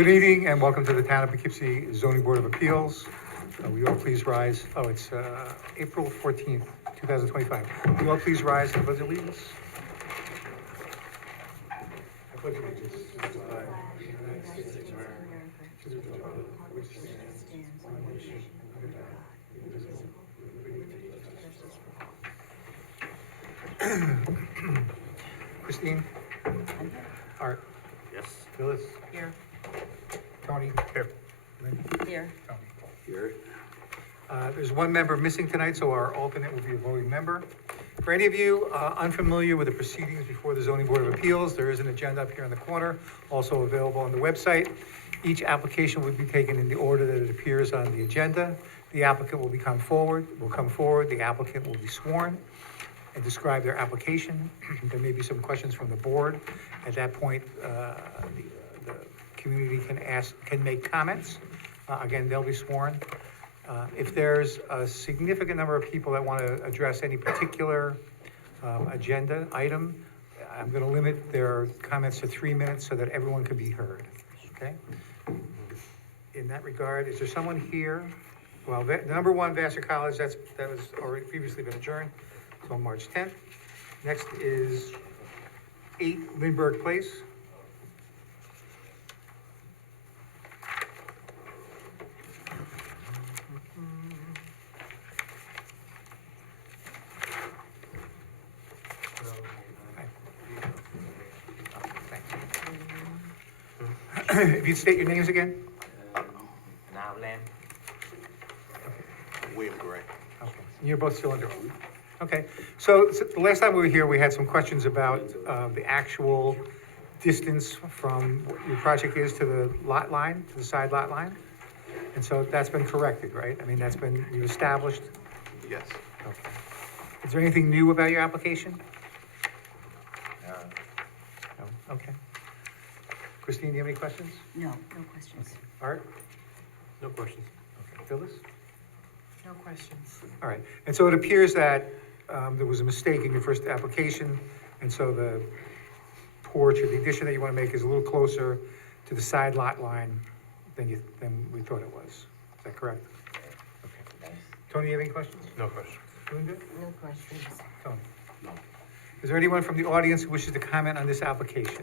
Good evening and welcome to the Town of Poughkeepsie Zoning Board of Appeals. Will you all please rise? Oh, it's April 14th, 2025. Will you all please rise and pledge allegiance? I pledge allegiance to the flag of the United States of America, to the republic which stands one nation under God, indivisible, with liberty and justice for all. Christine? Art? Yes. Phyllis? Here. Tony? Here. Lynn? Here. Tony? Here. There's one member missing tonight, so our alternate will be a voting member. For any of you unfamiliar with the proceedings before the Zoning Board of Appeals, there is an agenda up here in the corner, also available on the website. Each application will be taken in the order that it appears on the agenda. The applicant will come forward, the applicant will be sworn and describe their application. There may be some questions from the board. At that point, the community can make comments. Again, they'll be sworn. If there's a significant number of people that want to address any particular agenda item, I'm going to limit their comments to 3 minutes so that everyone can be heard, okay? In that regard, is there someone here? Well, number one, Vassar College, that was already previously been adjourned until March 10th. Next is 8 Lindbergh Place. If you'd state your names again? Now, Lamb. William Gray. Okay, and you're both still under oath? Okay, so the last time we were here, we had some questions about the actual distance from what your project is to the lot line, to the side lot line? And so that's been corrected, right? I mean, you've established? Yes. Okay. Is there anything new about your application? No? Okay. Christine, do you have any questions? No, no questions. Art? No questions. Okay. Phyllis? No questions. All right, and so it appears that there was a mistake in your first application, and so the porch or the addition that you want to make is a little closer to the side lot line than we thought it was. Is that correct? Okay. Tony, you have any questions? No questions. Linda? No questions. Tony? No. Is there anyone from the audience who wishes to comment on this application?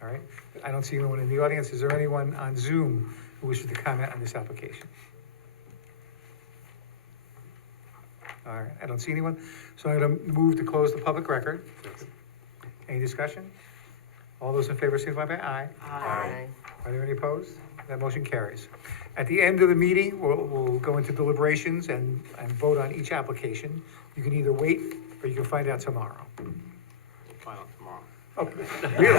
All right, I don't see anyone in the audience. Is there anyone on Zoom who wishes to comment on this application? All right, I don't see anyone, so I'm going to move to close the public record. Any discussion? All those in favor signify by aye. Aye. Are there any opposed? That motion carries. At the end of the meeting, we'll go into deliberations and vote on each application. You can either wait or you can find out tomorrow. Find out tomorrow. Okay, really?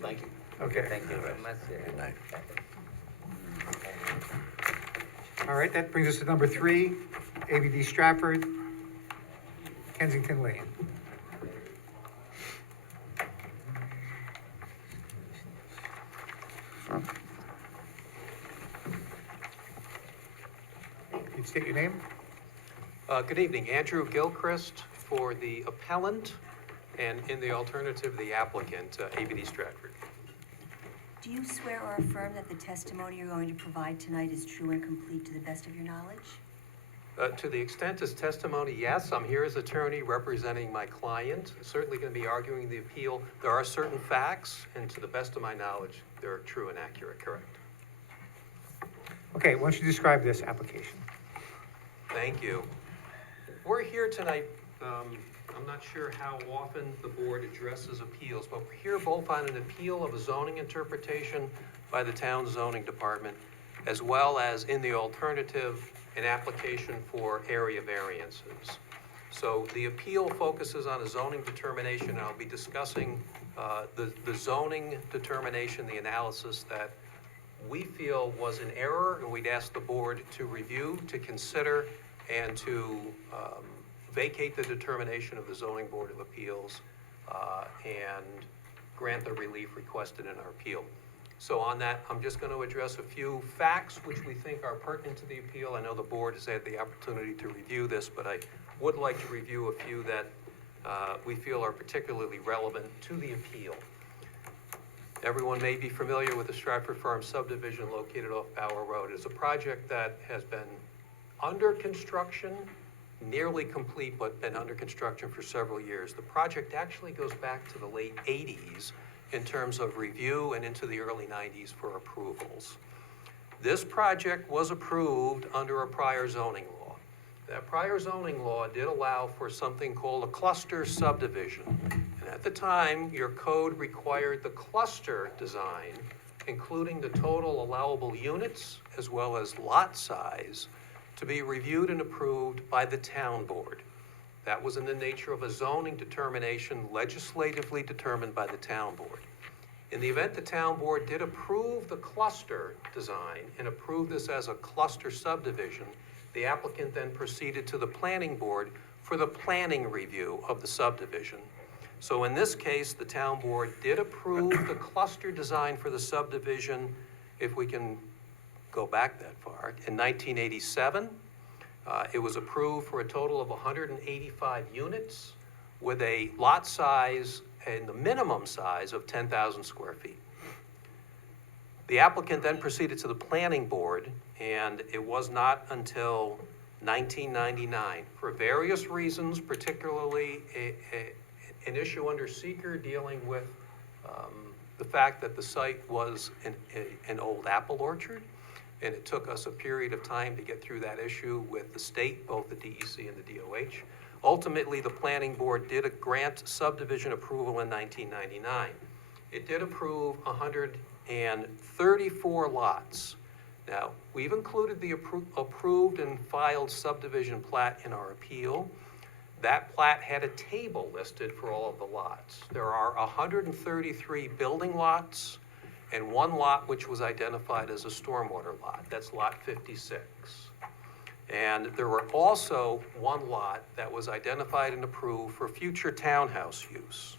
Thank you. Okay. Thank you very much. Good night. All right, that brings us to number 3, ABD Stratford, Kensington Lane. You'd state your name? Good evening, Andrew Gilchrist for the appellant, and in the alternative, the applicant, ABD Stratford. Do you swear or affirm that the testimony you're going to provide tonight is true and complete to the best of your knowledge? To the extent as testimony, yes, I'm here as attorney representing my client, certainly going to be arguing the appeal. There are certain facts, and to the best of my knowledge, they're true and accurate, correct? Okay, why don't you describe this application? Thank you. We're here tonight, I'm not sure how often the board addresses appeals, but we're here both on an appeal of a zoning interpretation by the town zoning department, as well as in the alternative, an application for area variances. So the appeal focuses on a zoning determination, and I'll be discussing the zoning determination, the analysis that we feel was an error, and we'd ask the board to review, to consider, and to vacate the determination of the Zoning Board of Appeals and grant the relief requested in our appeal. So on that, I'm just going to address a few facts which we think are pertinent to the appeal. I know the board has had the opportunity to review this, but I would like to review a few that we feel are particularly relevant to the appeal. Everyone may be familiar with the Stratford Farm subdivision located off Bower Road. It's a project that has been under construction, nearly complete, but been under construction for several years. The project actually goes back to the late 80s in terms of review and into the early 90s for approvals. This project was approved under a prior zoning law. That prior zoning law did allow for something called a cluster subdivision. And at the time, your code required the cluster design, including the total allowable units as well as lot size, to be reviewed and approved by the town board. That was in the nature of a zoning determination legislatively determined by the town board. In the event the town board did approve the cluster design and approve this as a cluster subdivision, the applicant then proceeded to the planning board for the planning review of the subdivision. So in this case, the town board did approve the cluster design for the subdivision, if we can go back that far, in 1987. It was approved for a total of 185 units with a lot size and the minimum size of 10,000 square feet. The applicant then proceeded to the planning board, and it was not until 1999, for various reasons, particularly an issue under seeker dealing with the fact that the site was an old apple orchard, and it took us a period of time to get through that issue with the state, both the DEC and the DOH. Ultimately, the planning board did grant subdivision approval in 1999. It did approve 134 lots. Now, we've included the approved and filed subdivision plat in our appeal. That plat had a table listed for all of the lots. There are 133 building lots and one lot which was identified as a stormwater lot. That's lot 56. And there were also one lot that was identified and approved for future townhouse use.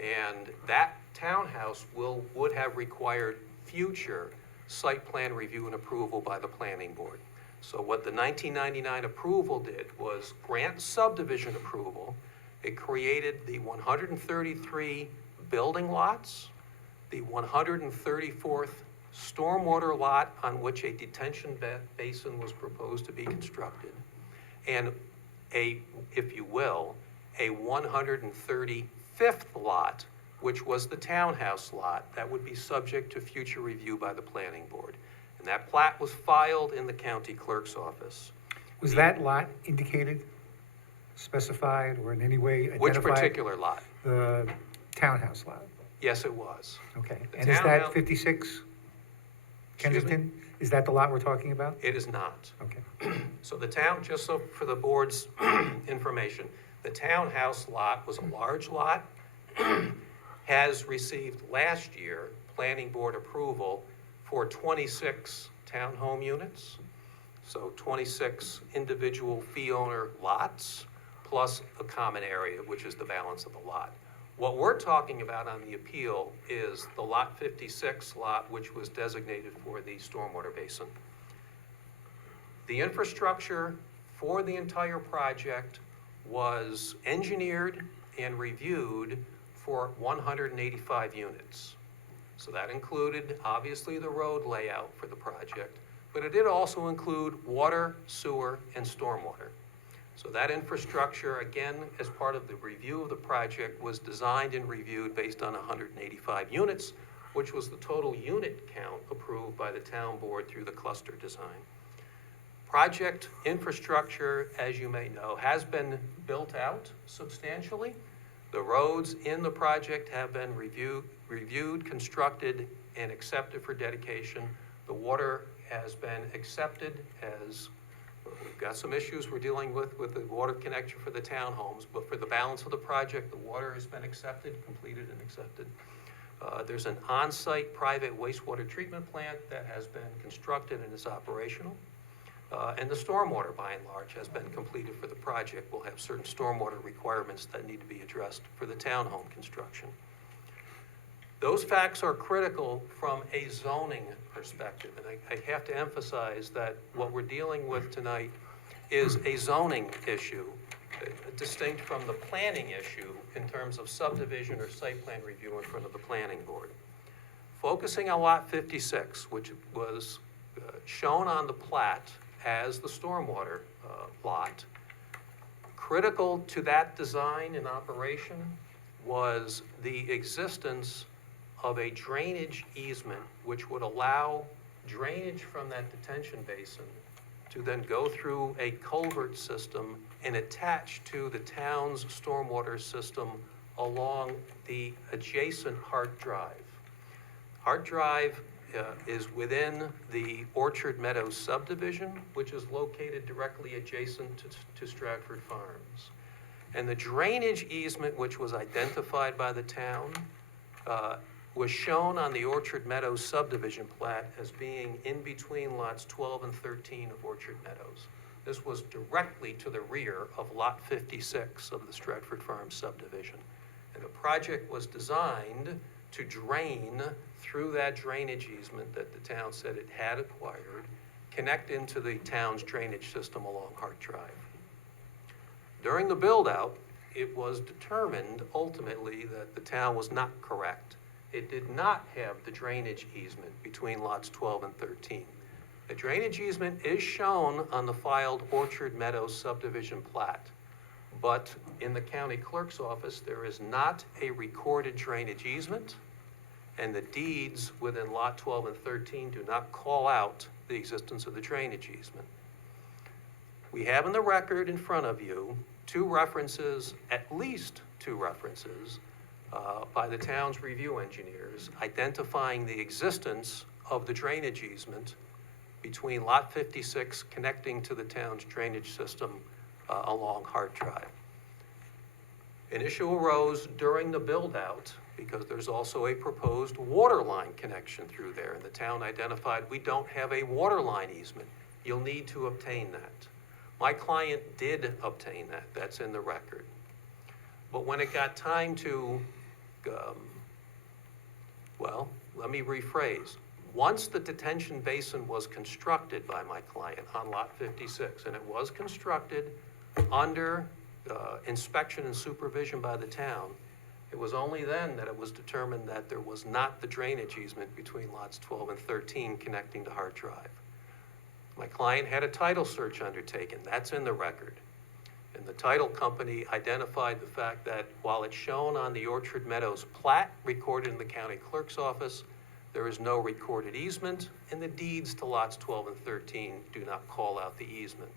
And that townhouse would have required future site plan review and approval by the planning board. So what the 1999 approval did was grant subdivision approval. It created the 133 building lots, the 134th stormwater lot on which a detention basin was proposed to be constructed, and if you will, a 135th lot, which was the townhouse lot that would be subject to future review by the planning board. And that plat was filed in the county clerk's office. Was that lot indicated, specified, or in any way identified? Which particular lot? The townhouse lot, Yes, it was. okay. The And is townhouse- that 56 Excuse me? Kensington? Is that the lot we're talking about? It is not. Okay. So the town, just so for the board's information, the townhouse lot was a large lot, has received last year planning board approval for 26 townhome units, so 26 individual fee owner lots, plus a common area, which is the balance of the lot. What we're talking about on the appeal is the lot 56 lot, which was designated for the stormwater basin. The infrastructure for the entire project was engineered and reviewed for 185 units. So that included, obviously, the road layout for the project, but it did also include water, sewer, and stormwater. So that infrastructure, again, as part of the review of the project, was designed and reviewed based on 185 units, which was the total unit count approved by the town board through the cluster design. Project infrastructure, as you may know, has been built out substantially. The roads in the project have been reviewed, constructed, and accepted for dedication. The water has been accepted as, we've got some issues we're dealing with the water connection for the townhomes, but for the balance of the project, the water has been accepted, completed, and accepted. There's an on-site private wastewater treatment plant that has been constructed and is operational. And the stormwater, by and large, has been completed for the project. We'll have certain stormwater requirements that need to be addressed for the townhome construction. Those facts are critical from a zoning perspective, and I have to emphasize that what we're dealing with tonight is a zoning issue distinct from the planning issue in terms of subdivision or site plan review in front of the planning board. Focusing on lot 56, which was shown on the plat as the stormwater lot, critical to that design and operation was the existence of a drainage easement which would allow drainage from that detention basin to then go through a culvert system and attach to the town's stormwater system along the adjacent Hart Drive. Hart Drive is within the Orchard Meadows subdivision, which is located directly adjacent to Stratford Farms. And the drainage easement, which was identified by the town, was shown on the Orchard Meadows subdivision plat as being in between lots 12 and 13 of Orchard Meadows. This was directly to the rear of lot 56 of the Stratford Farms subdivision. And the project was designed to drain through that drainage easement that the town said it had acquired, connect into the town's drainage system along Hart Drive. During the build-out, it was determined ultimately that the town was not correct. It did not have the drainage easement between lots 12 and 13. The drainage easement is shown on the filed Orchard Meadows subdivision plat, but in the county clerk's office, there is not a recorded drainage easement, and the deeds within lot 12 and 13 do not call out the existence of the drainage easement. We have in the record in front of you at least two references, by the town's review engineers identifying the existence of the drainage easement between lot 56 connecting to the town's drainage system along Hart Drive. An issue arose during the build-out because there's also a proposed water line connection through there, and the town identified, we don't have a water line easement. You'll need to obtain that. My client did obtain that. That's in the record. But when it got time to, let me rephrase. Once the detention basin was constructed by my client on lot 56, and it was constructed under inspection and supervision by the town, it was only then that it was determined that there was not the drainage easement between lots 12 and 13 connecting to Hart Drive. My client had a title search undertaken. That's in the record. And the title company identified the fact that while it's shown on the Orchard Meadows plat recorded in the county clerk's office, there is no recorded easement, and the deeds to lots 12 and 13 do not call out the easement.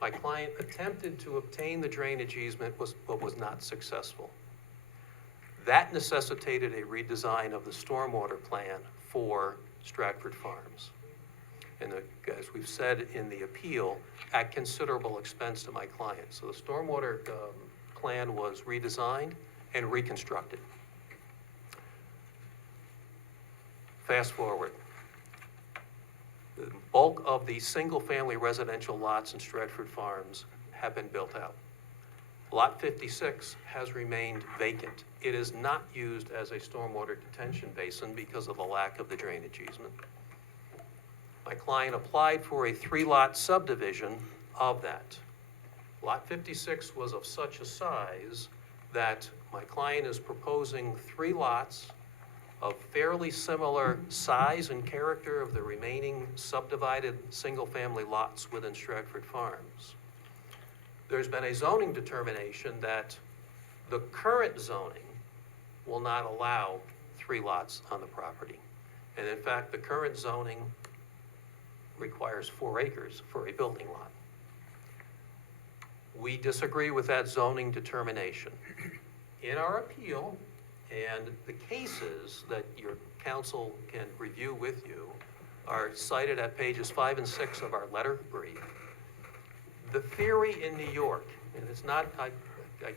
My client attempted to obtain the drainage easement, but was not successful. That necessitated a redesign of the stormwater plan for Stratford Farms. And as we've said in the appeal, at considerable expense to my client. So the stormwater plan was redesigned and reconstructed. Fast forward. The bulk of the single-family residential lots in Stratford Farms have been built out. Lot 56 has remained vacant. It is not used as a stormwater detention basin because of the lack of the drainage easement. My client applied for a 3-lot subdivision of that. Lot 56 was of such a size that my client is proposing 3 lots of fairly similar size and character of the remaining subdivided single-family lots within Stratford Farms. There's been a zoning determination that the current zoning will not allow 3 lots on the property. And in fact, the current zoning requires 4 acres for a building lot. We disagree with that zoning determination. In our appeal, and the cases that your counsel can review with you are cited at pages 5 and 6 of our letter brief. The theory in New York, and it's not, I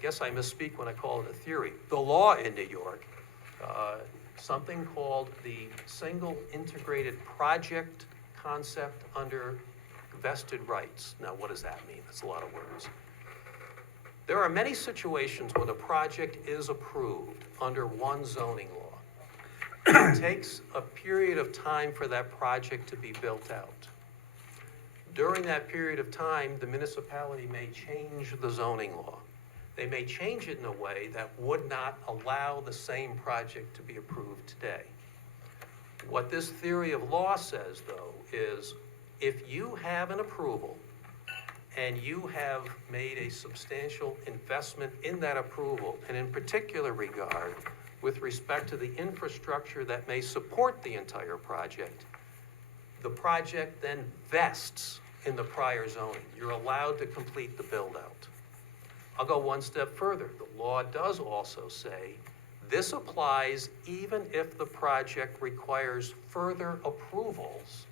guess I misspeak when I call it a theory, the law in New York, something called the single integrated project concept under vested rights. Now, what does that mean? That's a lot of words. There are many situations when a project is approved under one zoning law. It takes a period of time for that project to be built out. During that period of time, the municipality may change the zoning law. They may change it in a way that would not allow the same project to be approved today. What this theory of law says, though, is if you have an approval and you have made a substantial investment in that approval, and in particular regard with respect to the infrastructure that may support the entire project, the project then vests in the prior zoning. You're allowed to complete the build-out. I'll go one step further. The law does also say this applies even if the project requires further approvals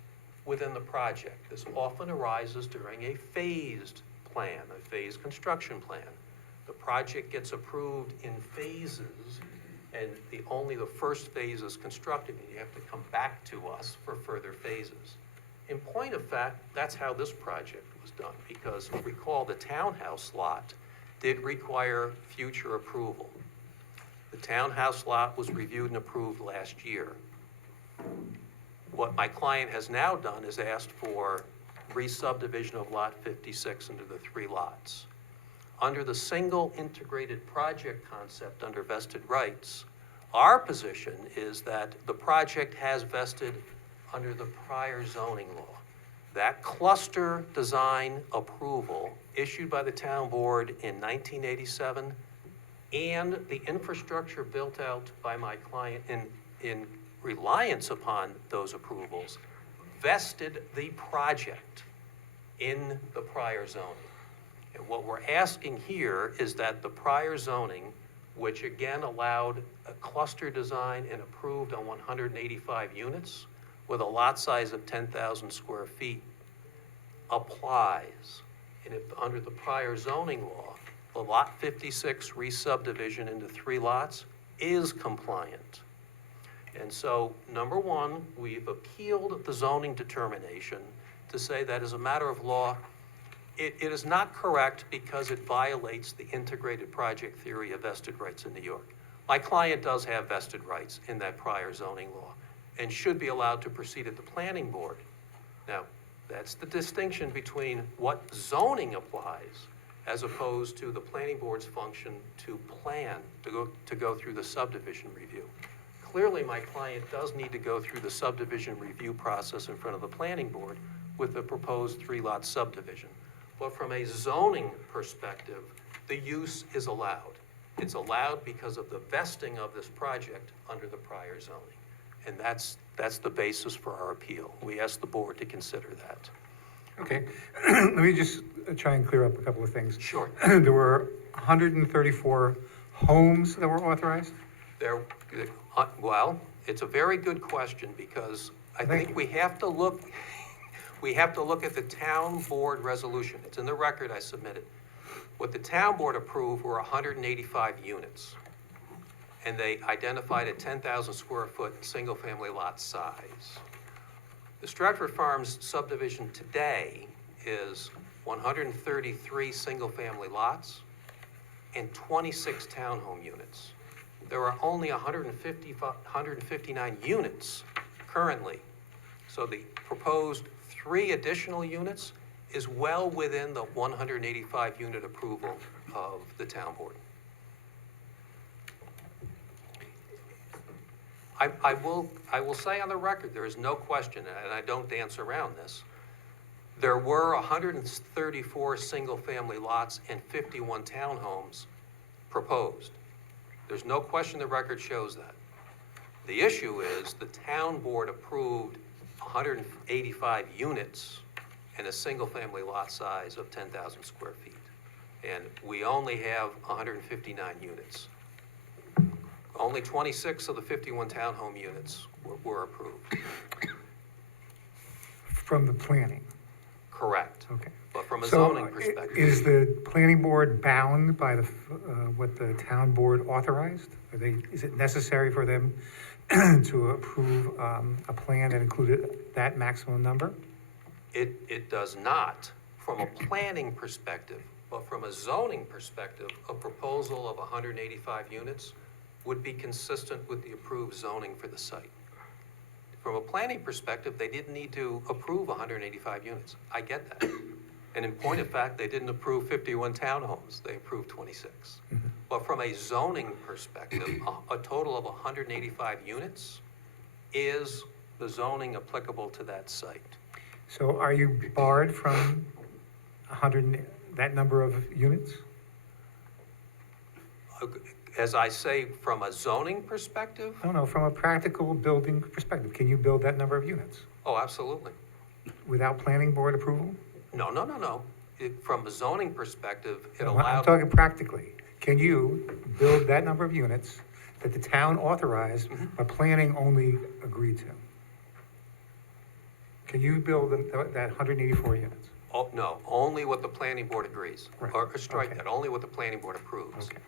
within the project. This often arises during a phased plan, a phased construction plan. The project gets approved in phases, and only the first phase is constructed, and you have to come back to us for further phases. In point of fact, that's how this project was done, because recall the townhouse lot did require future approval. The townhouse lot was reviewed and approved last year. What my client has now done is asked for re-subdivision of lot 56 into the 3 lots. Under the single integrated project concept under vested rights, our position is that the project has vested under the prior zoning law. That cluster design approval issued by the town board in 1987 and the infrastructure built out by my client in reliance upon those approvals vested the project in the prior zoning. And what we're asking here is that the prior zoning, which again allowed a cluster design and approved on 185 units with a lot size of 10,000 square feet, applies. And if under the prior zoning law, the lot 56 re-subdivision into 3 lots is compliant. And so, number one, we've appealed the zoning determination to say that as a matter of law, it is not correct because it violates the integrated project theory of vested rights in New York. My client does have vested rights in that prior zoning law and should be allowed to proceed at the planning board. Now, that's the distinction between what zoning applies as opposed to the planning board's function to plan, to go through the subdivision review. Clearly, my client does need to go through the subdivision review process in front of the planning board with the proposed 3-lot subdivision. But from a zoning perspective, the use is allowed. It's allowed because of the vesting of this project under the prior zoning. And that's the basis for our appeal. We ask the board to consider that. Okay, let me just try and clear up a couple of things. Sure. There were 134 homes that were authorized? Well, it's a very good question because I think we have to look at the town board resolution. It's in the record I submitted. What the town board approved were 185 units. And they identified a 10,000 square foot single-family lot size. The Stratford Farms subdivision today is 133 single-family lots and 26 townhome units. There are only 159 units currently. So the proposed 3 additional units is well within the 185 unit approval of the town board. I will say on the record, there is no question, and I don't dance around this, there were 134 single-family lots and 51 townhomes proposed. There's no question the record shows that. The issue is the town board approved 185 units and a single-family lot size of 10,000 square feet. And we only have 159 units. Only 26 of the 51 townhome units were approved. From the planning? Correct. Okay. But from a So, zoning perspective. is the planning board bound by what the town board authorized? Is it necessary for them to approve a plan that included that maximum number? It does not from a planning perspective, but from a zoning perspective, a proposal of 185 units would be consistent with the approved zoning for the site. from a planning perspective, they didn't need to approve 185 units. I get that. And in point of fact, they didn't approve 51 townhomes, they approved 26. But from a zoning perspective, a total of 185 units is the zoning applicable to that site. So are you barred from 100, that number of units? As I say, from a zoning perspective, No, from a practical building perspective, can you build that number of units oh, absolutely. without planning board approval? No. From a zoning perspective, it I'm allowed, talking practically. Can you build that number of units that the town authorized, but planning only agreed to? Can you build that 184 units? oh, no, only what the planning board agrees. Right. Or strike Okay. that, only what the planning board approves. Okay.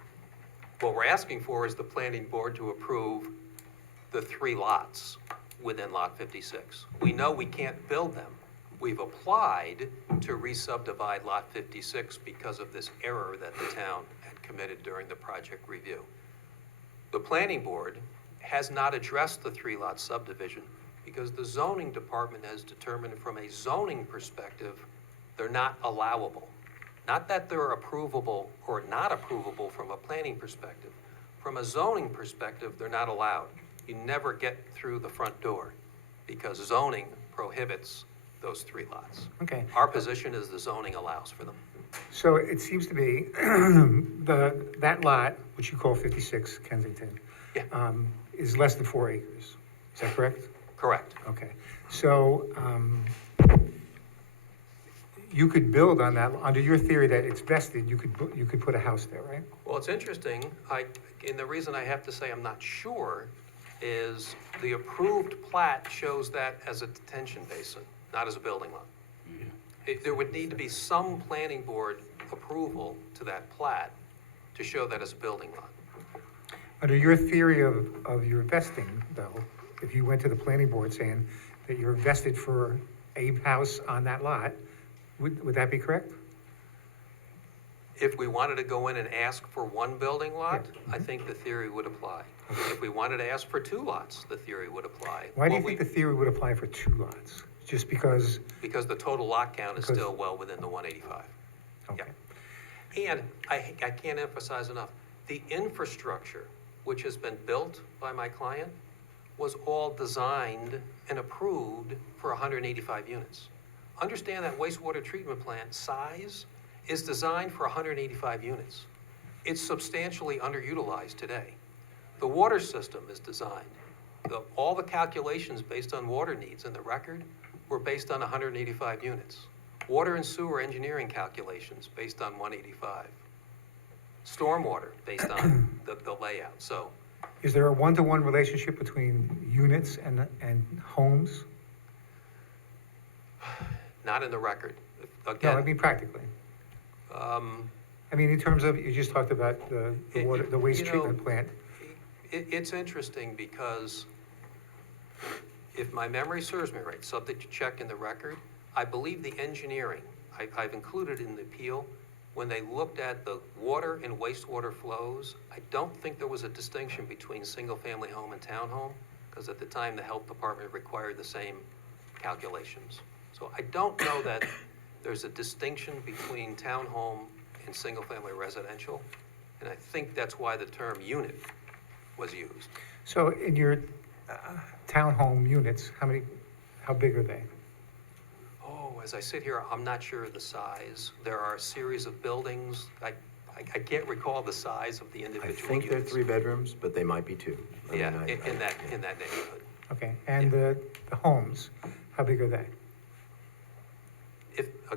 What we're asking for is the planning board to approve the 3 lots within Lot 56. We know we can't build them. We've applied to re-subdivide Lot 56 because of this error that the town had committed during the project review. The planning board has not addressed the 3-lot subdivision because the zoning department has determined from a zoning perspective, they're not allowable. Not that they're approvable or not approvable from a planning perspective. From a zoning perspective, they're not allowed. You never get through the front door because zoning prohibits those 3 lots. Okay. Our position is the zoning allows for them. So it seems to be that lot, which you call 56 Kensington, Yeah. is less than 4 acres. Is that correct? Correct. Okay. So you could build on that, under your theory that it's vested, you could put a house there, right? Well, it's interesting, and the reason I have to say I'm not sure is the approved plat shows that as a detention basin, not as a building lot. There would need to be some planning board approval to that plat to show that as a building lot. Under your theory of your vesting, though, if you went to the planning board saying that you're vested for a house on that lot, would that be correct? If we wanted to go in and ask for 1 building lot, Yeah. I think the theory would apply. If we wanted to ask for 2 lots, the theory would apply. Why do you What think we- the theory would apply for 2 lots? Just because, Because the total lot count is Because- still well within the 185. okay. And I can't emphasize enough, the infrastructure which has been built by my client was all designed and approved for 185 units. Understand that wastewater treatment plant size is designed for 185 units. It's substantially underutilized today. The water system is designed. All the calculations based on water needs in the record were based on 185 units. Water and sewer engineering calculations based on 185. Stormwater based on the layout. So Is there a one-to-one relationship between units and homes? not in the record. No, I Again, mean practically. I mean, in terms of, you just talked about the water, the waste You know, treatment plant. it's interesting because if my memory serves me right, subject to check in the record, I believe the engineering, I've included in the appeal, when they looked at the water and wastewater flows, I don't think there was a distinction between single-family home and townhome, because at the time, the health department required the same calculations. So I don't know that there's a distinction between townhome and single-family residential, and I think that's why the term unit was used. So in your townhome units, how big are they? Oh, as I sit here, I'm not sure of the size. There are a series of buildings. I can't recall the size of the I individual think they're units. 3 bedrooms, but they might be 2. I Yeah, mean, in that neighborhood. Okay, and the homes, how big are they?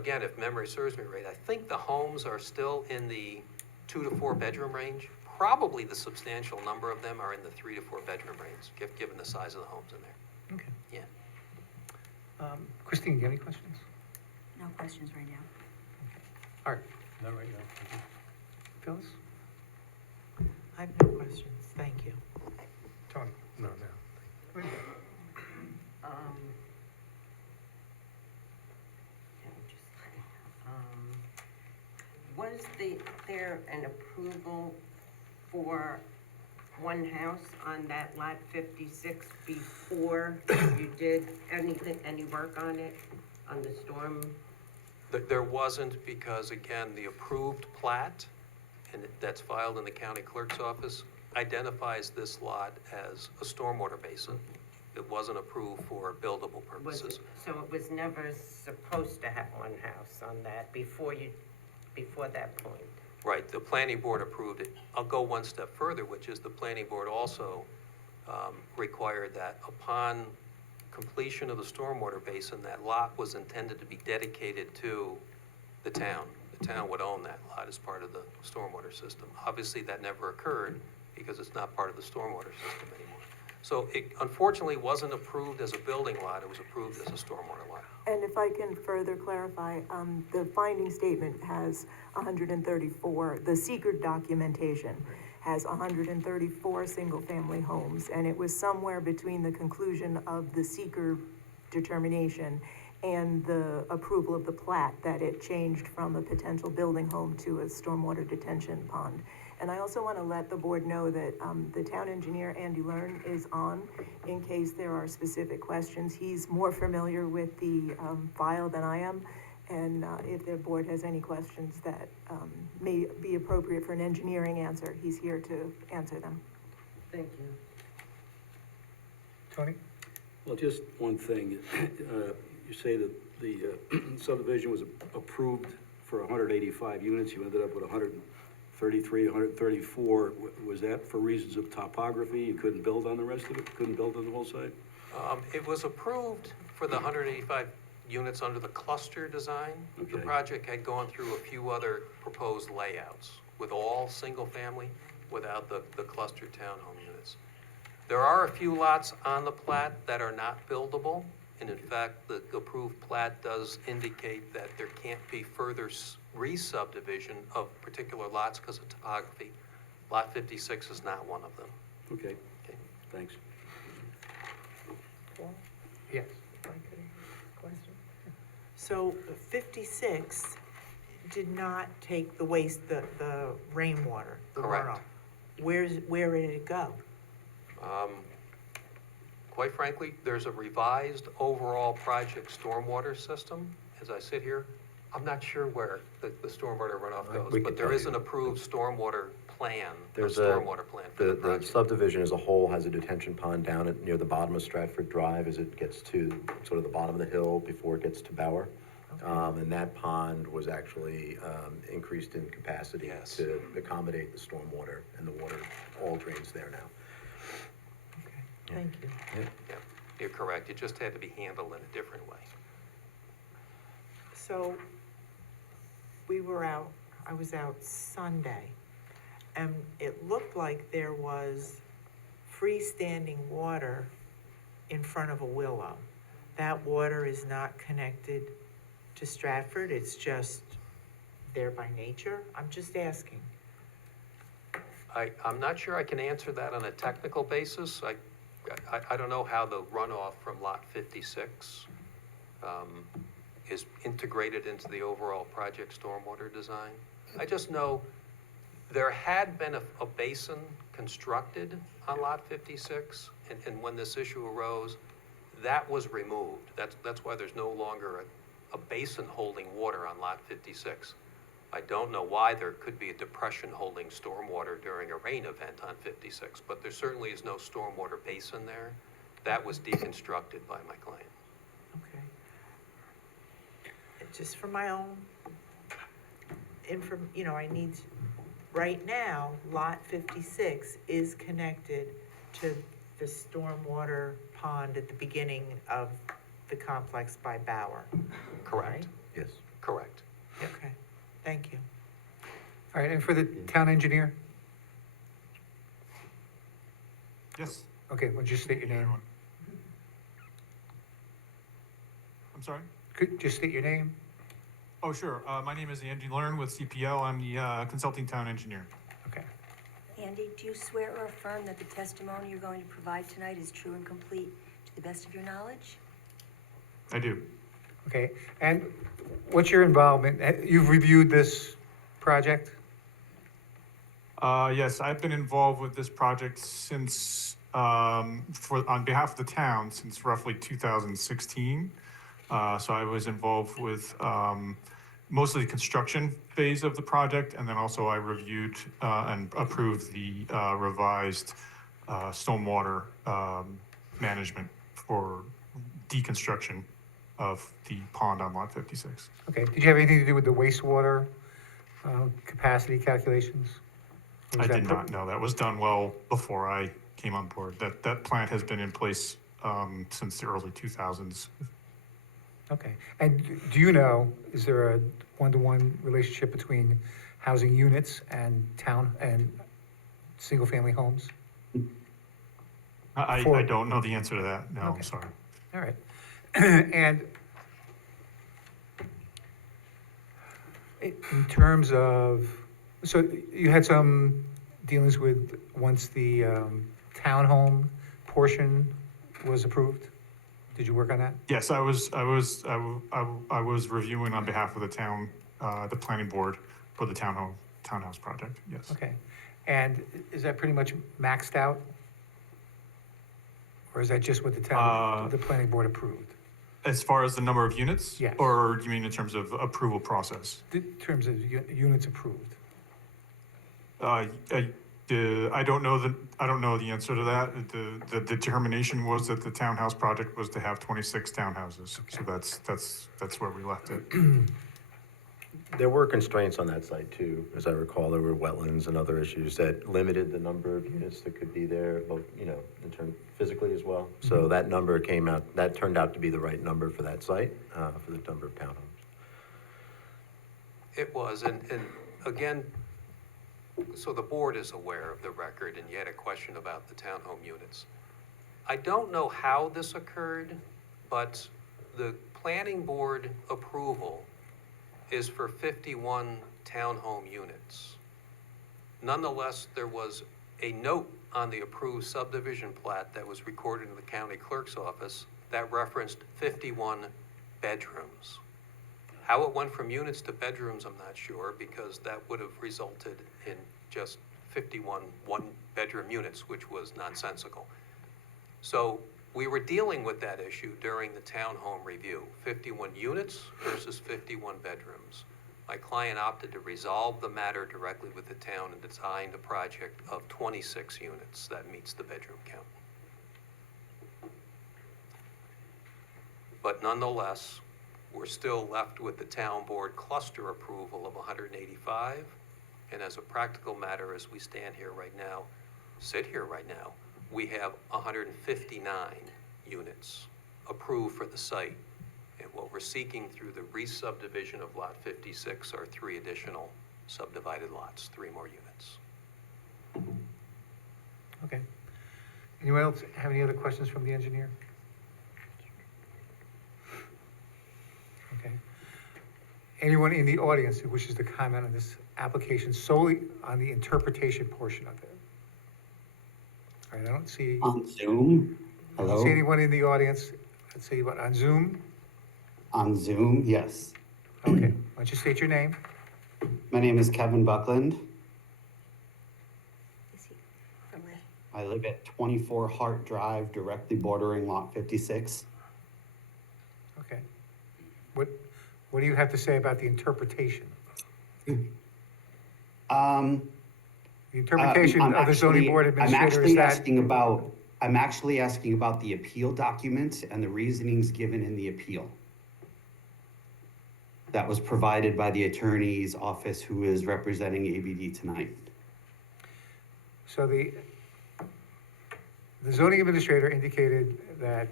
If memory serves me right, I think the homes are still in the 2 to 4 bedroom range. Probably the substantial number of them are in the 3 to 4 bedroom range, given the size of the homes in there. Okay. Yeah. Christine, do you have any questions? No questions right now. Art? Not right now. Thank you. Phyllis? I have no questions, thank you. Tony? No. Was there an approval for one house on that lot 56 before you did any work on it, on the storm? There wasn't because, again, the approved plat, and that's filed in the county clerk's office, identifies this lot as a stormwater basin. It wasn't approved for buildable Was purposes. it, so it was never supposed to have one house on that before that point? Right, the planning board approved it. I'll go one step further, which is the planning board also required that upon completion of the stormwater basin, that lot was intended to be dedicated to the town. The town would own that lot as part of the stormwater system. Obviously, that never occurred because it's not part of the stormwater system anymore. So it unfortunately wasn't approved as a building lot, it was approved as a stormwater lot. And if I can further clarify, the finding statement has 134, the secret documentation has 134 single-family homes, and it was somewhere between the conclusion of the seeker determination and the approval of the plat that it changed from a potential building home to a stormwater detention pond. And I also want to let the board know that the town engineer, Andy Learn, is on in case there are specific questions. He's more familiar with the file than I am, and if the board has any questions that may be appropriate for an engineering answer, he's here to answer them. Thank you. Tony? Well, just one thing. You say that the subdivision was approved for 185 units. You ended up with 133, 134. Was that for reasons of topography? You couldn't build on the rest of it? Couldn't build on the whole site? It was approved for the 185 units under the cluster design. The Okay. project had gone through a few other proposed layouts with all single-family without the cluster townhome units. There are a few lots on the plat that are not buildable, and in fact, the approved plat does indicate that there can't be further re-subdivision of particular lots because of topography. Lot 56 is not one of them. Okay, Okay. thanks. Paul, Yes. if I could ask a question? So 56 did not take the waste, the rainwater, the Correct. runoff. Where did it go? Quite frankly, there's a revised overall project stormwater system. As I sit here, I'm not sure where the stormwater runoff goes, We but can there tell is you. an approved stormwater plan, a There's stormwater plan for the The project. subdivision as a whole has a detention pond down at, near the bottom of Stratford Drive as it gets to sort of the bottom of the hill before it gets to Bower. And that pond was actually increased in capacity Yes. to accommodate the stormwater, and the water all drains there now. Okay, thank you. Yeah, you're correct. It just had to be handled in a different way. So, I was out Sunday, and it looked like there was freestanding water in front of a willow. That water is not connected to Stratford, it's just there by nature? I'm just asking. I'm not sure I can answer that on a technical basis. I don't know how the runoff from Lot 56 is integrated into the overall project stormwater design. I just know there had been a basin constructed on Lot 56, and when this issue arose, that was removed. That's why there's no longer a basin holding water on Lot 56. I don't know why there could be a depression holding stormwater during a rain event on 56, but there certainly is no stormwater basin there. That was deconstructed by my client. Okay. Just for my own I need, right now, lot 56 is connected to the stormwater pond at the beginning of the complex by Bower. Correct. Yes. Correct. Okay, thank you. All right, and for the town engineer? Yes. Okay, would you state your name? Everyone. I'm sorry? Could just state your name? Oh, sure. My name is Andy Learn with CPL. I'm the consulting town engineer. Okay. Andy, do you swear or affirm that the testimony you're going to provide tonight is true and complete to the best of your knowledge? I do. Okay, and what's your involvement? You've reviewed this project? Yes, I've been involved with this project since, on behalf of the town, since roughly 2016. So I was involved with mostly the construction phase of the project, and then also I reviewed and approved the revised stormwater management for deconstruction of the pond on lot 56. Okay, did you have anything to do with the wastewater capacity calculations? Or was I that did not know. That was done well before I came on board. That plant has been in place since the early 2000s. Okay, and do you know, is there a one-to-one relationship between housing units and single-family homes? I For- don't know the answer to that. No, Okay. I'm sorry. All right. And in terms of, so you had some dealings with, once the townhome portion was approved? Did you work on that? Yes, I was reviewing on behalf of the town, the planning board for the townhouse project. Yes. Okay. And is that pretty much maxed out? Or is that just what the planning board approved? As far as the number of units? Yes. Or you mean in terms of approval process? In terms of units approved? I don't know the answer to that. The determination was that the townhouse project was to have 26 townhouses. So that's where we left it. There were constraints on that site too, as I recall. There were wetlands and other issues that limited the number of units that could be there, both, in terms physically as well. So that number that turned out to be the right number for that site, for the number of townhomes. It was, and again, so the board is aware of the record, and you had a question about the townhome units. I don't know how this occurred, but the planning board approval is for 51 townhome units. Nonetheless, there was a note on the approved subdivision plat that was recorded in the county clerk's office that referenced 51 bedrooms. How it went from units to bedrooms, I'm not sure, because that would have resulted in just 51 one-bedroom units, which was nonsensical. So we were dealing with that issue during the townhome review, 51 units versus 51 bedrooms. My client opted to resolve the matter directly with the town and designed a project of 26 units that meets the bedroom count. But nonetheless, we're still left with the town board cluster approval of 185. And as a practical matter, as we stand here right now, sit here right now, we have 159 units approved for the site. And what we're seeking through the re-subdivision of lot 56 are 3 additional subdivided lots, 3 more units. Okay. Anyone else have any other questions from the engineer? Okay. Anyone in the audience who wishes to comment on this application solely on the interpretation portion of it? All right, I don't see. On Zoom? I don't Hello? see anyone in the audience. Let's see, what, on Zoom? On Zoom, yes. Okay, why don't you state your name? My name is Kevin Buckland. Is he from the, I live at 24 Hart Drive, directly bordering lot 56. Okay. What do you have to say about the interpretation? The interpretation of the zoning board administrator is that, I'm actually asking about the appeal document and the reasonings given in the appeal that was provided by the attorney's office who is representing ABD tonight. so the zoning administrator indicated that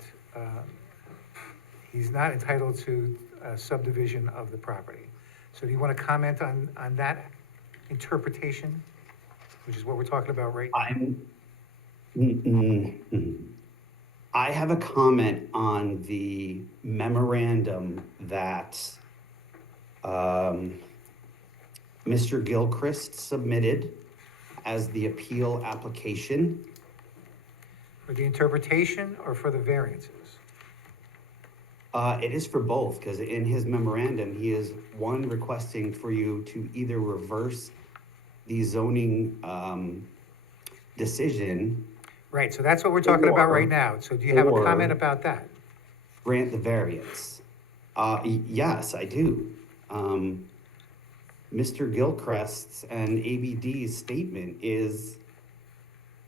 he's not entitled to subdivision of the property. So do you want to comment on that interpretation, which is what we're talking about right now? I have a comment on the memorandum that Mr. Gilchrist submitted as the appeal application. For the interpretation or for the variances? It is for both, because in his memorandum, he is, one, requesting for you to either reverse the zoning, decision, Right, so that's what we're talking about right Or- now. So do you have a or- comment about that? grant the variance. Yes, I do. Mr. Gilchrist's and ABD's statement is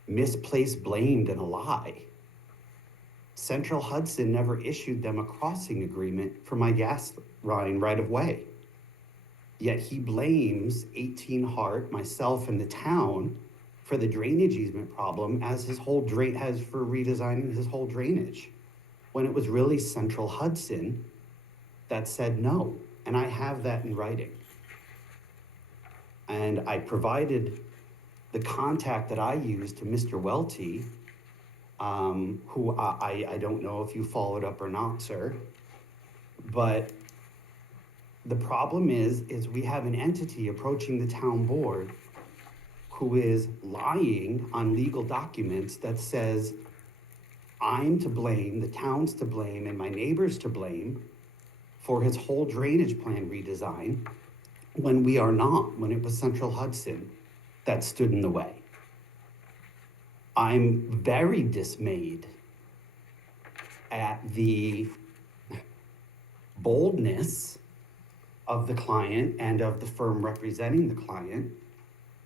misplaced, blamed, and a lie. Central Hudson never issued them a crossing agreement for my gas line right of way. Yet he blames 18 Hart, myself, and the town for the drainage easement problem as his whole as for redesigning his whole drainage. When it was really Central Hudson that said no, and I have that in writing. And I provided the contact that I used to Mr. Welty, who I don't know if you followed up or not, sir. But the problem is we have an entity approaching the town board who is lying on legal documents that says, I'm to blame, the town's to blame, and my neighbor's to blame for his whole drainage plan redesign, when we are not, when it was Central Hudson that stood in the way. I'm very dismayed at the boldness of the client and of the firm representing the client,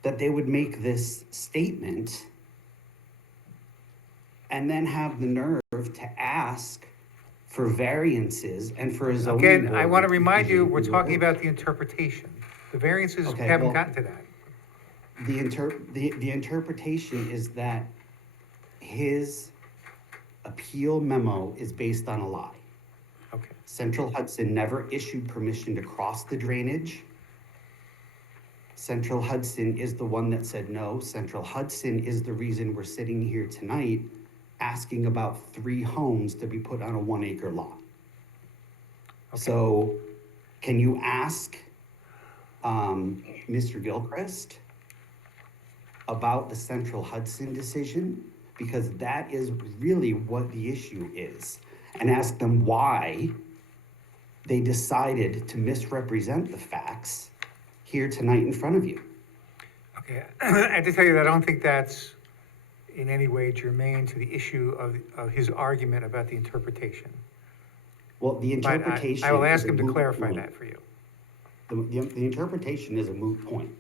that they would make this statement and then have the nerve to ask for variances and for a zoning Again, board. I want to remind you, we're decision. talking about the interpretation. The variances, we Okay, haven't well- gotten to that. The interpretation is that his appeal memo is based on a lie. Okay, Central Hudson never issued permission to cross the drainage. Central Hudson is the one that said no. Central Hudson is the reason we're sitting here tonight asking about 3 homes to be put on a 1-acre lot. Okay. So can you ask Mr. Gilchrist about the Central Hudson decision? Because that is really what the issue is. And ask them why they decided to misrepresent the facts here tonight in front of you. okay. I have to tell you that I don't think that's in any way germane to the issue of his argument about the interpretation. Well, the But interpretation. I will is ask a him to moot clarify point. that for you. The interpretation is a moot point.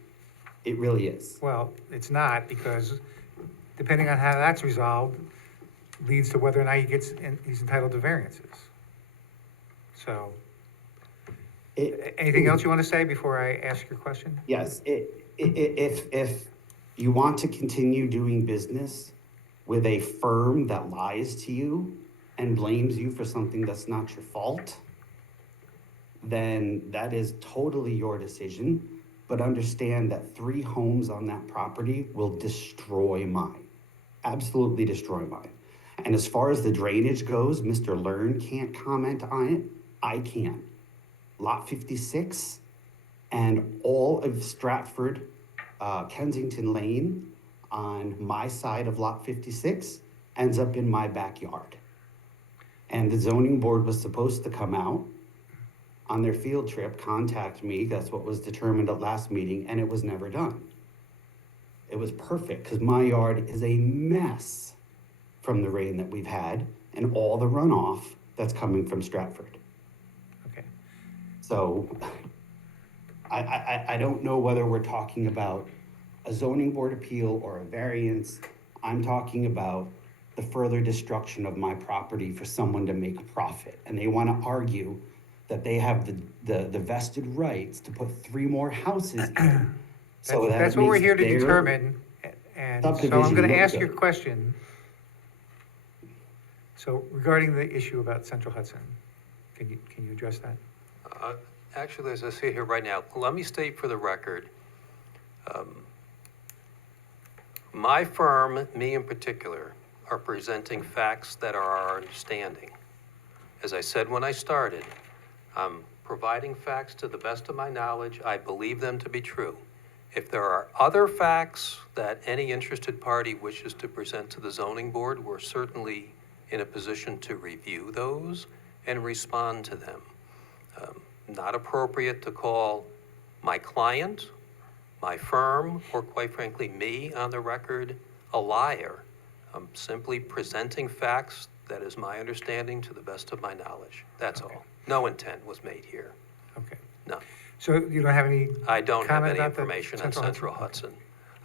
It really is. Well, it's not, because depending on how that's resolved, leads to whether or not he's entitled to variances. So, anything else you want to say before I ask your question? Yes, if you want to continue doing business with a firm that lies to you and blames you for something that's not your fault, then that is totally your decision. But understand that 3 homes on that property will destroy mine. Absolutely destroy mine. And as far as the drainage goes, Mr. Learn can't comment on it. I can. Lot 56 and all of Stratford, Kensington Lane on my side of lot 56 ends up in my backyard. And the zoning board was supposed to come out on their field trip, contact me, that's what was determined at last meeting, and it was never done. It was perfect, because my yard is a mess from the rain that we've had and all the runoff that's coming from Stratford. Okay. So I don't know whether we're talking about a zoning board appeal or a variance. I'm talking about the further destruction of my property for someone to make a profit. And they want to argue that they have the vested rights to put 3 more houses in. So that That's what we're makes here to their determine, and so I'm subdivision gonna look ask good. your question. So regarding the issue about Central Hudson, can you address that? Actually, as I see here right now, let me state for the record, my firm, me in particular, are presenting facts that are our understanding. As I said when I started, I'm providing facts to the best of my knowledge. I believe them to be true. If there are other facts that any interested party wishes to present to the zoning board, we're certainly in a position to review those and respond to them. Not appropriate to call my client my firm, or quite frankly, me on the record, a liar. I'm simply presenting facts that is my understanding to the best of my knowledge. That's all. No intent was made here. Okay. No. So you don't have any I don't have comment any about the information on Central Hudson.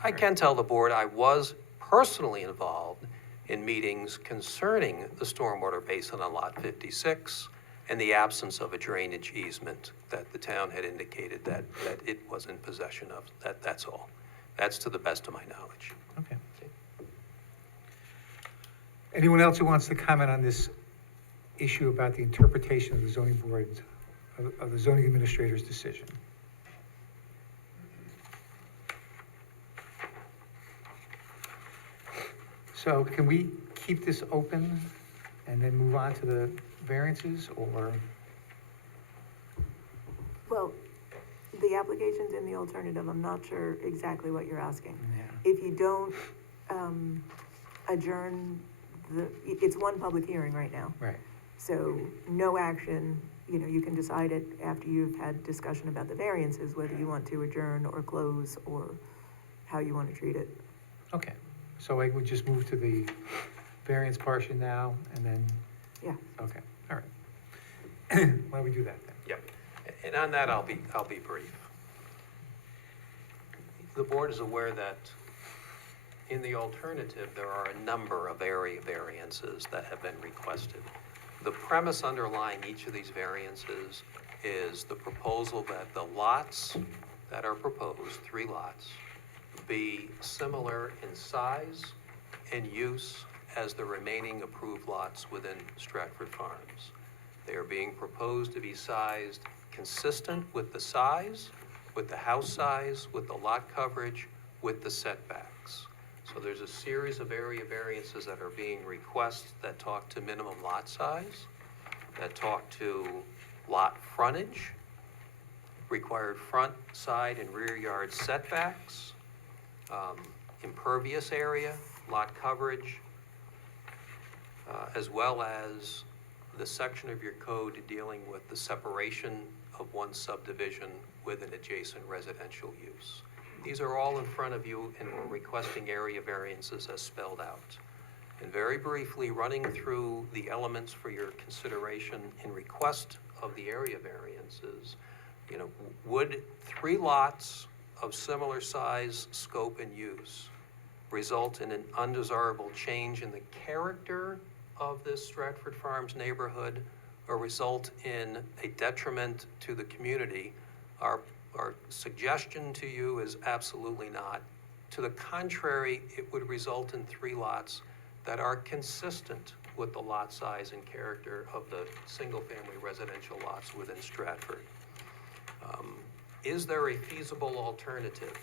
I Okay. can tell the board I was personally involved in meetings concerning the stormwater basin on Lot 56 and the absence of a drainage easement that the town had indicated that it was in possession of. That's all. That's to the best of my knowledge. Okay. Anyone else who wants to comment on this issue about the interpretation of the zoning board, of the zoning administrator's decision? So can we keep this open and then move on to the variances, or? Well, the application's in the alternative, I'm not sure exactly what you're asking. Yeah. If you don't, adjourn it's one public hearing right now. Right. So no action, you can decide it after you've had discussion about the variances, whether you want to adjourn or close or how you want to treat it. Okay, so I would just move to the variance portion now, and then, Yeah. okay, all right. Why don't we do that then? Yep. And on that, I'll be brief. The board is aware that in the alternative, there are a number of area variances that have been requested. The premise underlying each of these variances is the proposal that the lots that are proposed, 3 lots, be similar in size and use as the remaining approved lots within Stratford Farms. They are being proposed to be sized consistent with the size, with the house size, with the lot coverage, with the setbacks. So there's a series of area variances that are being requested that talk to minimum lot size, that talk to lot frontage, required front, side, and rear yard setbacks, impervious area, lot coverage, as well as the section of your code dealing with the separation of one subdivision with an adjacent residential use. These are all in front of you, and we're requesting area variances as spelled out. And very briefly, running through the elements for your consideration in request of the area variances, would 3 lots of similar size, scope, and use result in an undesirable change in the character of this Stratford Farms neighborhood, or result in a detriment to the community? Our suggestion to you is absolutely not. To the contrary, it would result in 3 lots that are consistent with the lot size and character of the single-family residential lots within Stratford. Is there a feasible alternative?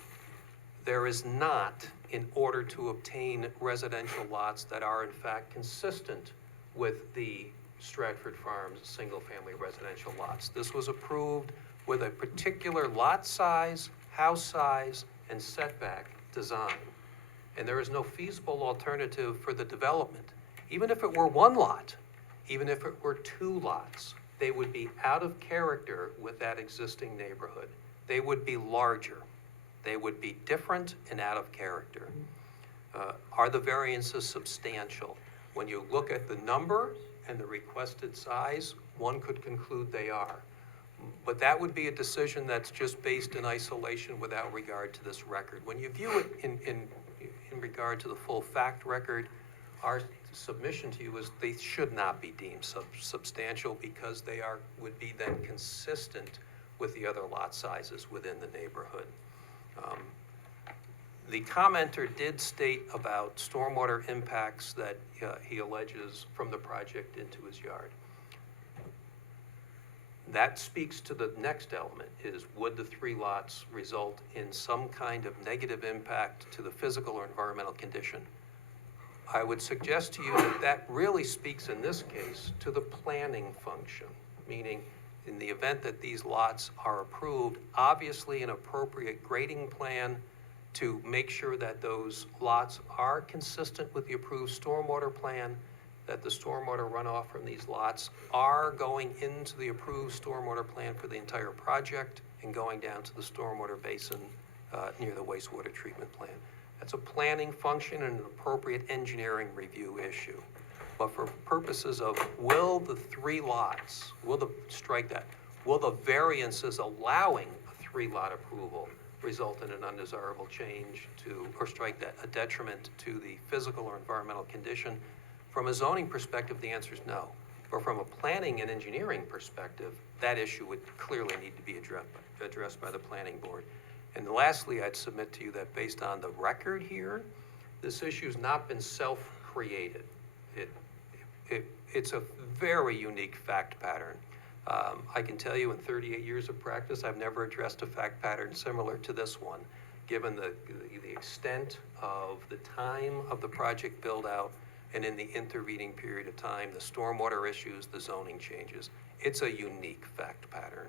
There is not, in order to obtain residential lots that are in fact consistent with the Stratford Farms single-family residential lots. This was approved with a particular lot size, house size, and setback design. And there is no feasible alternative for the development. Even if it were 1 lot, even if it were 2 lots, they would be out of character with that existing neighborhood. They would be larger. They would be different and out of character. Are the variances substantial? When you look at the number and the requested size, one could conclude they are. But that would be a decision that's just based in isolation without regard to this record. When you view it in regard to the full fact record, our submission to you is they should not be deemed substantial, because they would be then consistent with the other lot sizes within the neighborhood. The commenter did state about stormwater impacts that he alleges from the project into his yard. That speaks to the next element, is would the 3 lots result in some kind of negative impact to the physical or environmental condition? I would suggest to you that that really speaks in this case to the planning function, meaning in the event that these lots are approved, obviously an appropriate grading plan to make sure that those lots are consistent with the approved stormwater plan, that the stormwater runoff from these lots are going into the approved stormwater plan for the entire project and going down to the stormwater basin near the wastewater treatment plant. That's a planning function and an appropriate engineering review issue. But for purposes of will the variances allowing a 3-lot approval result in an undesirable change to, or strike that, a detriment to the physical or environmental condition? From a zoning perspective, the answer is no. But from a planning and engineering perspective, that issue would clearly need to be addressed by the planning board. And lastly, I'd submit to you that based on the record here, this issue's not been self-created. It's a very unique fact pattern. I can tell you in 38 years of practice, I've never addressed a fact pattern similar to this one, given the extent of the time of the project build-out and in the intervening period of time, the stormwater issues, the zoning changes. It's a unique fact pattern.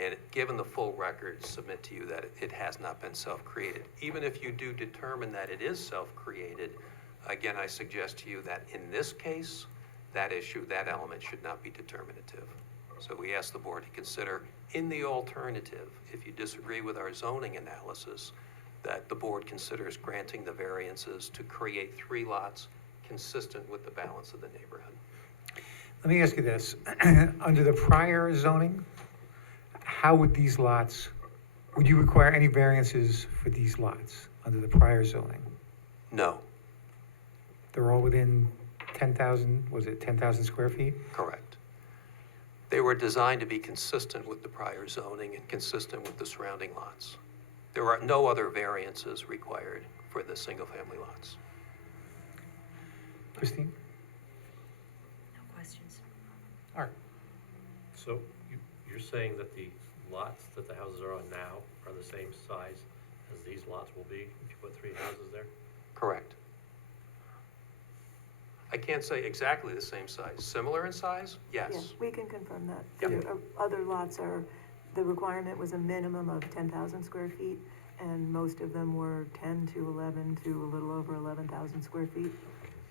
And given the full record, submit to you that it has not been self-created. Even if you do determine that it is self-created, again, I suggest to you that in this case, that issue, that element should not be determinative. So we ask the board to consider, in the alternative, if you disagree with our zoning analysis, that the board considers granting the variances to create 3 lots consistent with the balance of the neighborhood. Let me ask you this. Under the prior zoning, how would these lots, would you require any variances for these lots under the prior zoning? No, They're all within 10,000, was it 10,000 square feet? correct. They were designed to be consistent with the prior zoning and consistent with the surrounding lots. There are no other variances required for the single-family lots. Christine? No questions. Art? So you're saying that the lots that the houses are on now are the same size as these lots will be if you put 3 houses there? Correct. I can't say exactly the same size. Similar in size? Yeah, Yes. we can confirm that. Yep. The other lots are, the requirement was a minimum of 10,000 square feet, and most of them were 10 to 11 to a little over 11,000 square feet,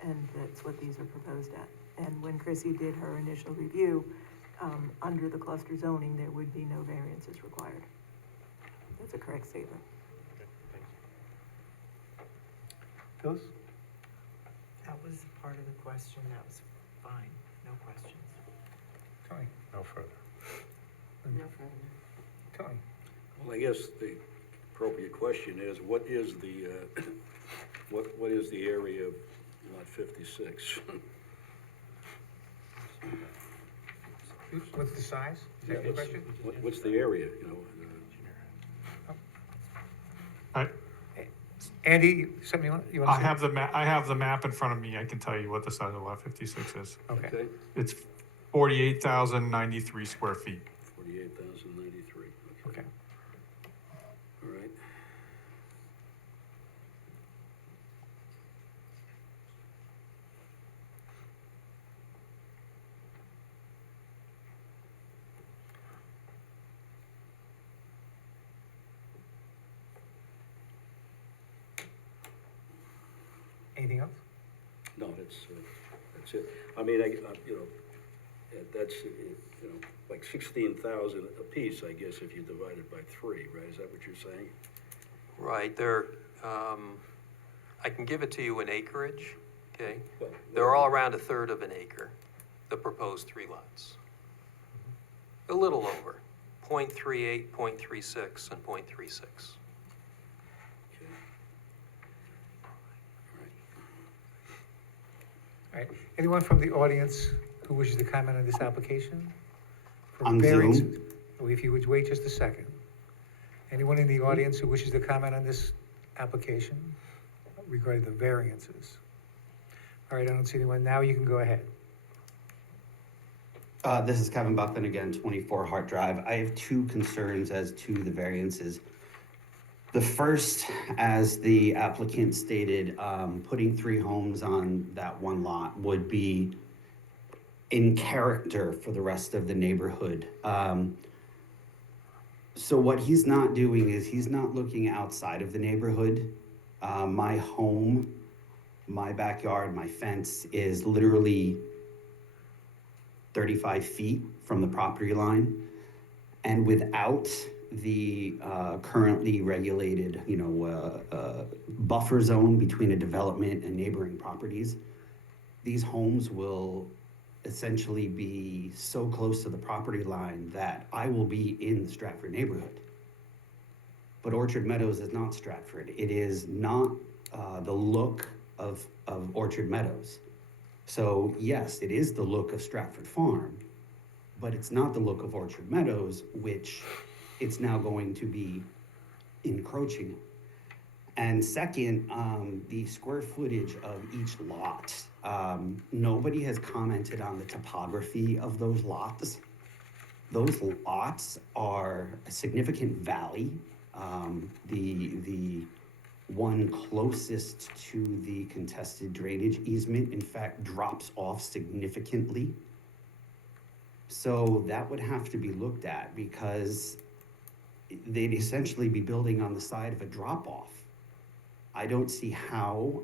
and that's what these are proposed at. And when Chrissy did her initial review, under the cluster zoning, there would be no variances required. That's a correct statement. Okay, thanks. Phyllis? That was part of the question, that was fine, no questions. Tony? No further. No further. Tony? Well, I guess the appropriate question is, what is the, what is the area of lot 56? What's the size? Is that the question? What's the area, you know? Andy, something you want to say? I have the map in front of me. I can tell you what the size of lot 56 is. Okay. It's 48,093 square feet. 48,093, Okay. all right. Anything else? No, that's it. I mean, you know, that's, you know, like 16,000 apiece, I guess, if you divide it by 3, right? Is that what you're saying? Right, I can give it to you in acreage, okay? Well, They're all around 1/3 of an acre, the proposed 3 lots. A little over, 0.38, 0.36, and 0.36. Okay. All right. Anyone from the audience who wishes to comment on this application? For On variance- Zoom? Oh, if you would wait just a second. Anyone in the audience who wishes to comment on this application regarding the variances? All right, I don't see anyone. Now you can go ahead. This is Kevin Buckland again, 24 Hart Drive. I have 2 concerns as to the variances. The first, as the applicant stated, putting 3 homes on that one lot would be in character for the rest of the neighborhood. So what he's not doing is he's not looking outside of the neighborhood. My home, my backyard, my fence is literally 35 feet from the property line. And without the currently regulated, buffer zone between a development and neighboring properties. These homes will essentially be so close to the property line that I will be in the Stratford neighborhood. But Orchard Meadows is not Stratford. It is not the look of Orchard Meadows. So yes, it is the look of Stratford Farm, but it's not the look of Orchard Meadows, which it's now going to be encroaching. And second, the square footage of each lot. Nobody has commented on the topography of those lots. Those lots are a significant valley. The one closest to the contested drainage easement, in fact, drops off significantly. So that would have to be looked at because they'd essentially be building on the side of a drop-off. I don't see how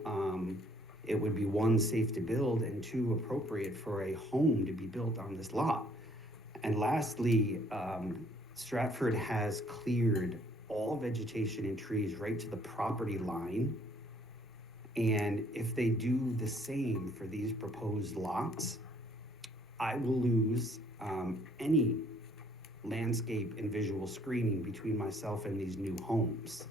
it would be, one, safe to build, and two, appropriate for a home to be built on this lot. And lastly, Stratford has cleared all vegetation and trees right to the property line. And if they do the same for these proposed lots, I will lose any landscape and visual screening between myself and these new homes.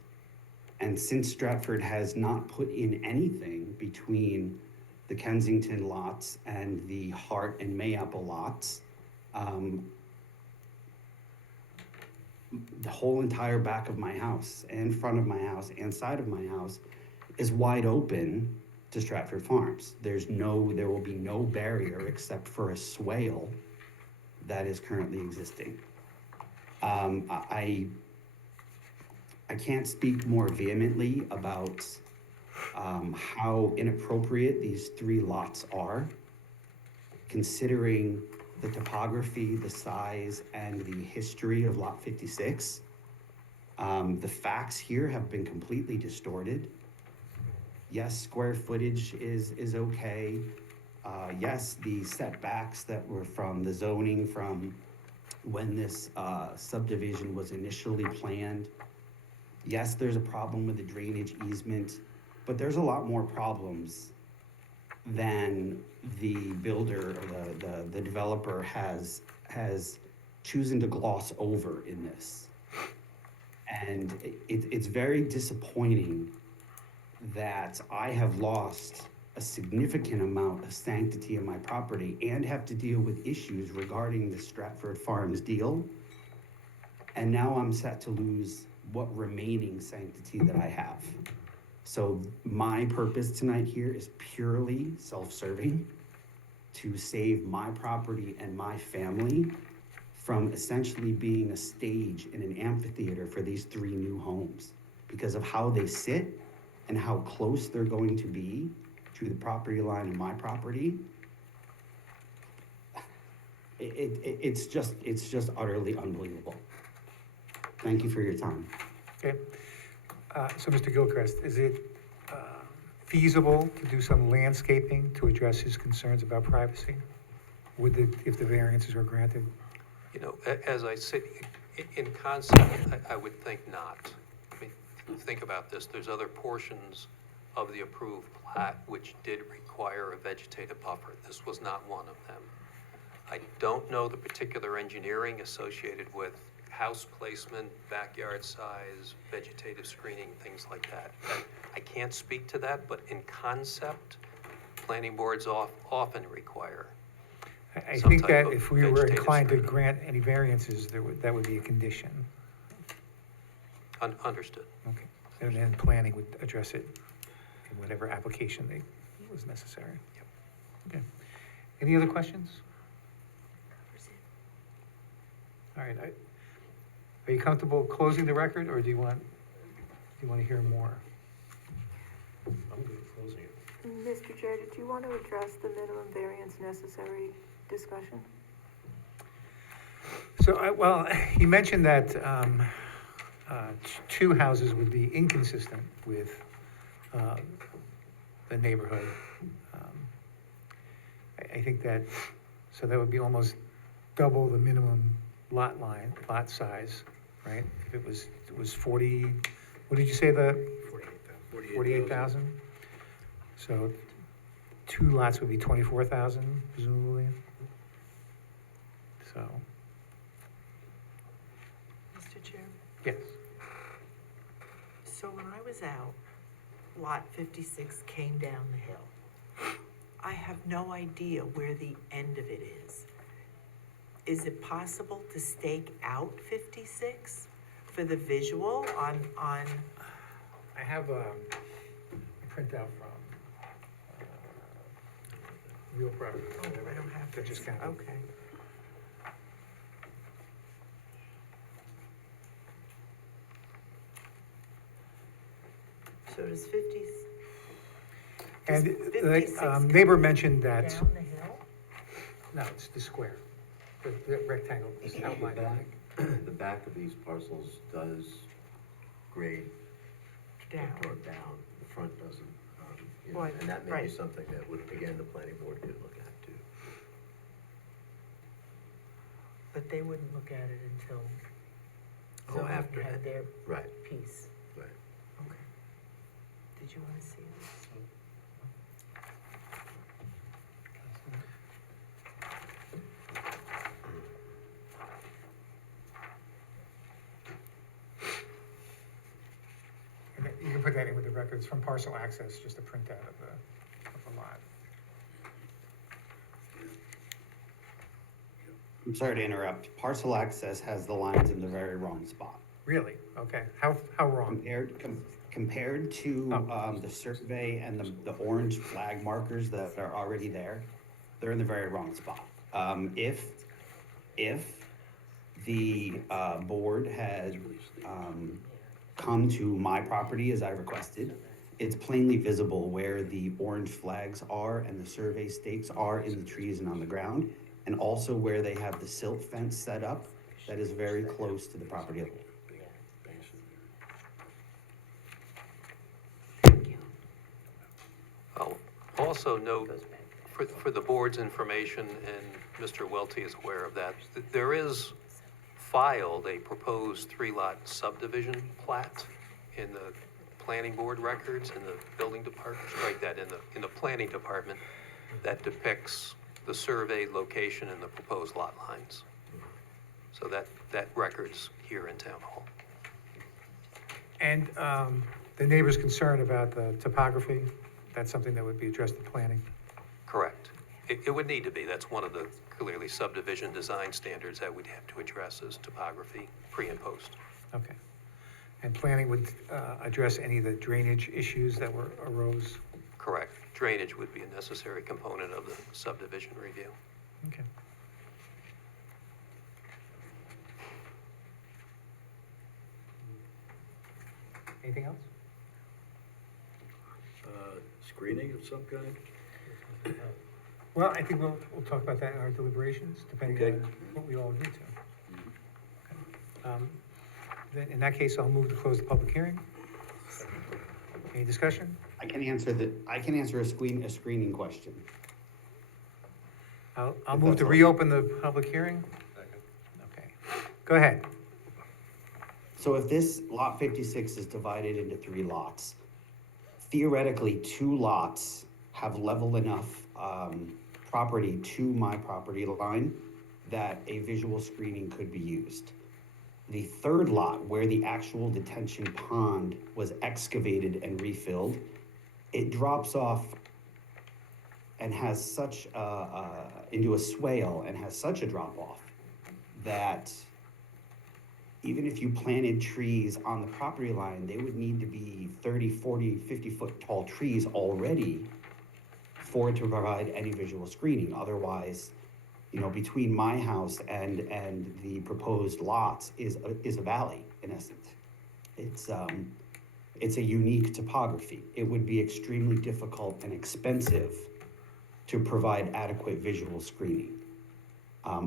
And since Stratford has not put in anything between the Kensington lots and the Hart and Mayapple lots, the whole entire back of my house and front of my house and side of my house is wide open to Stratford Farms. There will be no barrier except for a swale that is currently existing. I can't speak more vehemently about how inappropriate these three lots are, considering the topography, the size, and the history of Lot 56. The facts here have been completely distorted. Yes, square footage is okay. Yes, the setbacks that were from the zoning from when this subdivision was initially planned. Yes, there's a problem with the drainage easement, but there's a lot more problems than the builder or the developer has chosen to gloss over in this. And it's very disappointing that I have lost a significant amount of sanctity in my property and have to deal with issues regarding the Stratford Farms deal. And now I'm set to lose what remaining sanctity that I have. So my purpose tonight here is purely self-serving, to save my property and my family from essentially being a stage in an amphitheater for these three new homes because of how they sit and how close they're going to be to the property line of my property. It's just utterly unbelievable. Thank you for your time. Okay. So Mr. Gilchrist, is it feasible to do some landscaping to address his concerns about privacy? If the variances were granted? You know, as I said, in concept, I would think not. I mean, think about this, there's other portions of the approved plat which did require a vegetative buffer. This was not one of them. I don't know the particular engineering associated with house placement, backyard size, vegetative screening, things like that. I can't speak to that, but in concept, planning boards often require I some think type that of if we were vegetative inclined to screening. grant any variances, that would be a condition. Understood. Okay. And then planning would address it in whatever application was necessary. Okay. Any other questions? All right. Are you comfortable closing the record, or do you want to hear more? I'm good with closing it. Mr. Chair, did you want to address the minimum variance necessary discussion? So, well, you mentioned that two houses would be inconsistent with the neighborhood. I think so that would be almost double the minimum lot size. right? If it was 40, what did you say, the? 48,000. So 2 lots would be 24,000 presumably. So, Mr. Chair, yes, so when I was out, lot 56 came down the hill. I have no idea where the end of it is. Is it possible to stake out 56 for the visual on, I have a printout from Real Property. oh, I don't have That this, just kind of, okay. So does 50, and does the 56 neighbor mentioned that, down the hill? no, it's the square, the rectangle, is outlined. The back of these parcels does grade Down. toward down, the front doesn't. Right, And that may be right. something that would, again, the planning board could look at too. But they wouldn't look at it until Oh, zoning after had that. their Right, piece. right. Okay. Did you wanna see this? And you can put that in with the records from Parcel Access, just a printout of the lot. I'm sorry to interrupt. Parcel access has the lines in the very wrong spot. Really? Okay, how wrong? Compared to, Oh. the survey and the orange flag markers that are already there, they're in the very wrong spot. If the, board had, come to my property as I requested, it's plainly visible where the orange flags are and the survey stakes are in the trees and on the ground, and also where they have the silt fence set up that is very close to the property line. I'll also note, for the board's information, and Mr. Welty is aware of that, there is filed a proposed 3-lot subdivision plat in the planning board records, in the building department, strike that, in the planning department, that depicts the surveyed location and the proposed lot lines. So that record's here in town hall. And the neighbor's concern about the topography, that's something that would be addressed in planning? Correct. It would need to be. That's one of the clearly subdivision design standards that we'd have to address is topography, pre and post. Okay. And planning would address any of the drainage issues that arose? Correct. Drainage would be a necessary component of the subdivision review. Okay. Anything else? Screening of some kind? Well, I think we'll talk about that in our deliberations, depending Okay. on what we all agree to. Okay. Then, in that case, I'll move to close the public hearing. Any discussion? I can answer a screening question. I'll If move that's to all. reopen the public hearing. Okay, go ahead. So if this lot 56 is divided into 3 lots, theoretically, 2 lots have level enough property to my property line that a visual screening could be used. The 3rd lot, where the actual detention pond was excavated and refilled, it drops off and has such into a swale and has such a drop off that even if you planted trees on the property line, they would need to be 30, 40, 50-foot tall trees already for it to provide any visual screening. Otherwise, between my house and the proposed lots is a valley, in essence. It's a unique topography. It would be extremely difficult and expensive to provide adequate visual screening.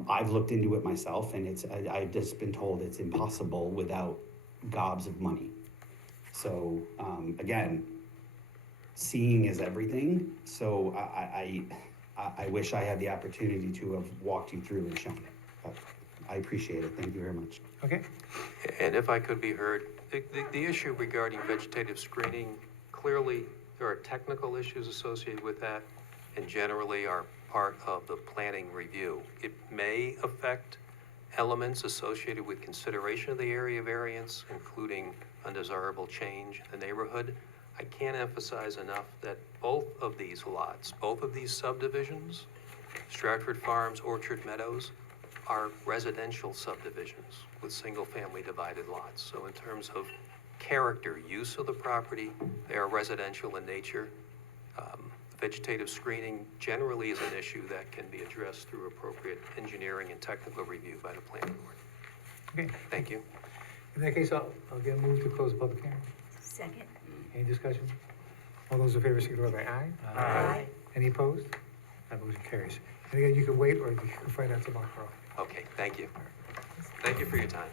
I've looked into it myself, and I've just been told it's impossible without gobs of money. So, again, seeing is everything, so I wish I had the opportunity to have walked you through and shown it. But I appreciate it. Thank you very much. Okay? And if I could be heard, the issue regarding vegetative screening, clearly, there are technical issues associated with that, and generally are part of the planning review. It may affect elements associated with consideration of the area variance, including undesirable change in the neighborhood. I can't emphasize enough that both of these lots, both of these subdivisions, Stratford Farms, Orchard Meadows, are residential subdivisions with single-family divided lots. So in terms of character, use of the property, they are residential in nature. Vegetative screening generally is an issue that can be addressed through appropriate engineering and technical review by the planning board. Okay. Thank you. In that case, I'll get a move to close the public hearing. Second? Any discussion? All those in favor, signify by aye. Aye. Any opposed? That motion carries. And again, you can wait, or you can find out tomorrow. Okay, thank you. Thank you for your time.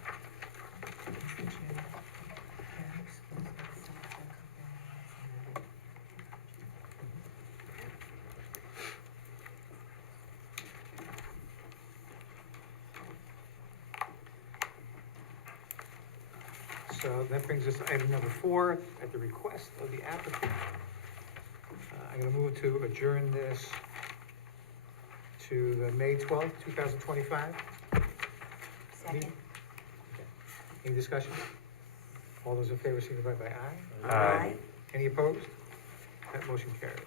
So that brings us to item number 4, at the request of the applicant. I'm gonna move to adjourn this to the May 12th, 2025. Second? Any discussion? All those in favor signify by aye. Aye. Any opposed? That motion carries.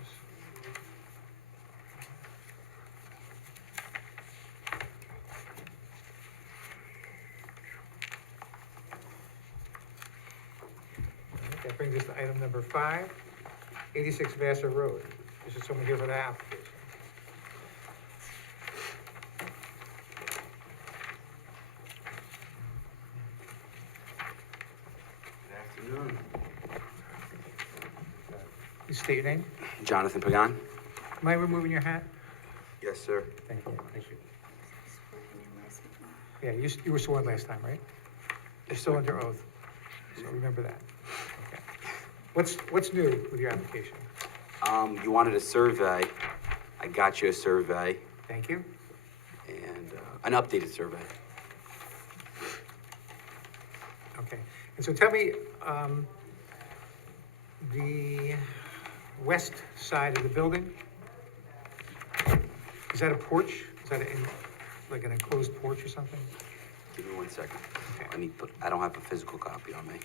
All right, that brings us to item number 5, 86 Vassar Road. Is there someone here for the application? Afternoon. Please state your name. Jonathan Pagan? Am I removing your hat? Yes, sir. Thank you. Yeah, you were sworn last time, right? You're still under oath, so remember that. Okay. What's new with your application? You wanted a survey. I got you a survey Thank you. and an updated survey. Okay, and so tell me, the west side of the building, is that a porch? Is that like an enclosed porch or something? Give me 1 second. Okay. I don't have a physical copy on me.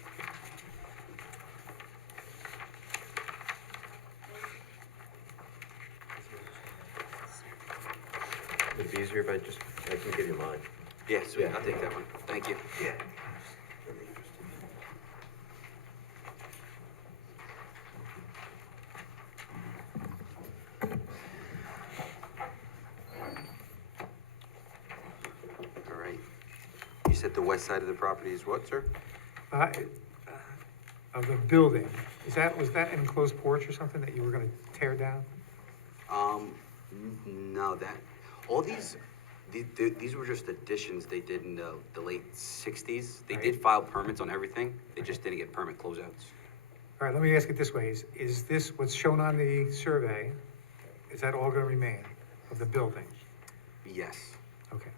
Would it be easier if I can give you mine? Yeah, sweet. Yeah. I'll take that one. Thank you. Yeah. All right. You said the west side of the property is what, sir? Of the building, was that an enclosed porch or something that you were gonna tear down? No, all these were just additions they did in the late 60s. They did file permits on everything. They just didn't get permit closeouts. All right, let me ask it this way, is this, what's shown on the survey, is that all gonna remain of the building? Yes. Okay.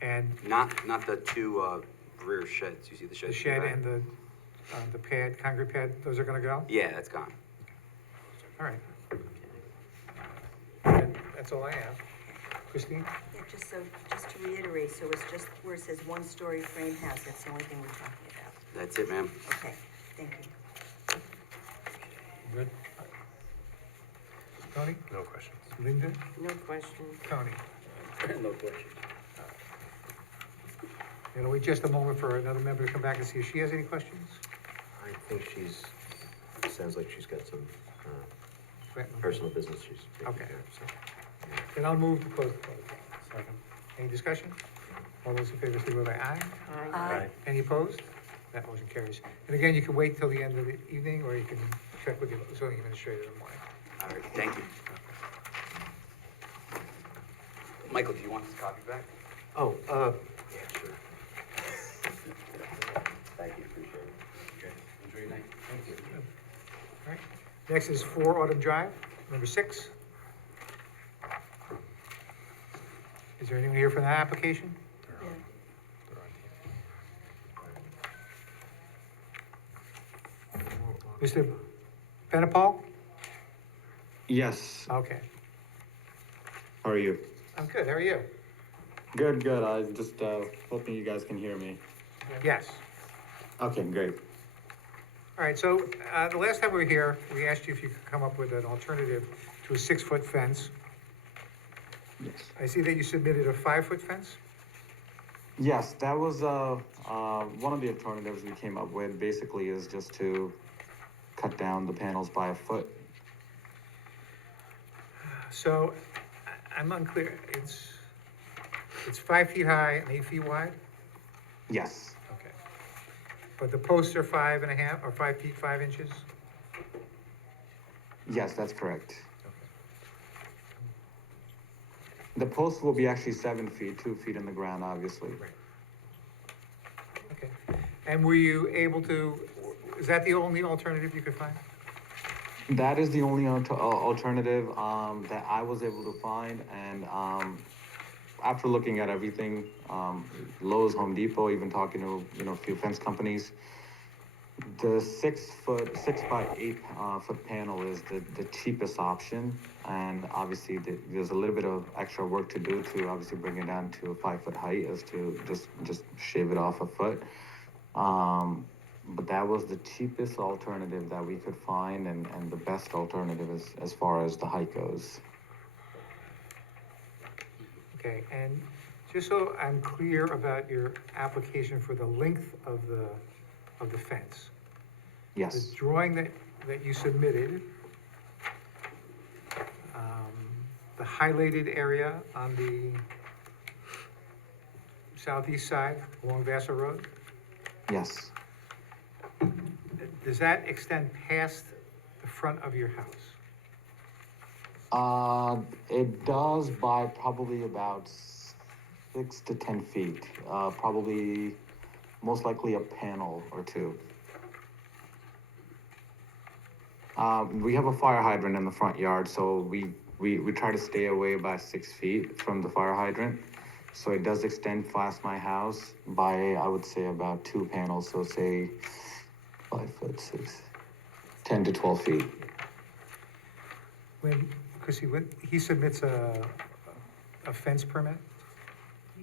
And Not the two rear sheds. You see the sheds? the in shed back? and the pad, concrete pad, those are gonna go? Yeah, that's gone. All right. And that's all I have. Christine? Yeah, just to reiterate, so it's just where it says one-story frame house, that's the only thing we're talking about. That's it, ma'am. Okay, thank you. Good. Tony? No questions. Linda? No question. Tony? No question. You know, wait just a moment for another member to come back and see if she has any questions. I think sounds like she's got some Right. personal business she's taking Okay. care of, so. Then I'll move to close the public hearing. Second. Any discussion? All those in favor, signify by aye. Aye. Any opposed? That motion carries. And again, you can wait till the end of the evening, or you can check with the zoning administrator in the morning. All right, thank you. Michael, do you want this copy back? Oh, yeah, sure. Thank you, appreciate it. Okay. Enjoy your night. Thank you. All right. Next is 4 Autumn Drive, number 6. Is there anyone here for that application? Yeah. Mr. Benapol? Yes, Okay, how are you? I'm good, how are you? Good, good. I just hoping you guys can hear me. Yes. Okay, great. All right, so, the last time we were here, we asked you if you could come up with an alternative to a 6-foot fence. Yes. I see that you submitted a 5-foot fence? Yes, that was one of the alternatives we came up with. Basically, is just to cut down the panels by a foot. So, I'm unclear, it's 5 feet high and 8 feet wide? Yes, Okay. But the posts are 5.5, or 5 feet, 5 inches? yes, that's correct. Okay. The post will be actually 7 feet, 2 feet in the ground, obviously. Right. Okay. And were you able to, is that the only alternative you could find? That is the only alternative that I was able to find, and after looking at everything, Lowe's, Home Depot, even talking to a few fence companies, the 6 by 8 foot panel is the cheapest option, and obviously there's a little bit of extra work to do to obviously bring it down to a 5-foot height, is to just shave it off a foot. But that was the cheapest alternative that we could find, and the best alternative as far as the height goes. Okay, and just so I'm clear about your application for the length of the fence. Yes, The drawing that you submitted, the highlighted area on the southeast side along Vassar Road, yes. does that extend past the front of your house? It does by probably about 6 to 10 feet, probably most likely a panel or two. We have a fire hydrant in the front yard, so we try to stay away by 6 feet from the fire hydrant. So it does extend past my house by, I would say, about 2 panels, so say 5 foot 6, 10 to 12 feet. When he submits a fence permit,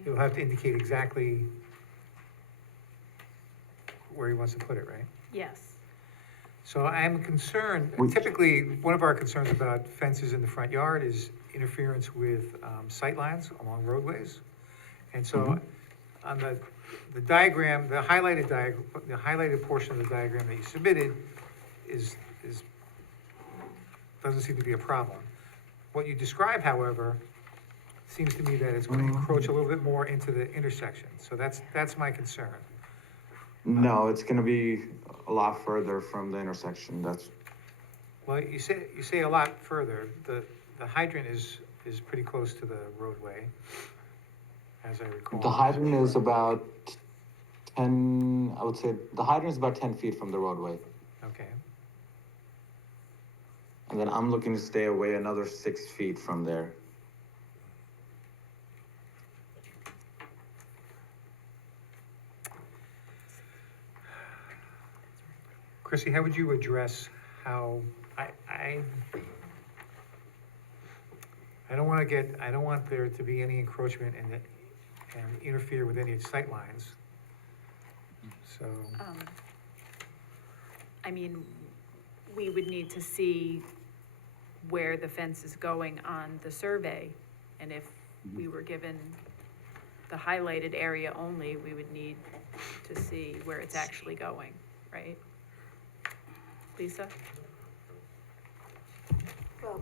he'll have to indicate exactly where he wants to put it, right? Yes. So I'm concerned, We- typically, one of our concerns about fences in the front yard is interference with sightlines along roadways. And so on the diagram, the highlighted portion of the diagram that you submitted doesn't seem to be a problem. What you describe, however, seems to me that it's going to encroach a little bit more into the intersection. So that's my concern. No, it's gonna be a lot further from the intersection. Well, you say a lot further. The hydrant is pretty close to the roadway, as I recall. The hydrant is about 10, I would say, the hydrant is about 10 feet from the roadway. Okay. And then I'm looking to stay away another 6 feet from there. Chrissy, how would you address how, I don't want there to be any encroachment and interfere with any sight lines. So, I mean, we would need to see where the fence is going on the survey. And if we were given the highlighted area only, we would need to see where it's actually going, right? Lisa? Well,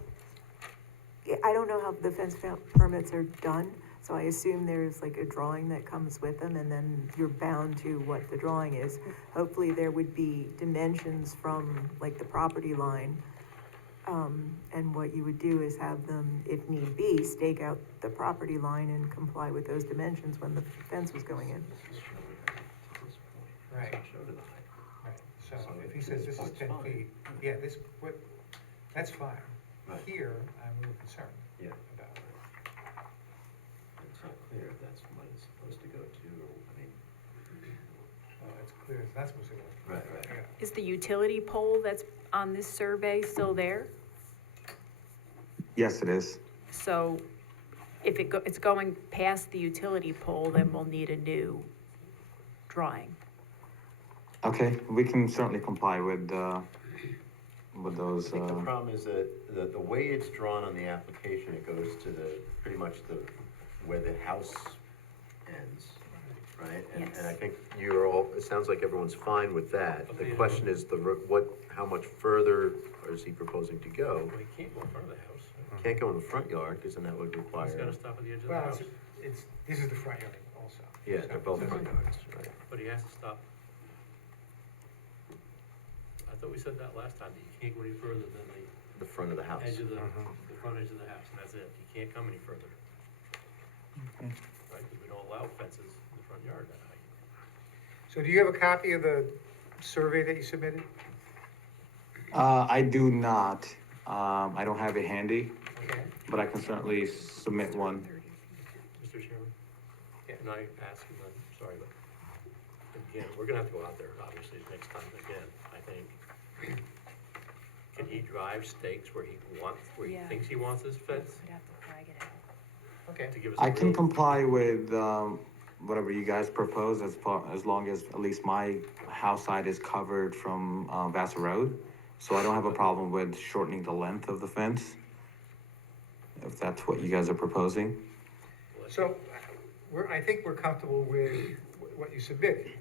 yeah, I don't know how the fence permits are done, so I assume there's like a drawing that comes with them, and then you're bound to what the drawing is. Hopefully, there would be dimensions from like the property line. And what you would do is have them, if need be, stake out the property line and comply with those dimensions when the fence was going in. right. Right. So if he says this is 10 feet, yeah, that's fine. Right. Here, I'm a little concerned Yeah. about it. It's not clear if that's what it's supposed to go to, I mean. It's clear as that's supposed to go. Right, right. Yeah. Is the utility pole that's on this survey still there? Yes, it is. So if it's going past the utility pole, then we'll need a new drawing. Okay, we can certainly comply with those, I think the problem is that the way it's drawn on the application, it goes to pretty much where the house ends, right? Yes. And I think it sounds like everyone's fine with that. The Okay. question is how much further is he proposing to go? Well, you can't go in front of the house. Can't go in the front yard, because then that would He's require, gotta stop at the edge of the Well, house, this is the front yard also. yeah, they're both front yards, right? but he has to stop. I thought we said that last time, that you can't go any further than The front of the house. the edge of the front edge of the house, and that's it. You can't come any further. Right, because we don't allow fences in the front yard that height. So do you have a copy of the survey that you submitted? I do not. I don't have it handy, Okay. but I can certainly submit one. Mr. Chairman? Yeah. Can I ask him, I'm sorry, but again, we're gonna have to go out there, obviously, next time again, I think. Can he drive stakes where he Yeah. thinks he wants his fence We'd have to drag it out. Okay. to give us? I a can room? comply with, whatever you guys propose as long as at least my house side is covered from, Vassar Road. So I don't have a problem with shortening the length of the fence, if that's what you guys are proposing. So, I think we're comfortable with what you submitted,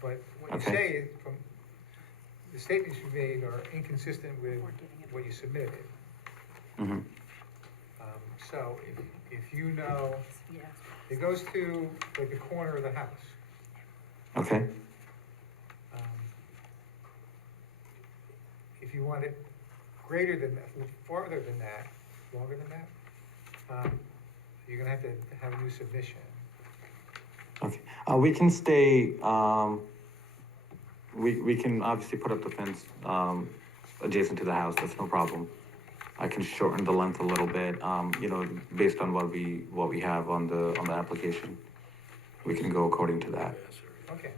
but what you Okay. say is, from, the statements you made are inconsistent with what you submitted. Mm-hmm. So, if you know, Yeah. it goes to, like, the corner of the house. Okay, Um, If you want it greater than that, farther than that, longer than that, you're gonna have to have a new submission. okay. We can stay, we can obviously put up the fence, adjacent to the house, that's no problem. I can shorten the length a little bit, based on what we have on the application. We can go according to that. Okay.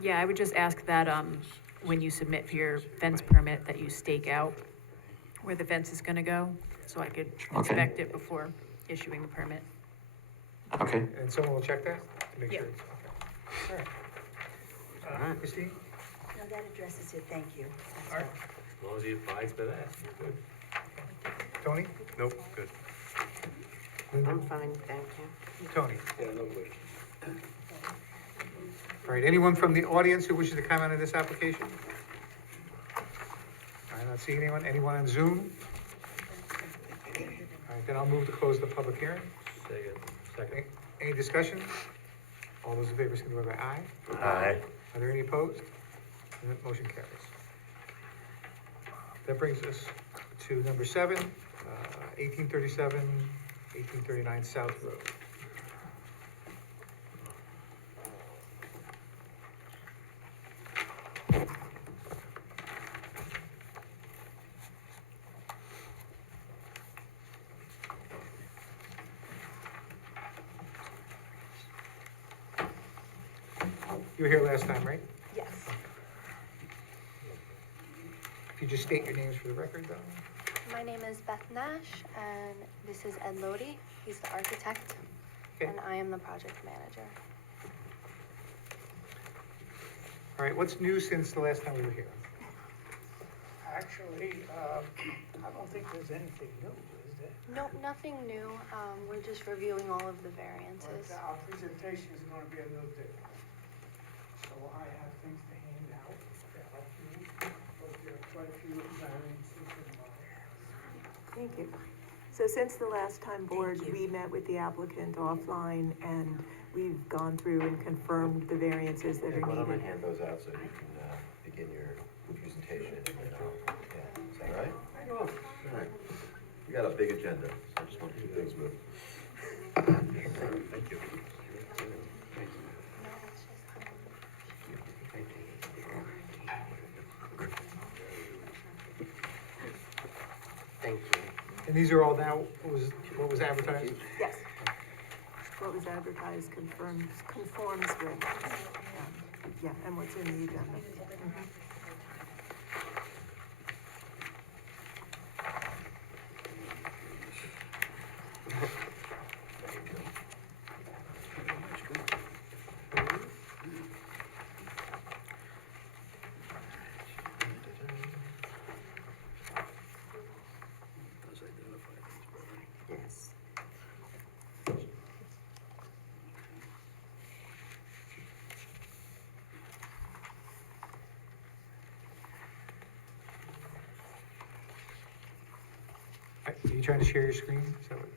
Yeah, I would just ask that, when you submit for your fence permit, that you stake out where the fence is gonna go, so I could Okay. inspect it before issuing the permit. Okay, And someone will check that to make Yeah. sure it's, okay. All right. Christine? No, that addresses it, thank you. That's All right. As long as he abides by that, you're good. Tony? Nope, good. Linda? I'm fine, thank you. Tony? Yeah, no question. All right, anyone from the audience who wishes to comment on this application? I'm not seeing anyone. Anyone on Zoom? All right, then I'll move to close the public hearing. Second. Any discussion? All those in favor, signify by aye. Aye. Are there any opposed? And that motion carries. That brings us to number 7, 1837, 1839 South Road. You were here last time, right? Yes. If you just state your names for the record, though. My name is Beth Nash, and this is Ed Lodi. He's the architect, Okay. and I am the project manager. All right, what's new since the last time we were here? Actually, I don't think there's anything new, is there? No, nothing new. We're just reviewing all of the But variances. our presentation is gonna be a little different. So I have things to hand out, to help you, but there are quite a few variances involved. Thank you. So since the last time, board, Thank you. we met with the applicant offline, and we've gone through and confirmed the variances that Hey, are why don't I needed. hand those out so you can begin your presentation, and then is that all right? All right. We got a big agenda, so I just want to keep things moving. Thank you. No, it's just, Thank you. And these are all now, what was advertised? Yes. What was advertised conforms with. Yeah, and what's in the agenda. Does identify things better. Yes. Are you trying to share your screen? Is that what-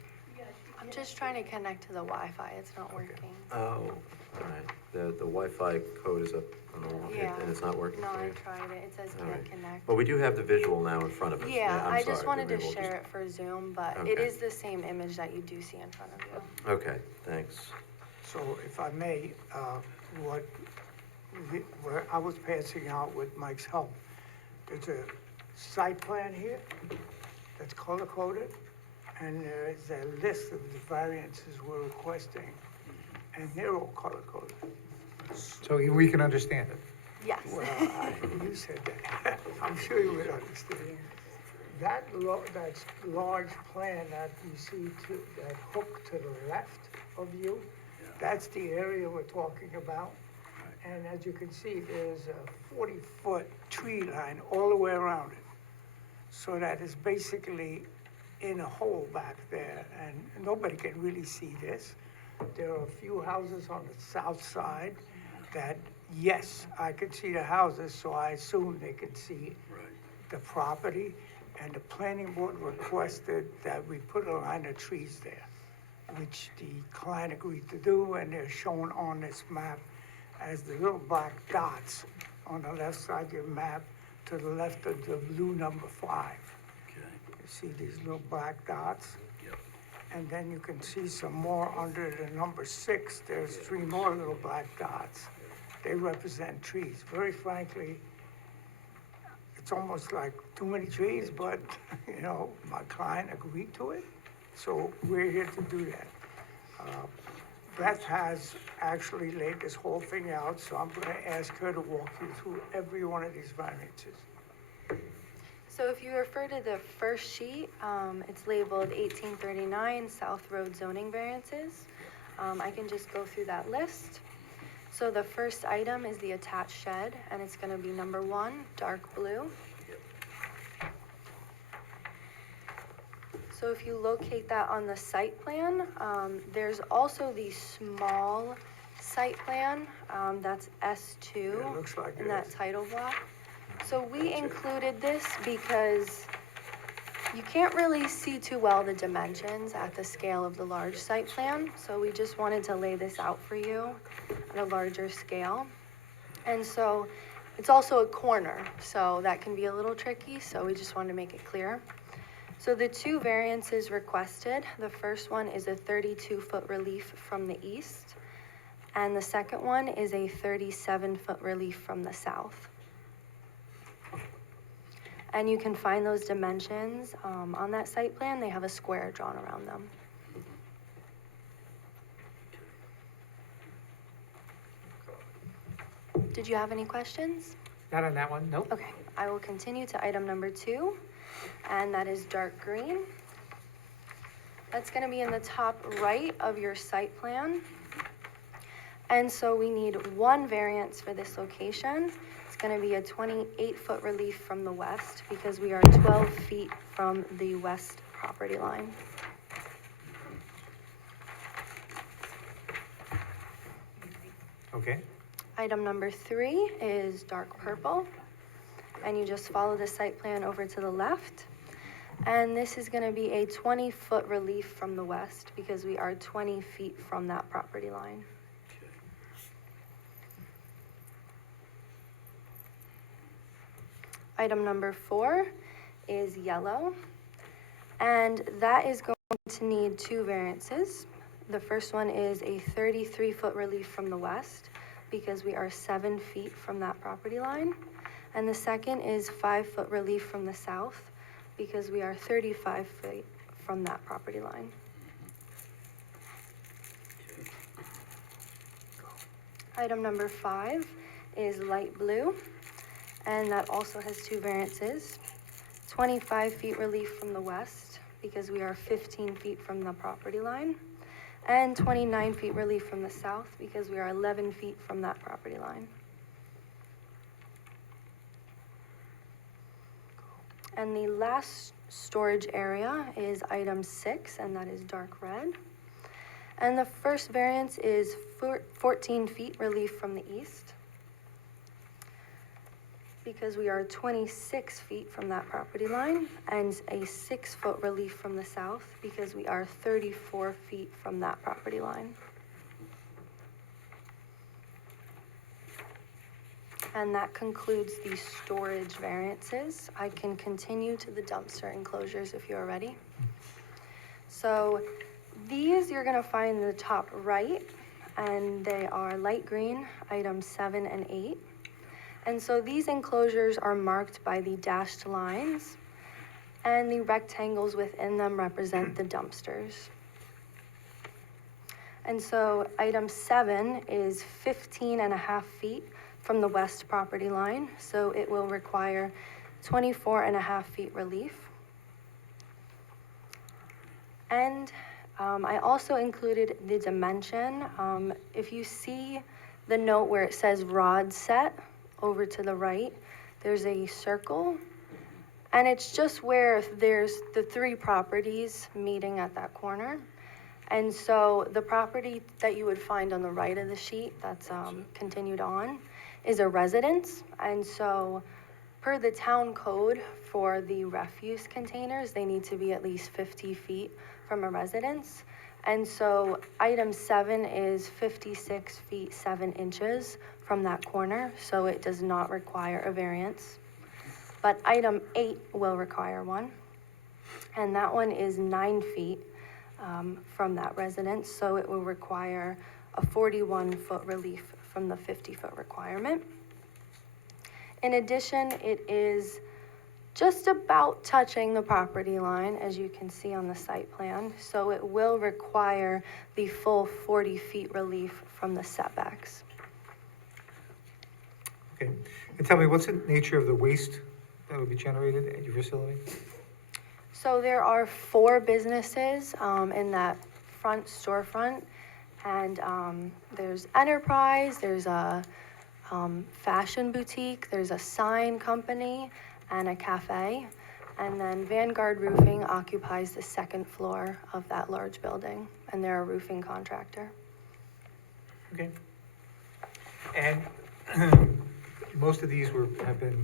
I'm just trying to connect to the Wi-Fi, it's not working. Oh, all right. The Wi-Fi code is up on the wall, Yeah. and it's not working No, for I you? tried it, it says All can't right. connect. But we do have the visual now in front of us. Yeah, I'm I just sorry, wanted to maybe we'll share just- it for Zoom, but it Okay. is the same image that you do see in front of you. Okay, thanks. So if I may, what, where I was passing out with Mike's help, there's a site plan here that's color-coded, and there is a list of the variances we're requesting, and they're all color-coded. So we can understand it. Yes. Well, you said that. I'm sure you would understand. That large plan that you see that hook to the left of you, that's the area we're talking about. And as you can see, there's a 40-foot tree line all the way around it. So that is basically in a hole back there, and nobody can really see this. There are a few houses on the south side that, yes, I can see the houses, so I assume they can see the property. And the planning board requested that we put a line of trees there, which the client agreed to do, and they're shown on this map as the little black dots on the left side of your map to the left of the blue number 5. You see these little black dots? And then you can see some more under the number 6. There's 3 more little black dots. They represent trees. Very frankly, it's almost like too many trees, but, you know, my client agreed to it, so we're here to do that. Beth has actually laid this whole thing out, so I'm gonna ask her to walk you through every one of these variances. So if you refer to the first sheet, it's labeled 1839 South Road zoning variances. I can just go through that list. So the first item is the attached shed, and it's gonna be number 1, dark blue. So if you locate that on the site plan, there's also the small site plan, that's S2 Yeah, it looks like in it that is. title block. So we included this because you can't really see too well the dimensions at the scale of the large site plan. So we just wanted to lay this out for you at a larger scale. And so it's also a corner, so that can be a little tricky. So we just wanted to make it clear. So the 2 variances requested, the first one is a 32-foot relief from the east, and the second one is a 37-foot relief from the south. And you can find those dimensions on that site plan. They have a square drawn around them. Did you have any questions? Not on that one, nope. Okay, I will continue to item number 2, and that is dark green. That's gonna be in the top right of your site plan. And so we need 1 variance for this location. It's gonna be a 28-foot relief from the west because we are 12 feet from the west property line. Okay, Item number 3 is dark purple, and you just follow the site plan over to the left. And this is gonna be a 20-foot relief from the west because we are 20 feet from that property line. Item number 4 is yellow, and that is going to need 2 variances. The first one is a 33-foot relief from the west because we are 7 feet from that property line. And the second is 5-foot relief from the south because we are 35 feet from that property line. Item number 5 is light blue, and that also has 2 variances. 25 feet relief from the west, because we are 15 feet from the property line, and 29 feet relief from the south, because we are 11 feet from that property line. And the last storage area is item 6, and that is dark red. And the first variance is 14 feet relief from the east, because we are 26 feet from that property line, and a 6-foot relief from the south, because we are 34 feet from that property line. And that concludes the storage variances. I can continue to the dumpster enclosures if you're ready. So these you're gonna find in the top right, and they are light green, items 7 and 8. And so these enclosures are marked by the dashed lines, and the rectangles within them represent the dumpsters. And so item 7 is 15.5 feet from the west property line, so it will require 24.5 feet relief. And I also included the dimension. If you see the note where it says rod set over to the right, there's a circle, and it's just where there's the 3 properties meeting at that corner. And so the property that you would find on the right of the sheet that's continued on is a residence. And so per the town code for the refuse containers, they need to be at least 50 feet from a residence. And so item 7 is 56 feet 7 inches from that corner, so it does not require a variance. But item 8 will require one, and that one is 9 feet from that residence, so it will require a 41-foot relief from the 50-foot requirement. In addition, it is just about touching the property line, as you can see on the site plan, so it will require the full 40 feet relief from the setbacks. Okay, and tell me, what's the nature of the waste that would be generated at your facility? So there are 4 businesses in that front storefront, and there's Enterprise, there's a fashion boutique, there's a sign company, and a cafe. And then Vanguard Roofing occupies the 2nd floor of that large building, and they're a roofing contractor. Okay. And most of these have been,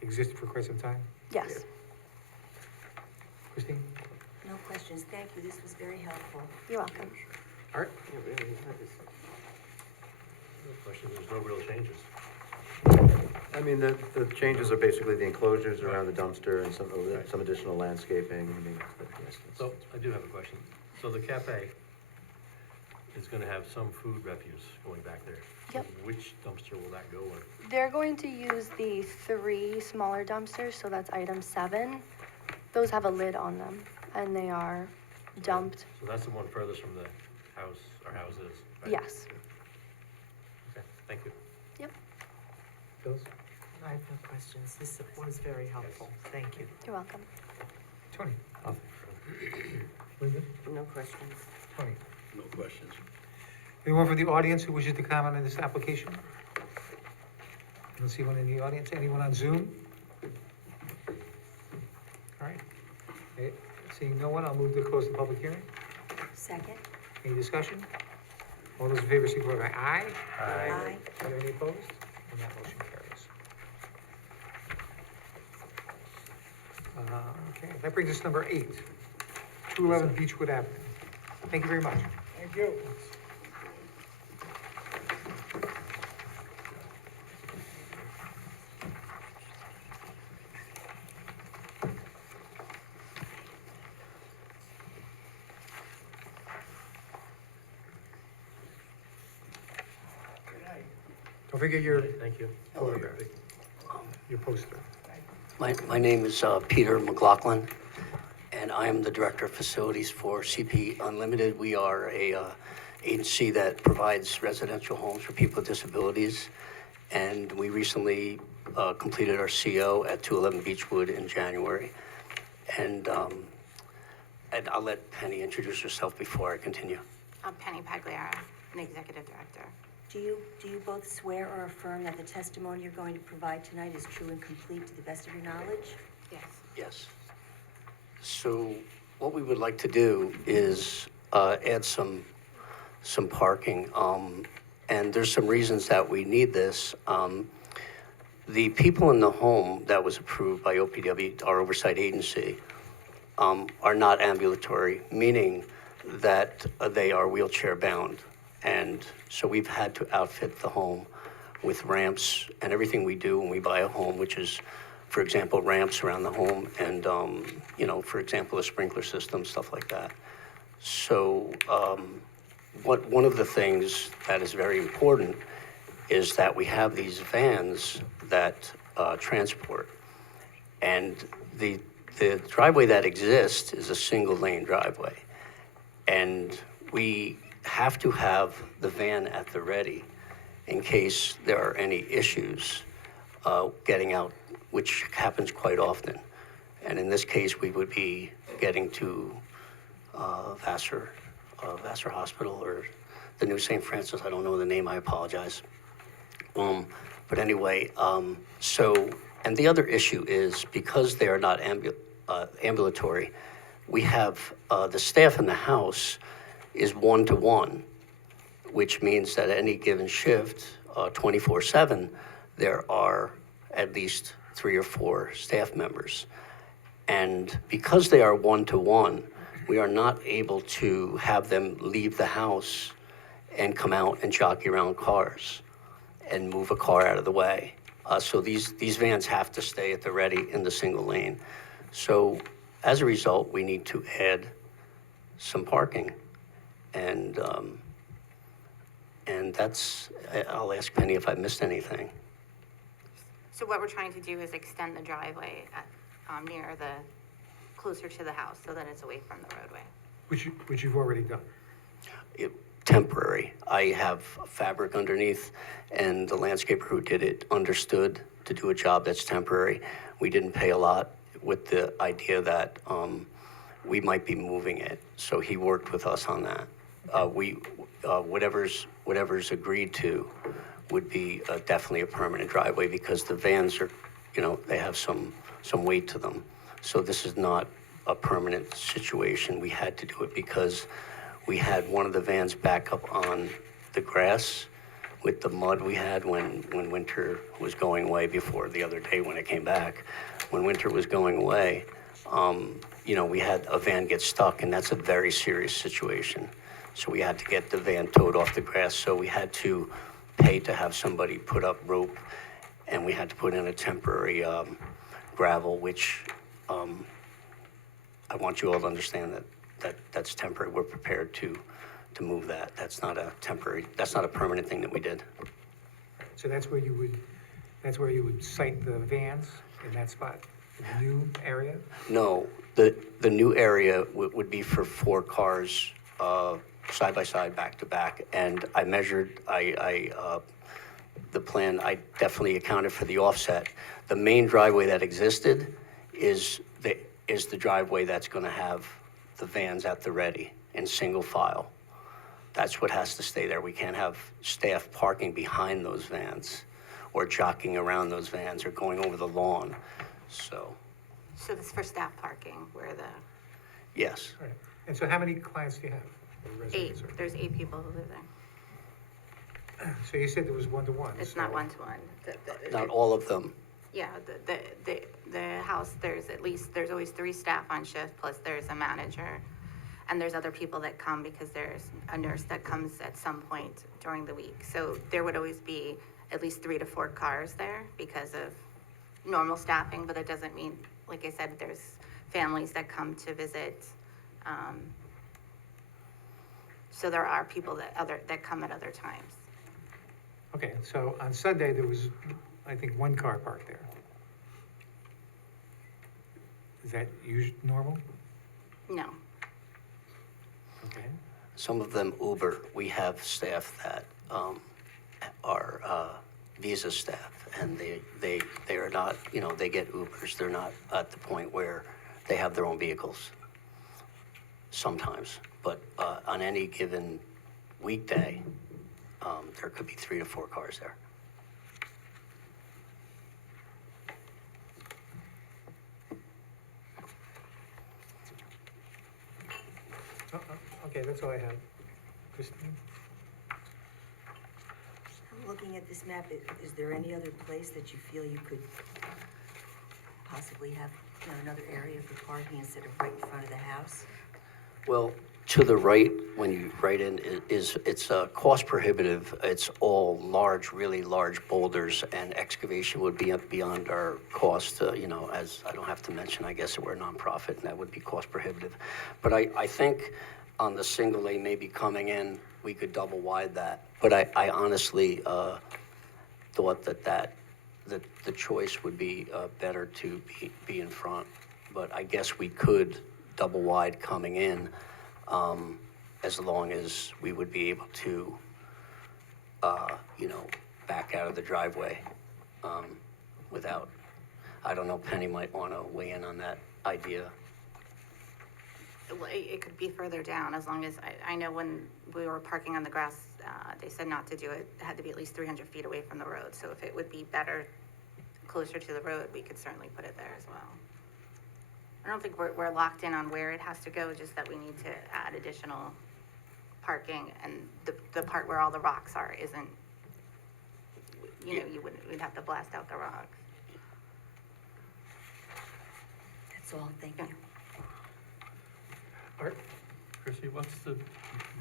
existed for quite some time? Yes. Christine? No questions, thank you, this was very helpful. You're welcome. Art? No question, there's no real changes. I mean, the changes are basically the enclosures around the dumpster and some additional landscaping. I mean, yes, So I do have a question. So the cafe is gonna have some food refuse going back there. Yep. Which dumpster will that go in? They're going to use the 3 smaller dumpsters, so that's item 7. Those have a lid on them, and they are dumped. So that's the one furthest from the house, or houses, right? Yes. Okay, thank you. Yep. Phyllis? I have no questions. This was very helpful. Thank you. You're welcome. Tony? Linda? No questions. Tony? No questions. Anyone from the audience who wishes to comment on this application? I don't see one in the audience. Anyone on Zoom? All right. Okay, seeing no one, I'll move to close the public hearing. Second? Any discussion? All those in favor, signify by aye. Aye. Are there any opposed? And that motion carries. Okay, that brings us to number 8, 211 Beechwood Avenue. Thank you very much. Thank you. Don't forget your Thank you. photograph, your poster. My name is Peter McLaughlin, and I am the Director of Facilities for CP Unlimited. We are a agency that provides residential homes for people with disabilities. And we recently completed our CO at 211 Beechwood in January. And I'll let Penny introduce herself before I continue. I'm Penny Pagliara, an executive director. Do you both swear or affirm that the testimony you're going to provide tonight is true and complete to the best of your knowledge? Yes. Yes. So what we would like to do is add some parking. And there's some reasons that we need this. The people in the home that was approved by OPW, our oversight agency, are not ambulatory, meaning that they are wheelchair bound. And so we've had to outfit the home with ramps and everything we do when we buy a home, which is, for example, ramps around the home and, for example, a sprinkler system, stuff like that. So one of the things that is very important is that we have these vans that transport. And the driveway that exists is a single lane driveway. And we have to have the van at the ready in case there are any issues getting out, which happens quite often. And in this case, we would be getting to Vassar Hospital or the New St. Francis. I don't know the name, I apologize. But anyway, and the other issue is because they are not ambulatory, we have the staff in the house is 1-to-1, which means that at any given shift, 24/7, there are at least 3 or 4 staff members. And because they are 1-to-1, we are not able to have them leave the house and come out and jockey around cars and move a car out of the way. So these vans have to stay at the ready in the single lane. So as a result, we need to add some parking. And that's, I'll ask Penny if I missed anything. So what we're trying to do is extend the driveway closer to the house so that it's away from the roadway. Which you've already done. Temporary. I have fabric underneath, and the landscaper who did it understood to do a job that's temporary. We didn't pay a lot with the idea that we might be moving it, so he worked with us on that. Whatever's agreed to would be definitely a permanent driveway because the vans are, they have some weight to them. So this is not a permanent situation. We had to do it because we had one of the vans back up on the grass with the mud we had when winter was going away before the other day when it came back. When winter was going away, we had a van get stuck, and that's a very serious situation. So we had to get the van towed off the grass. So we had to pay to have somebody put up rope, and we had to put in a temporary gravel, which I want you all to understand that's temporary. We're prepared to move that. That's not a permanent thing that we did. So that's where you would site the vans in that spot, the new area? No, the new area would be for 4 cars, side by side, back to back. And I measured, the plan, I definitely accounted for the offset. The main driveway that existed is the driveway that's gonna have the vans at the ready in single file. That's what has to stay there. We can't have staff parking behind those vans or jockeying around those vans or going over the lawn, so. So this is for staff parking where Yes. Right. And so how many clients do you have? Or residents, or- there's 8 people who live there. So you said there was 1-to-1. It's so- not 1-to-1. Not all of them. Yeah, the house, there's always 3 staff on shift, plus there's a manager. And there's other people that come because there's a nurse that comes at some point during the week. So there would always be at least 3 to 4 cars there because of normal staffing, but that doesn't mean, like I said, there's families that come to visit. So there are people that come at other times. Okay, so on Sunday, there was, I think, 1 car parked there. Is that normal? No. Okay. Some of them Uber. We have staff that are visa staff, and they are not, you know, they get Ubers. They're not at the point where they have their own vehicles sometimes. But on any given weekday, there could be 3 to 4 cars there. Okay, that's all I have. Christine? Looking at this map, is there any other place that you feel you could possibly have, you know, another area for parking instead of right in front of the house? Well, to the right, when you write in, it's cost prohibitive. It's all large, really large boulders, and excavation would be beyond our cost. You know, as I don't have to mention, I guess that we're a nonprofit, and that would be cost prohibitive. But I think on the single lane, maybe coming in, we could double wide that. But I honestly thought that the choice would be better to be in front. But I guess we could double wide coming in, as long as we would be able to, you know, back out of the driveway without, I don't know, Penny might want to weigh in on that idea. Well, it could be further down, as long as, I know when we were parking on the grass, they said not to do it. It had to be at least 300 feet away from the road. So if it would be better closer to the road, we could certainly put it there as well. I don't think we're locked in on where it has to go, just that we need to add additional parking, and the part where all the rocks are isn't, you know, we'd have to blast out the rocks. That's all, thank you. Art? Chrissy, what's the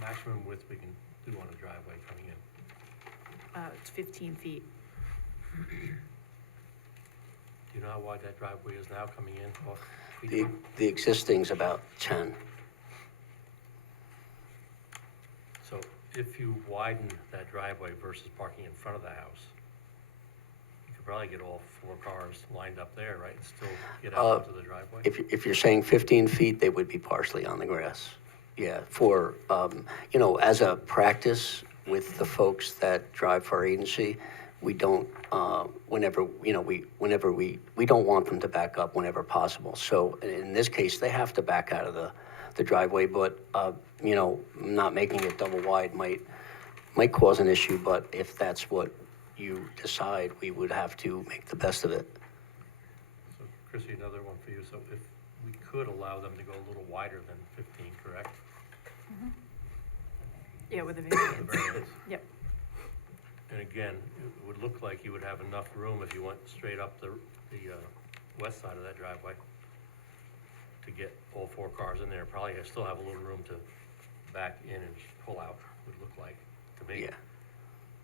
maximum width we can do on a driveway coming in? It's 15 feet. Do you know how wide that driveway is now coming in off? The existing's about 10. So if you widen that driveway versus parking in front of the house, you could probably get all 4 cars lined up there, right, and still get out into the driveway? If you're saying 15 feet, they would be partially on the grass. Yeah, for, you know, as a practice with the folks that drive for our agency, we don't, whenever we don't want them to back up whenever possible. So in this case, they have to back out of the driveway, but, you know, not making it double wide might cause an issue, but if that's what you decide, we would have to make the best of it. So Chrissy, another one for you. So if we could allow them to go a little wider than 15, correct? Mm-hmm. Yeah, with a variance. The variance. Yep. And again, it would look like you would have enough room if you went straight up the west side of that driveway to get all 4 cars in there. Probably still have a little room to back in and pull out, would look like, to me. Yeah.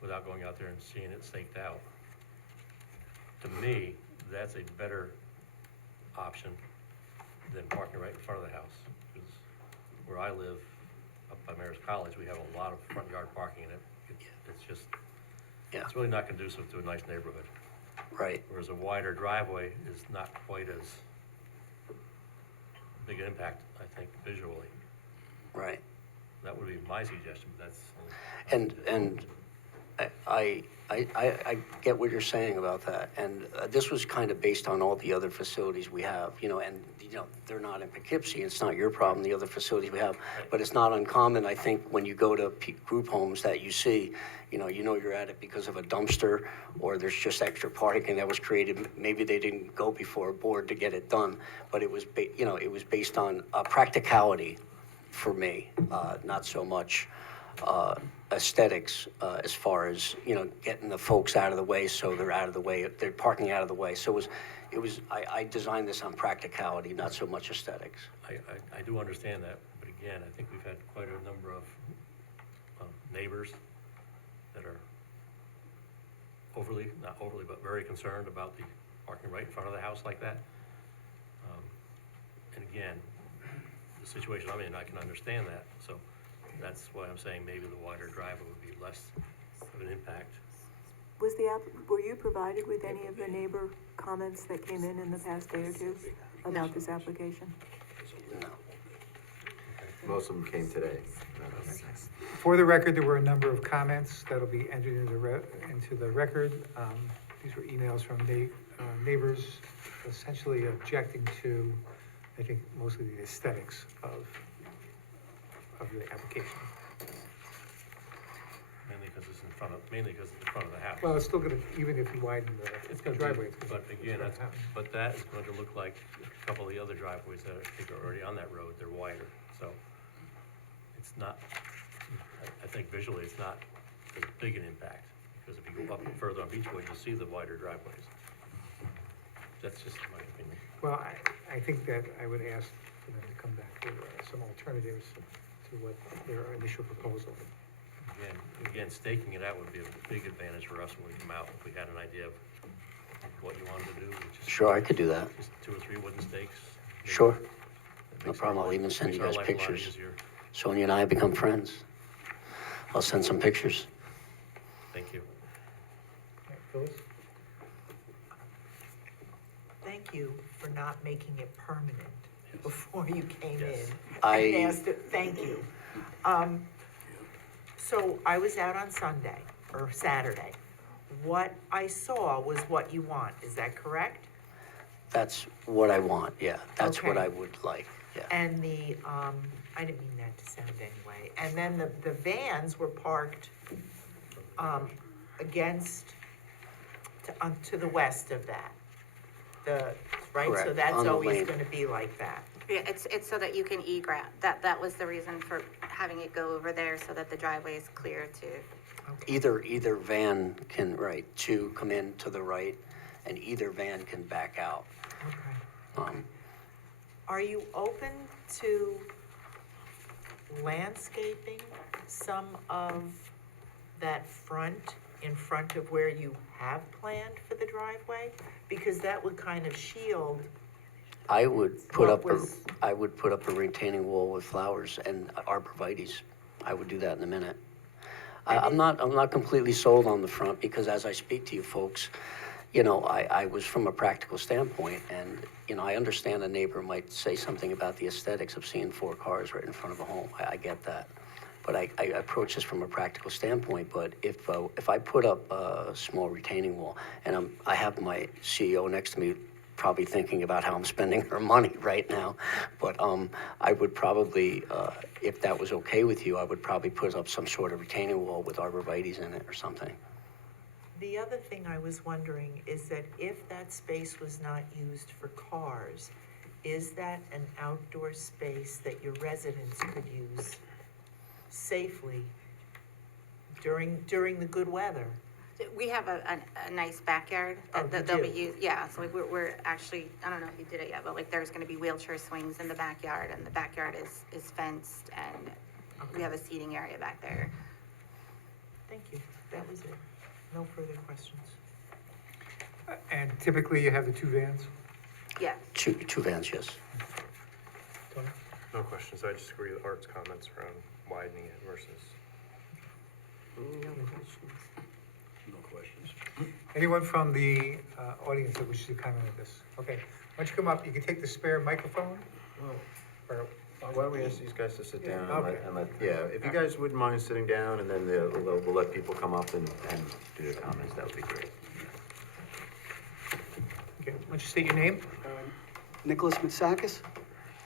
Without going out there and seeing it staked out. To me, that's a better option than parking right in front of the house. Because where I live, up by Mayor's College, we have a lot of front yard parking, and it's just, it's really not conducive to a nice neighborhood. Right. Whereas a wider driveway is not quite as big an impact, I think, visually. Right. That would be my suggestion, but that's. And I get what you're saying about that, and this was kind of based on all the other facilities we have, you know, and, you know, they're not in Poughkeepsie, it's not your problem, the other facilities we have, but it's not uncommon, I think, when you go to group homes that you see, you know you're at it because of a dumpster, or there's just extra parking that was created, maybe they didn't go before a board to get it done, but it was, it was based on practicality for me, not so much aesthetics, as far as, you know, getting the folks out of the way, so they're out of the way, they're parking out of the way. So I designed this on practicality, not so much aesthetics. I do understand that, but again, I think we've had quite a number of neighbors that are not overly, but very concerned about the parking right in front of the house like that. And again, the situation I'm in, I can understand that, so that's why I'm saying maybe the wider driveway would be less of an impact. Were you provided with any of the neighbor comments that came in the past day or two about this application? No. Most of them came today. For the record, there were a number of comments that'll be entered into the record. These were emails from neighbors essentially objecting to, I think, mostly the aesthetics of the application. Mainly because it's in front of the house. Well, it's still gonna, even if you widen It's the gonna driveway. be, but again, but that is going to look like a couple of the other driveways that I think are already on that road, they're wider, so it's not, I think visually it's not as big an impact, because if you go up further on Beechwood, you'll see the wider driveways. That's just my opinion. Well, I think that I would ask for them to come back with some alternatives to what their initial proposal. Again, staking it out would be a big advantage for us when we come out, if we had an idea of what you wanted to do. Sure, I could do that. Just 2 or 3 wooden stakes. Sure. That No makes problem, our I'll life- even send you makes our guys life a lot pictures. easier. Sonia and I have become friends. I'll send some pictures. Thank you. Okay, Phyllis? Thank you for not making it permanent before you came in. Yes. And asked it, thank you. So I was out on Sunday, or Saturday. What I saw was what you want, is that correct? That's what I want, yeah. That's what Okay. I would like, yeah. And I didn't mean that to sound anyway. And then the vans were parked, to the west of that. Right, so Correct, that's on the always lane. gonna be like that. Yeah, it's so that you can egress. That was the reason for having it go over there, so that the driveway is clear to, Either van can, right, two come in to the right, and either van can back out. Okay. Are you open to landscaping some of that front, in front of where you have planned for the driveway? Because that would kind of shield, I would put What up was- I would put up a retaining wall with flowers and arborvitae's. I would do that in a minute. I'm not completely sold on the front, because as I speak to you folks, you know, I was from a practical standpoint, and, you know, I understand a neighbor might say something about the aesthetics of seeing 4 cars right in front of a home. I get that. But I approach this from a practical standpoint, but if I put up a small retaining wall, and I have my CEO next to me probably thinking about how I'm spending her money right now, but I would probably, if that was okay with you, I would probably put up some sort of retaining wall with arborvitae's in it or something. the other thing I was wondering is that if that space was not used for cars, is that an outdoor space that your residents could use safely during the good weather? we have a nice backyard Oh, you that they'll be do? used, yeah, so like we're actually, I don't know if you did it yet, but like there's gonna be wheelchair swings in the backyard, and the backyard is fenced, and we have a seating area back there. Thank you, that was it. No further questions. And typically you have the 2 vans? Yeah. Two vans, yes. Tony? No questions, I just agree with Art's comments around widening it versus. No questions. No questions. Anyone from the audience that wishes to comment on this? Okay, why don't you come up, you can take the spare microphone? Or- Why don't we ask these guys to sit down Okay. yeah, if you guys wouldn't mind sitting down, and then we'll let people come up and do their comments, that would be great. Okay, why don't you state your name? Nicholas Mitsakis.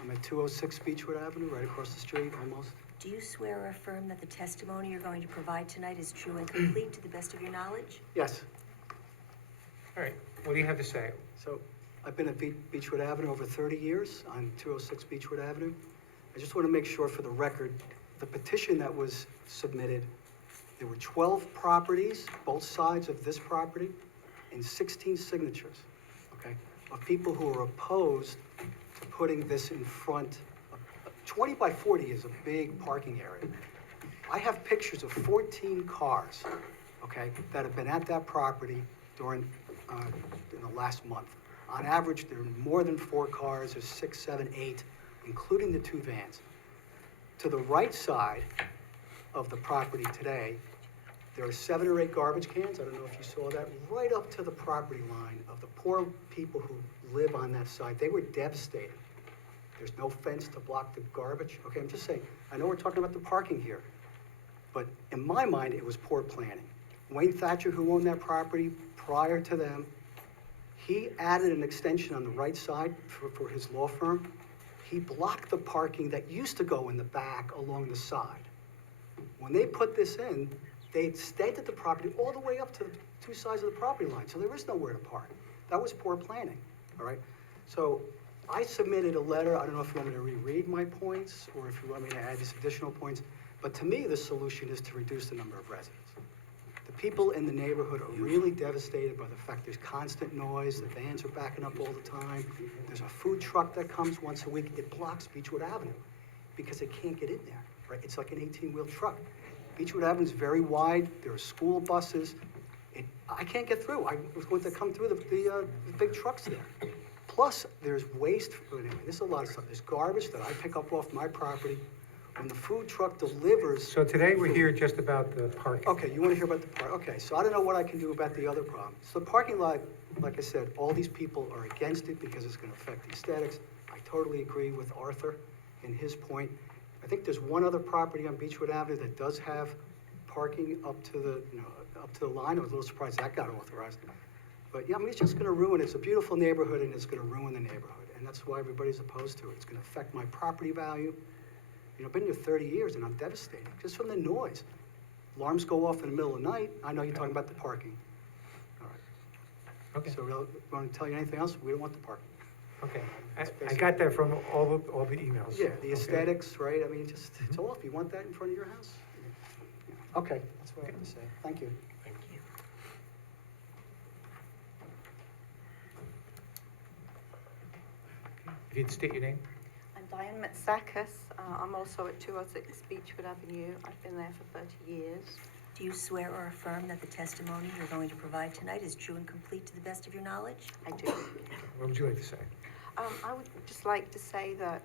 I'm at 206 Beechwood Avenue, right across the street, almost. Do you swear or affirm that the testimony you're going to provide tonight is true and complete to the best of your knowledge? Yes. All right, what do you have to say? So I've been at Beechwood Avenue over 30 years on 206 Beechwood Avenue. I just want to make sure for the record, the petition that was submitted, there were 12 properties, both sides of this property, and 16 signatures, okay, of people who are opposed to putting this in front. 20 by 40 is a big parking area. I have pictures of 14 cars, okay, that have been at that property during, in the last month. On average, there are more than 4 cars, there's 6, 7, 8, including the 2 vans. To the right side of the property today, there are 7 or 8 garbage cans, I don't know if you saw that, right up to the property line of the poor people who live on that side. They were devastated. There's no fence to block the garbage. Okay, I'm just saying, I know we're talking about the parking here, but in my mind, it was poor planning. Wayne Thatcher, who owned that property prior to them, he added an extension on the right side for his law firm. He blocked the parking that used to go in the back along the side. When they put this in, they extended the property all the way up to the two sides of the property line, so there is nowhere to park. That was poor planning, all right? So I submitted a letter, I don't know if you want me to reread my points, or if you want me to add these additional points, but to me, the solution is to reduce the number of residents. The people in the neighborhood are really devastated by the fact there's constant noise, the vans are backing up all the time, there's a food truck that comes once a week, it blocks Beechwood Avenue, because it can't get in there, right? It's like an 18-wheel truck. Beechwood Avenue is very wide, there are school buses, I can't get through. I was going to come through the big trucks there. Plus, there's waste, anyway, there's a lot of stuff. There's garbage that I pick up off my property. When the food truck delivers. So today we're here just about the parking. Okay, you want to hear about the park? Okay, so I don't know what I can do about the other problem. So the parking lot, like I said, all these people are against it because it's going to affect the aesthetics. I totally agree with Arthur in his point. I think there's one other property on Beechwood Avenue that does have parking up to the, up to the line. I was a little surprised that got authorized. But yeah, I mean, it's just gonna ruin it. It's a beautiful neighborhood and it's gonna ruin the neighborhood. And that's why everybody's opposed to it. It's gonna affect my property value. I've been here 30 years and I'm devastated, just from the noise. Alarms go off in the middle of the night. I know you're talking about the parking. All right. Okay. So we want to tell you anything else? We don't want the parking. Okay, I got that from all the emails. Yeah, the Okay. aesthetics, right? I mean, just, it's off. You want that in front of your house? Yeah. Okay, that's what I have to say. Thank you. Thank you. If you'd state your name. I'm Diane Matsakis. I'm also at 206 Beechwood Avenue. I've been there for 30 years. Do you swear or affirm that the testimony you're going to provide tonight is true and complete to the best of your knowledge? I do. What would you like to say? I would just like to say that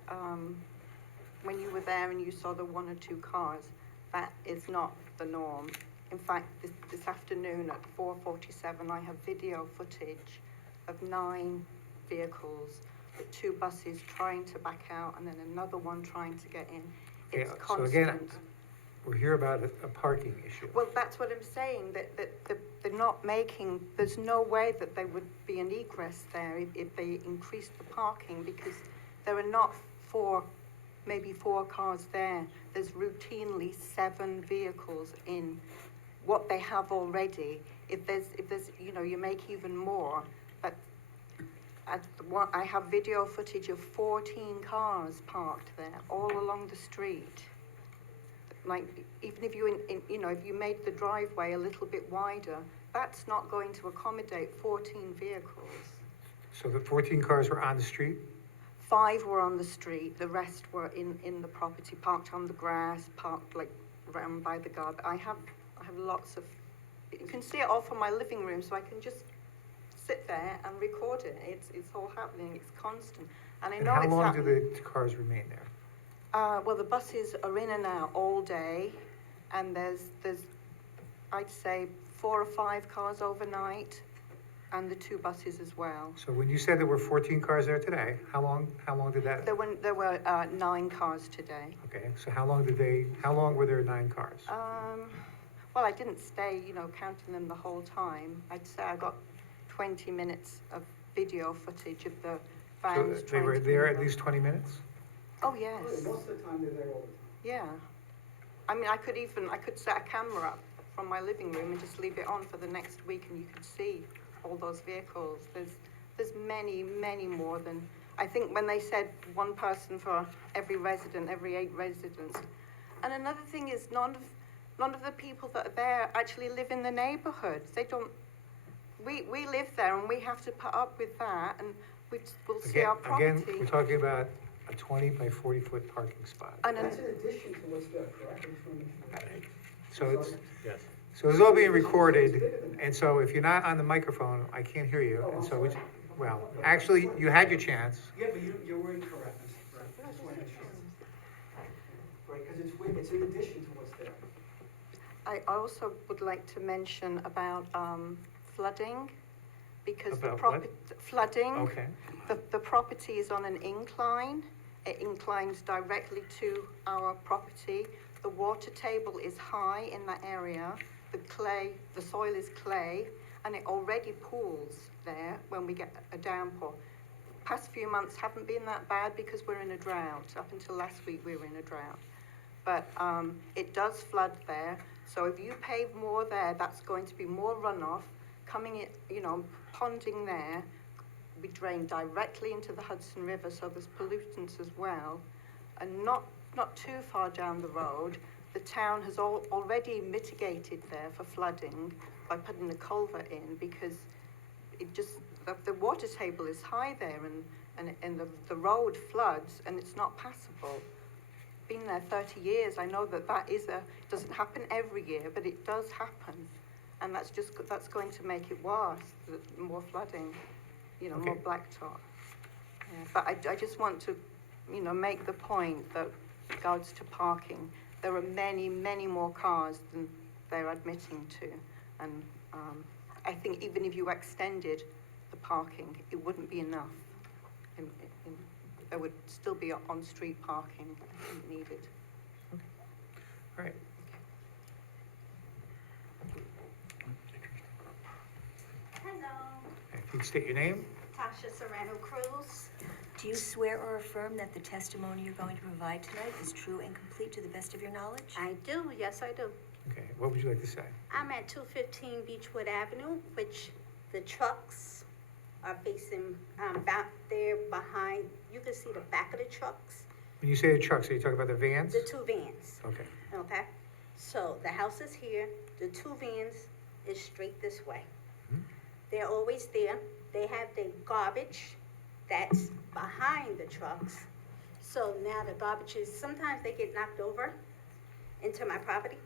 when you were there and you saw the one or two cars, that is not the norm. In fact, this afternoon at 4:47, I have video footage of 9 vehicles, with 2 buses trying to back out and then another one trying to get in. It's So constant. again, we're here about a parking issue. Well, that's what I'm saying, that they're not making, there's no way that there would be an egress there if they increased the parking, because there are not maybe 4 cars there. There's routinely 7 vehicles in what they have already. If there's, you make even more, but I have video footage of 14 cars parked there, all along the street. Like, even if if you made the driveway a little bit wider, that's not going to accommodate 14 vehicles. So the 14 cars were on the street? 5 were on the street, the rest were in the property, parked on the grass, parked like around by the garden. I have lots of, you can see it all from my living room, so I can just sit there and record it. It's all happening, it's constant. And I know how it's long happening. do the cars remain there? Well, the buses are in and out all day, and there's I'd say 4 or 5 cars overnight, and the 2 buses as well. So when you said there were 14 cars there today, how long did that? There were 9 cars today. Okay, so how long were there 9 cars? Well, I didn't stay, counting them the whole time. I'd say I got 20 minutes of video footage of the vans. So they were there at least 20 minutes? Oh, yes. Most of the time they're there all the time. Yeah. I mean, I could set a camera up from my living room and just leave it on for the next week, and you could see all those vehicles. There's many, many more than, I think when they said 1 person for every resident, every 8 residents. And another thing is none of the people that are there actually live in the neighborhood. They don't, we live there and we have to put up with that, and we'll see our property. Again, we're talking about a 20 by 40 foot parking spot. And That's in addition to what's there, correct? So it's, Yes. so it's all being recorded, and so if you're not on the microphone, I can't hear you, and so actually, you had your chance. Yeah, but you were incorrect, right? I just want to make sure. Right, because it's in addition to what's there. I also would like to mention about flooding, because About what? flooding. Okay. The property is on an incline, It inclines directly to our property. The water table is high in that area. The soil is clay, and it already pools there when we get a downpour. Past few months haven't been that bad because we're in a drought. Up until last week, we were in a drought. But it does flood there. So if you pave more there, that's going to be more runoff coming in, ponding there. We drain directly into the Hudson River, so there's pollutants as well. And not too far down the road, the town has already mitigated there for flooding by putting a culvert in, because the water table is high there, and the road floods and it's not passable. Been there 30 years, I know that doesn't happen every year, but it does happen. And that's going to make it worse, more flooding, more blacktop. Yeah, but I just want to, make the point that regards to parking, there are many, many more cars than they're admitting to. And I think even if you extended the parking, it wouldn't be enough. There would still be on-street parking needed. All right. Hello, If you'd state your name. Tasha Serrano Cruz. Do you swear or affirm that the testimony you're going to provide tonight is true and complete to the best of your knowledge? I do, yes, I do. Okay, what would you like to say? I'm at 215 Beechwood Avenue, which the trucks are facing back there behind. You can see the back of the trucks, When you say the trucks, are you talking about the vans? the two vans, Okay. okay? So the house is here, the two vans is straight this way. They're always there. They have the garbage that's behind the trucks. So now the garbage is, sometimes they get knocked over into my property,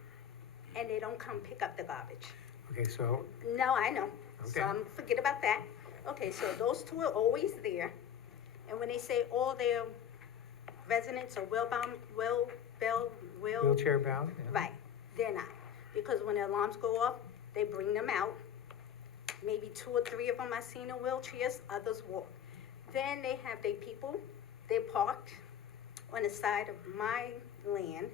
and they don't come pick up the garbage. Okay, so, No, I know. So Okay. forget about that. Okay, so those two are always there. And when they say all their residents are wheelchair bound? Yeah. right, they're not. Because when the alarms go off, they bring them out. Maybe 2 or 3 of them I seen in wheelchairs, others walk. Then they have their people, they parked on the side of my land,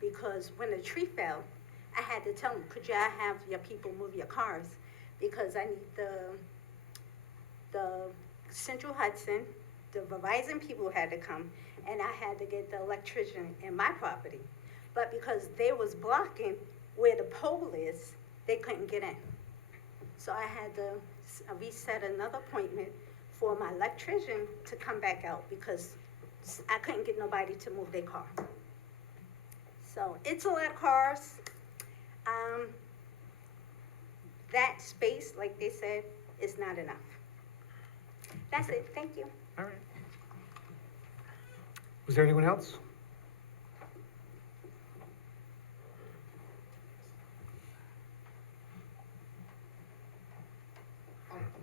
because when the tree fell, I had to tell them, could y'all have your people move your cars? Because I need the Central Hudson, the Verizon people had to come, and I had to get the electrician in my property. But because they was blocking where the pole is, they couldn't get in. So I had to reset another appointment for my electrician to come back out, because I couldn't get nobody to move their car. So it's a lot of cars. That space, like they said, is not enough. That's it, thank you. All right. Was there anyone else?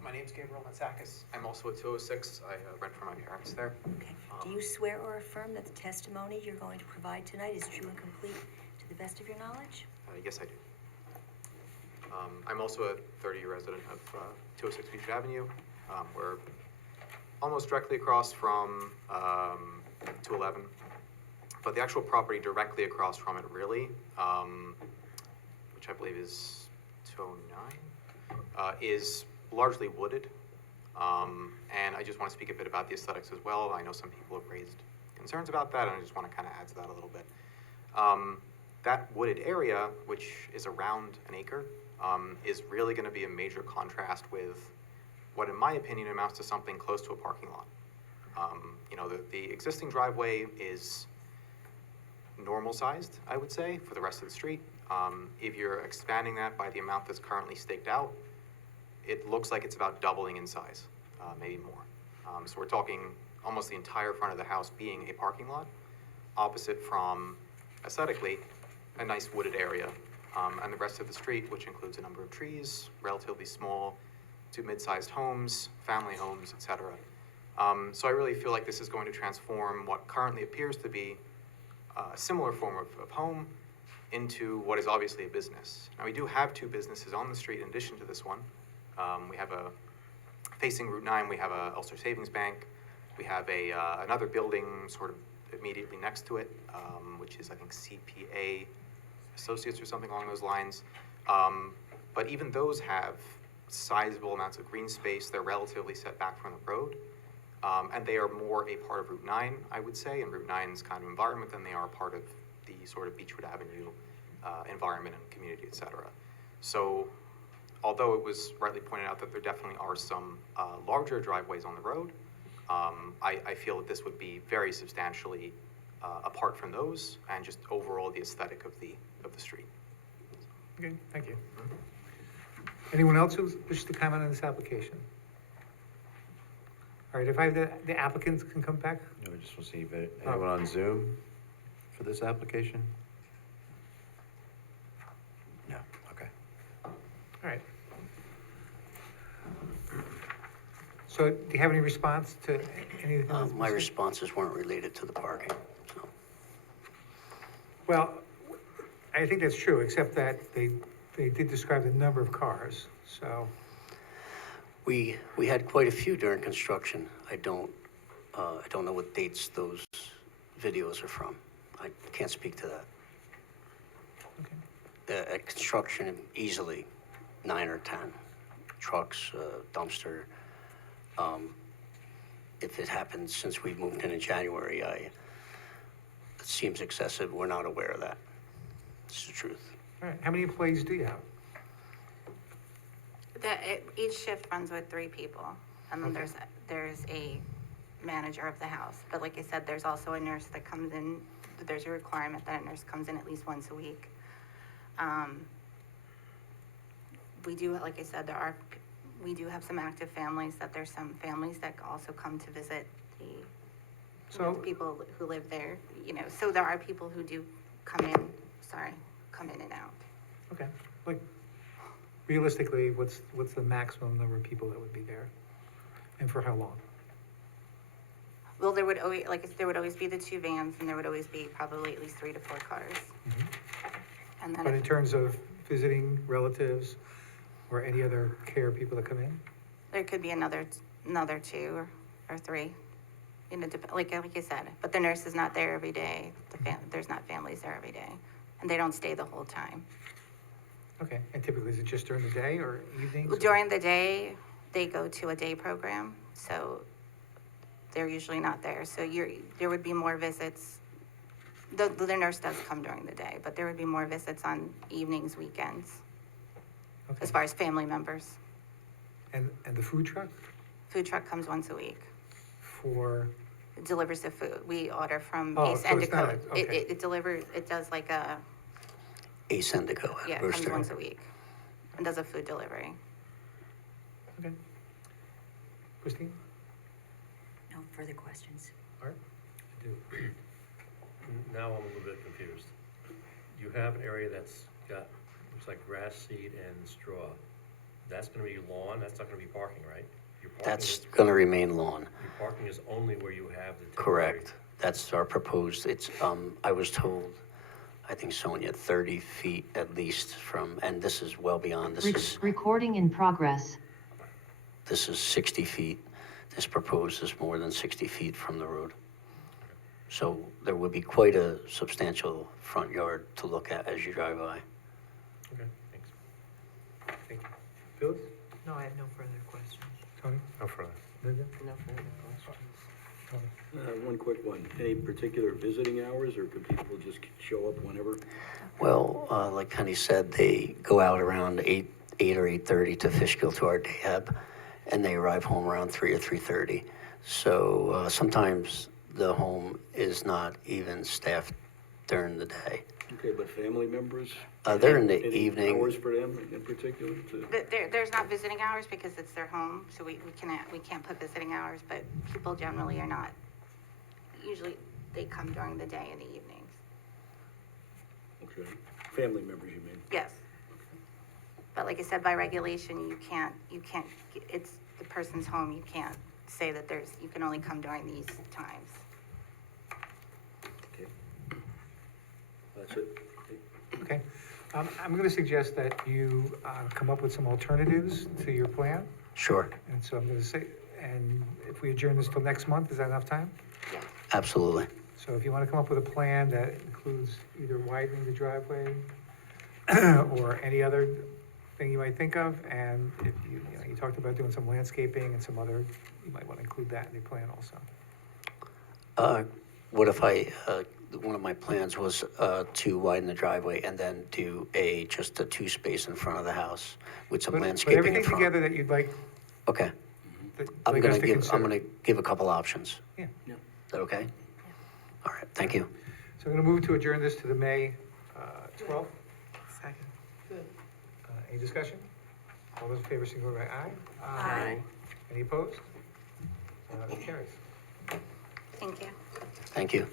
My name's Gabriel Matsakis. I'm also at 206. I rent from my parents there. Okay. Do you swear or affirm that the testimony you're going to provide tonight is true and complete to the best of your knowledge? Yes, I do. I'm also a 30-year resident of 206 Beechwood Avenue. We're almost directly across from 211, but the actual property directly across from it, really, which I believe is 209, is largely wooded. And I just want to speak a bit about the aesthetics as well. I know some people have raised concerns about that, and I just want to kind of add to that a little bit. That wooded area, which is around an acre, is really going to be a major contrast with what, in my opinion, amounts to something close to a parking lot. The existing driveway is normal sized, I would say, for the rest of the street. If you're expanding that by the amount that's currently staked out, it looks like it's about doubling in size, maybe more. So we're talking almost the entire front of the house being a parking lot, opposite from, aesthetically, a nice wooded area. And the rest of the street, which includes a number of trees, relatively small to mid-sized homes, family homes, etc. So I really feel like this is going to transform what currently appears to be a similar form of home into what is obviously a business. Now, we do have 2 businesses on the street in addition to this one. We have facing Route 9, we have a Ulster Savings Bank, We have another building sort of immediately next to it, which is, I think, CPA Associates or something along those lines. But even those have sizable amounts of green space. They're relatively set back from the road. And they are more a part of Route 9, I would say, and Route 9's kind of environment than they are part of the sort of Beechwood Avenue environment and community, et cetera. So although it was rightly pointed out that there definitely are some larger driveways on the road, I feel that this would be very substantially apart from those and just overall the aesthetic of the street. Okay, thank you. Anyone else who wishes to comment on this application? All right, if I have the applicants can come back? No, we just want to see if anyone on Zoom for this application? No, okay. All right. So do you have any response to anything? that's My been said? responses weren't related to the parking, so. Well, I think that's true, except that they did describe the number of cars, so. We had quite a few during construction. I don't know what dates those videos are from. I can't speak to that. Okay. At construction, easily 9 or 10 trucks, dumpster. If it happened since we moved in January, it seems excessive. We're not aware of that. It's the truth. All right, how many employees do you have? Each shift runs with 3 people, and then there's a manager of the house. But like I said, there's also a nurse that comes in. There's a requirement that a nurse comes in at least once a week. We do, like I said, we do have some active families, that there's some families that also come to visit the people who live there, so there are people who do come in and out. Okay, like, realistically, what's the maximum number of people that would be there? And for how long? Well, there would always be the 2 vans, and there would always be probably at least 3 to 4 cars. And then But in terms of visiting relatives or any other care people that come in? there could be another 2 or 3, like I said, but the nurse is not there every day. There's not families there every day, and they don't stay the whole time. Okay, and typically is it just during the day or evenings? During the day, they go to a day program, so they're usually not there. So there would be more visits. The nurse does come during the day, but there would be more visits on evenings, weekends, as far as family members. And the food truck Food truck comes once a week. it delivers the food. We order from Oh, Ace so it's not Endico. okay. It delivers, it does like a, Ace Endico, yeah, it comes roaster. once a week and does a food delivery. Okay. Christine? No further questions. Art? I do. Now I'm a little bit confused. You have an area that's got, looks like grass seed and straw. That's gonna be lawn, that's not gonna be parking, right? Your parking That's is- gonna remain lawn, Your parking is only where you have the. temporary- correct. That's our proposed, it's, I was told, I think Sonia, 30 feet at least from, and this is well beyond, Recording in progress. this is 60 feet. This proposed is more than 60 feet from the road. So there would be quite a substantial front yard to look at as you drive by. Okay, thanks. Thank you. Phyllis? No, I have no further questions. Tony? No further. Linda? No further questions. Tony? One quick one. Any particular visiting hours, or could people just show up whenever? Well, like Penny said, they go out around 8 or 8:30 to Fishkill to our day hab, and they arrive home around 3 or 3:30. So sometimes the home is not even staffed during the day. Okay, but family members? They're in the Any evening. hours for them in particular? There's not visiting hours because it's their home, so we can't put visiting hours, but people generally are not. Usually, they come during the day and the evenings. Okay, family members, you mean? Yes. But like I said, by regulation, you can't, it's the person's home, you can't say that you can only come during these times. Okay. That's it. Okay. I'm gonna suggest that you come up with some alternatives to your plan. Sure. And so I'm gonna say, And if we adjourn this till next month, is that enough time? Absolutely. So if you want to come up with a plan that includes either widening the driveway or any other thing you might think of, and if you talked about doing some landscaping and some other, you might want to include that in your plan also. What if one of my plans was to widen the driveway and then do just a 2-space in front of the house with some Put landscaping in everything front? together that you'd like, Okay, I'm like us gonna to I'm consider. gonna give a couple options. Yeah. Is that okay? All right, thank you. So I'm going to move to adjourn this to the May 12th. Second. Any discussion? All those in favor, signify by aye. Aye. Any opposed? It carries. Thank you. Thank you.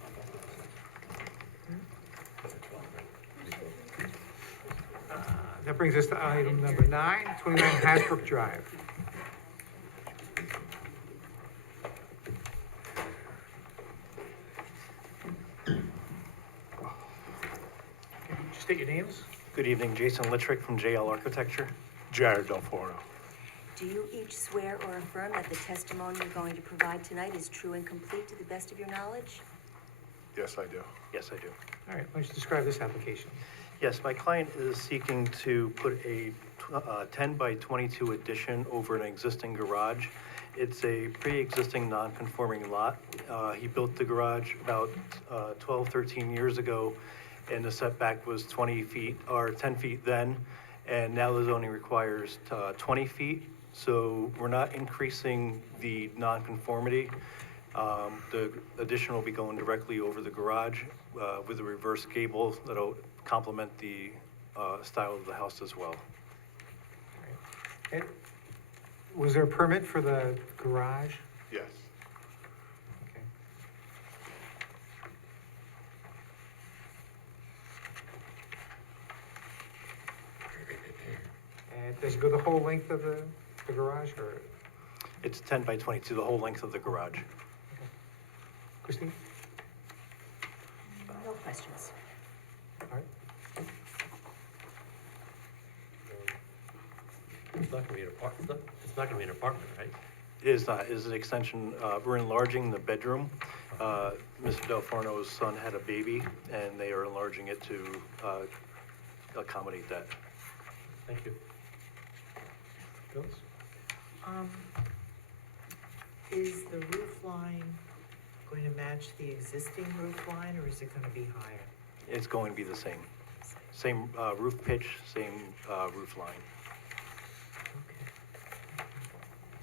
That brings us to item number 9, 29 Hasbrook Drive. Just state your names. Good evening, Jason Littrick from JL Architecture. Jared Delforo. Do you each swear or affirm that the testimony you're going to provide tonight is true and complete to the best of your knowledge? Yes, I do. Yes, I do. All right, why don't you describe this application? Yes, my client is seeking to put a 10 by 22 addition over an existing garage. It's a pre-existing non-conforming lot. He built the garage about 12, 13 years ago, and the setback was 20 feet, or 10 feet then, and now the zoning requires 20 feet. So we're not increasing the non-conformity. The addition will be going directly over the garage with a reverse gable that'll complement the style of the house as well. And was there a permit for the garage? Yes. Okay. And does it go the whole length of the garage, or It's 10 by 22, the whole length of the garage. Christine? No questions. All right. It's not gonna be an apartment, it's not gonna be an apartment, right? It is not, it is an extension, we're enlarging the bedroom. Mr. Delforno's son had a baby, and they are enlarging it to accommodate that. Thank you. Phyllis? Is the roof line going to match the existing roof line, or is it gonna be higher? It's going to be the same. Same roof pitch, same roof line. Okay.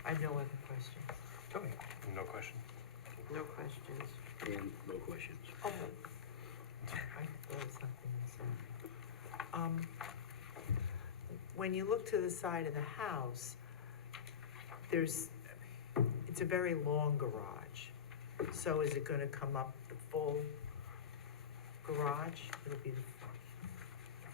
I have no other questions. Tony? No question. No questions. And no questions. Oh, I thought of something else. When you look to the side of the house, it's a very long garage. So is it gonna come up the full garage? It'll be the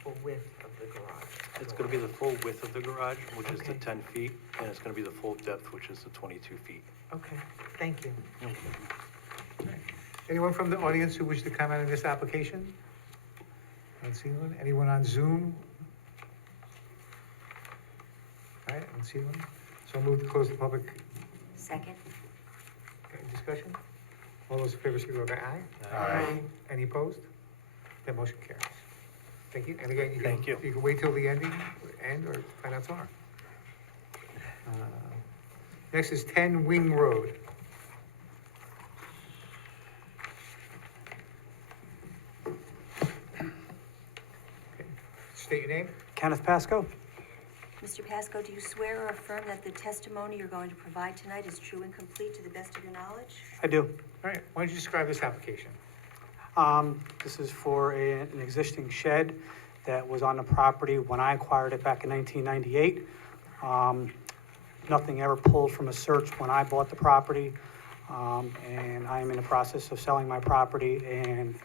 full width of the garage. It's going to be the full width of the garage, which is the Okay. 10 feet, and it's going to be the full depth, which is the 22 feet. Okay, thank you. Anyone from the audience who wish to comment on this application? I don't see anyone. Anyone on Zoom? All right, I don't see one. So I'll move to close the public. Second? Okay, discussion? All those in favor, signify by aye. Aye. Any opposed? That motion carries. Thank you. And again, Thank you. You can wait till the end or find out tomorrow. Next is 10 Wing Road. Okay. State your name. Kenneth Pasco? Mr. Pasco, do you swear or affirm that the testimony you're going to provide tonight is true and complete to the best of your knowledge? I do. All right, why don't you describe this application? This is for an existing shed that was on the property when I acquired it back in 1998. Nothing ever pulled from a search when I bought the property, and I am in the process of selling my property, and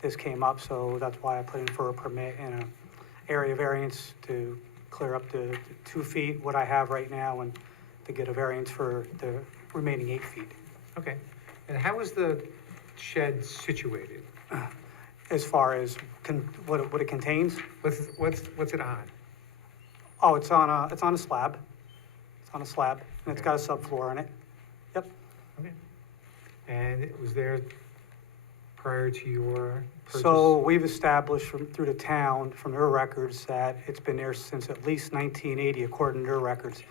this came up, so that's why I put in for a permit and an area variance to clear up the 2 feet, what I have right now, and to get a variance for the remaining 8 feet. Okay, and how is the shed situated? As far as what it contains? What's it on? Oh, it's on a slab. It's on a slab, and it's got a subfloor in it. Okay. And it was there prior to your purchase? So we've established through the town, from their records, that it's been there since at least 1980, according to their records.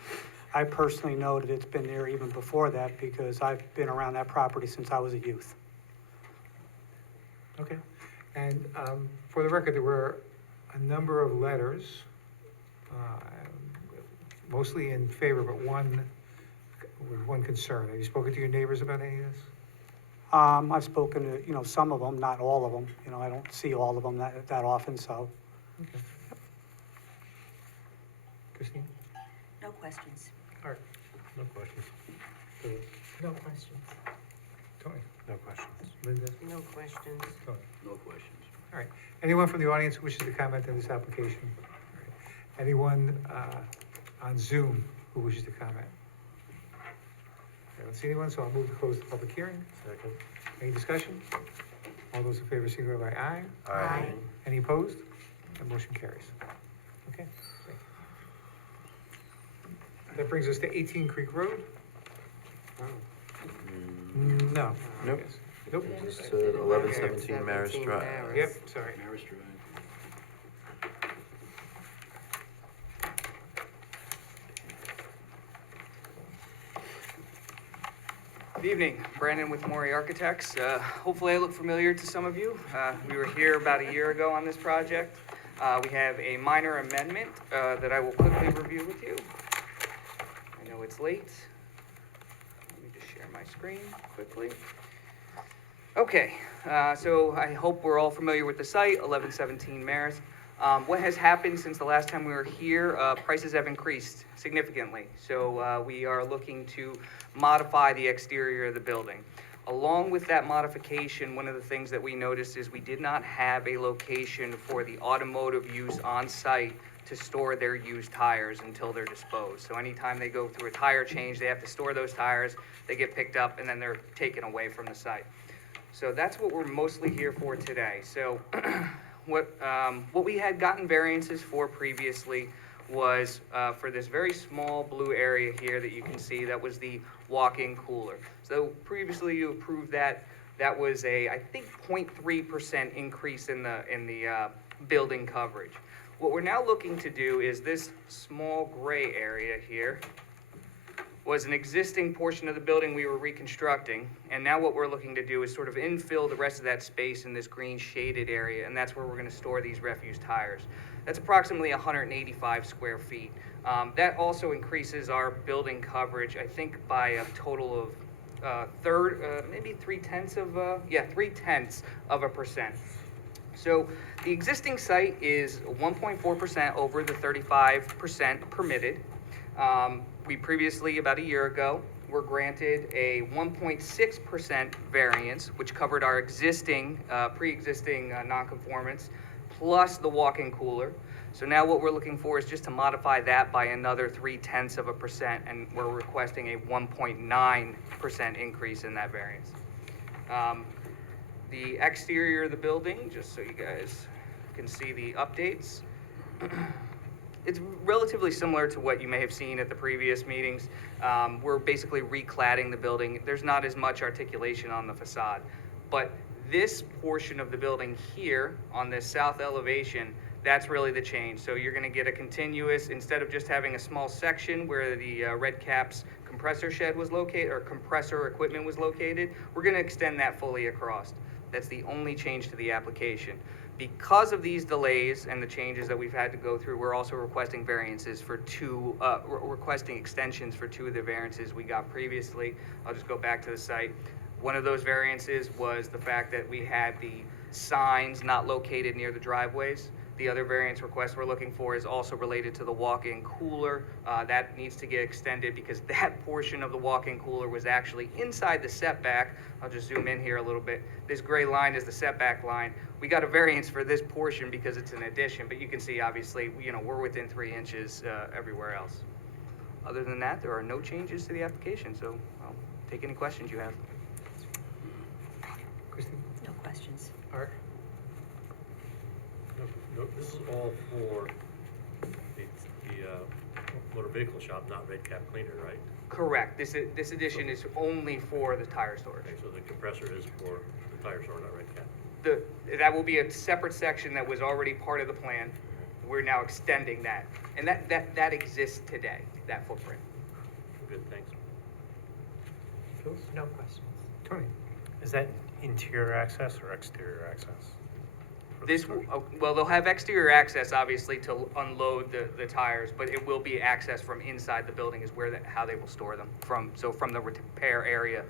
I personally know that it's been there even before that because I've been around that property since I was a youth. Okay. And for the record, there were a number of letters, mostly in favor, but one with one concern. Have you spoken to your neighbors about any of this? I've spoken to, some of them, not all of them. I don't see all of them that often, so. Okay. Christine? No questions. Art? No questions. No questions. Tony? No questions. Linda? No questions. Tony? No questions. All right. Anyone from the audience who wishes to comment on this application? All right. Anyone on Zoom who wishes to comment? I don't see anyone, so I'll move to close the public hearing. Second. Any discussion? All those in favor signify by aye. Aye. Any opposed? The motion carries. Okay. Great. That brings us to 18 Creek Road. No. Nope. Nope. Just 1117 Maris Drive. Yep, sorry. Maris Drive. Good evening, Brandon with Maury Architects. Hopefully I look familiar to some of you. We were here about a year ago on this project. We have a minor amendment that I will quickly review with you. I know it's late. Let me just share my screen quickly. Okay, so I hope we're all familiar with the site, 1117 Maris. What has happened since the last time we were here, prices have increased significantly. So we are looking to modify the exterior of the building. Along with that modification, one of the things that we noticed is we did not have a location for the automotive use on site to store their used tires until they're disposed. So anytime they go through a tire change, they have to store those tires, they get picked up, and then they're taken away from the site. So that's what we're mostly here for today. So what we had gotten variances for previously was for this very small blue area here that you can see, that was the walk-in cooler. So previously you approved that. That was a, I think, 0.3% increase in the building coverage. What we're now looking to do is this small gray area here was an existing portion of the building we were reconstructing, and now what we're looking to do is sort of infill the rest of that space in this green shaded area, and that's where we're going to store these refuse tires. That's approximately 185 square feet. That also increases our building coverage, I think, by a total of maybe 3/10 of a percent. So the existing site is 1.4% over the 35% permitted. We previously, about a year ago, were granted a 1.6% variance, which covered our existing, pre-existing nonconformance, plus the walk-in cooler. So now what we're looking for is just to modify that by another 0.3%, and we're requesting a 1.9% increase in that variance. The exterior of the building, just so you guys can see the updates. It's relatively similar to what you may have seen at the previous meetings. We're basically recladding the building. There's not as much articulation on the facade. But this portion of the building here on this south elevation, that's really the change. So you're gonna get a continuous, instead of just having a small section where the Red Cap's compressor shed was located, or compressor equipment was located, we're gonna extend that fully across. That's the only change to the application. Because of these delays and the changes that we've had to go through, we're also requesting variances for requesting extensions for two of the variances we got previously. I'll just go back to the site. One of those variances was the fact that we had the signs not located near the driveways. The other variance request we're looking for is also related to the walk-in cooler. That needs to get extended because that portion of the walk-in cooler was actually inside the setback. I'll just zoom in here a little bit. This gray line is the setback line. We got a variance for this portion because it's an addition, but you can see obviously, we're within 3 inches everywhere else. Other than that, there are no changes to the application, so I'll take any questions you have. Christine? No questions. Art? No, this is all for the motor motor vehicle shop, not red cap cleaner, right? Correct. This addition is only for the tire storage. Okay, so the compressor is for the tire store, not red cap. That will be a separate section that was already part of the plan. We're now extending that. And that exists today, that footprint. Good, thanks. Phyllis? No questions. Tony? Is that interior access or exterior access? Well, they'll have exterior access, obviously, to unload the tires, but it will be access from inside the building is how they will store them. From the repair area,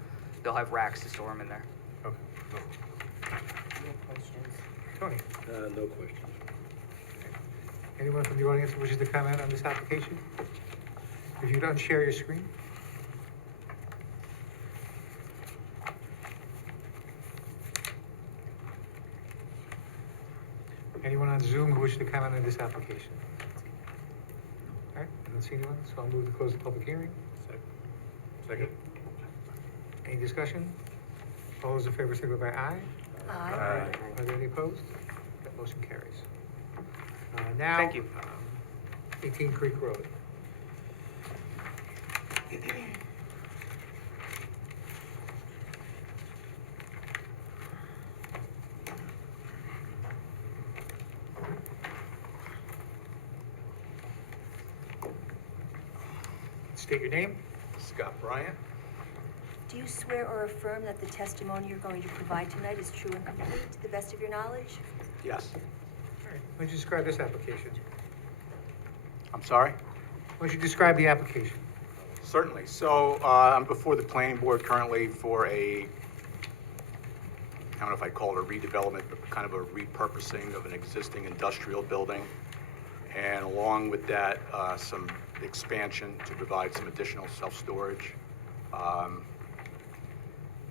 they'll have racks to store them in there. Okay. No questions. Tony? No questions. Anyone from the audience who wishes to comment on this application? If you'd unshare your screen. Anyone on Zoom who wishes to comment on this application? All right, I don't see anyone, so I'll move to close the public hearing. Second. Any discussion? All those in favor signify by aye. Aye. Are there any opposed? That motion carries. Now. Thank you. 18 Creek Road. State your name. Scott Bryant. Do you swear or affirm that the testimony you're going to provide tonight is true and complete to the best of your knowledge? Yes. All right, why don't you describe this application? I'm sorry? Why don't you describe the application? Certainly. So I'm before the planning board currently for I don't know if I'd call it a redevelopment, but kind of a repurposing of an existing industrial building. And along with that, some expansion to provide some additional self-storage. The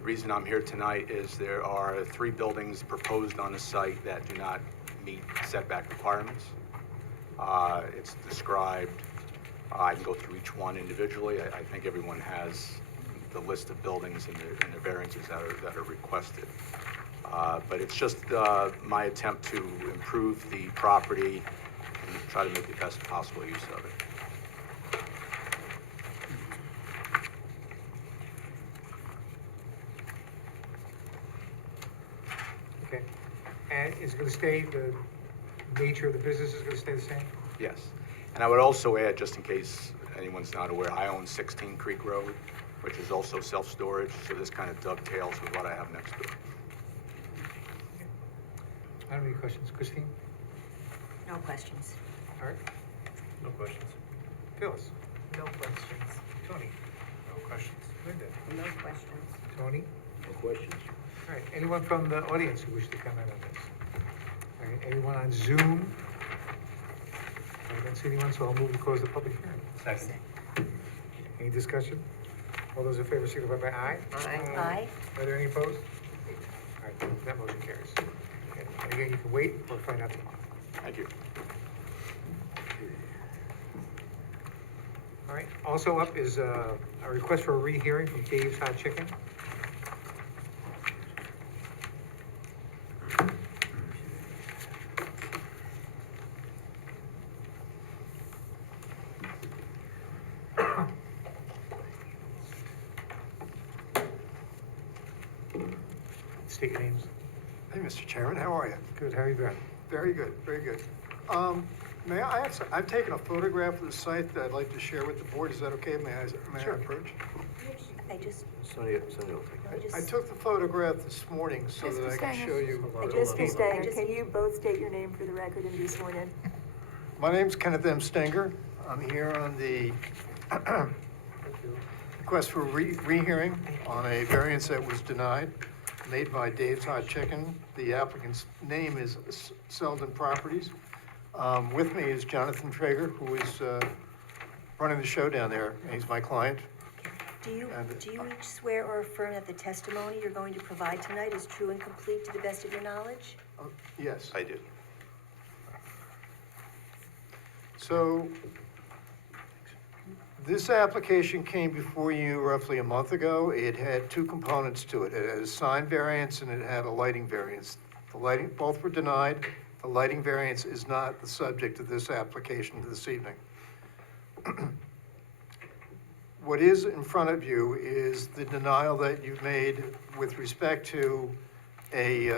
reason I'm here tonight is there are 3 buildings proposed on the site that do not meet setback requirements. It's described, I can go through each one individually. I think everyone has the list of buildings and the variances that are requested. But it's just my attempt to improve the property and try to make the best possible use of it. Okay. And is it going to stay, the nature of the business is going to stay the same? Yes. And I would also add, just in case anyone's not aware, I own 16 Creek Road, which is also self-storage, so this kind of dovetails with what I have next door. I don't have any questions. Christine? No questions. All right. No questions. Phyllis? No questions. Tony? No questions. Linda? No questions. Tony? No questions. All right, anyone from the audience who wish to comment on this? All right, anyone on Zoom? I don't see anyone, so I'll move to close the public hearing. Second. Any discussion? All those in favor signify by aye. Aye. Are there any opposed? All right, that motion carries. Okay, and again, you can wait or find out tomorrow. Thank you. All right, also up is a request for a rehearing from Dave's Hot Chicken. State your names. Hey, Mr. Chairman, how are you? Good, how are you doing? Very good, very good. I've taken a photograph of the site that I'd like to share with the board. Is that okay? May I Sure. approach? I just, Sonny will take it. I took the photograph this morning so that I can show you. Just for staying, can you both state your name for the record and be sworn in? My name's Kenneth M. Stenger. I'm here on the request for rehearing on a variance that was denied, made by Dave's Hot Chicken. The applicant's name is Selden Properties. With me is Jonathan Traeger, who is running the show down there. He's my client. do you each swear or affirm that the testimony you're going to provide tonight is true and complete to the best of your knowledge? Yes. I do. So, this application came before you roughly a month ago. It had 2 components to it. It had a sign variance and it had a lighting variance. The lighting, both were denied. The lighting variance is not the subject of this application this evening. what is in front of you is the denial that you've made with respect to a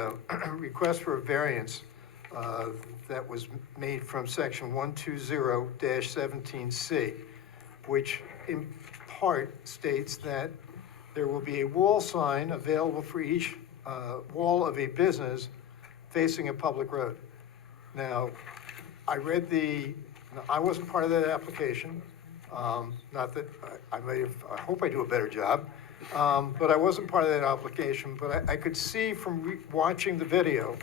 request for a variance that was made from section 120-17C, which in part states that there will be a wall sign available for each wall of a business facing a public road. Now, I read I wasn't part of that application. Not that I hope I do a better job, but I wasn't part of that application. But I could see from watching the video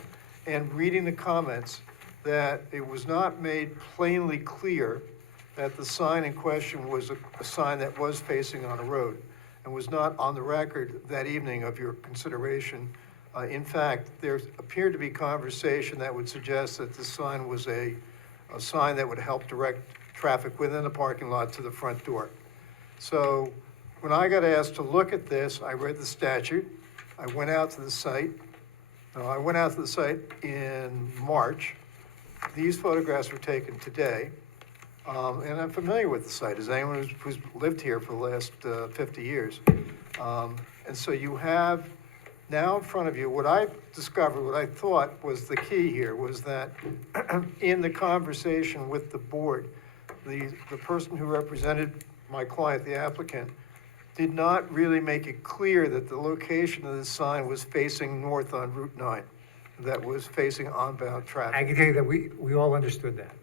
and reading the comments that it was not made plainly clear that the sign in question was a sign that was facing on a road and was not on the record that evening of your consideration. In fact, there appeared to be conversation that would suggest that the sign was a sign that would help direct traffic within the parking lot to the front door. So when I got asked to look at this, I read the statute. I went out to the site. I went out to the site in March. These photographs were taken today. And I'm familiar with the site, as anyone who's lived here for the last 50 years. And so you have now in front of you, what I discovered, what I thought was the key here was that in the conversation with the board, the person who represented my client, the applicant, did not really make it clear that the location of the sign was facing north on Route 9, that was facing onbound traffic. I can tell you that we all understood that.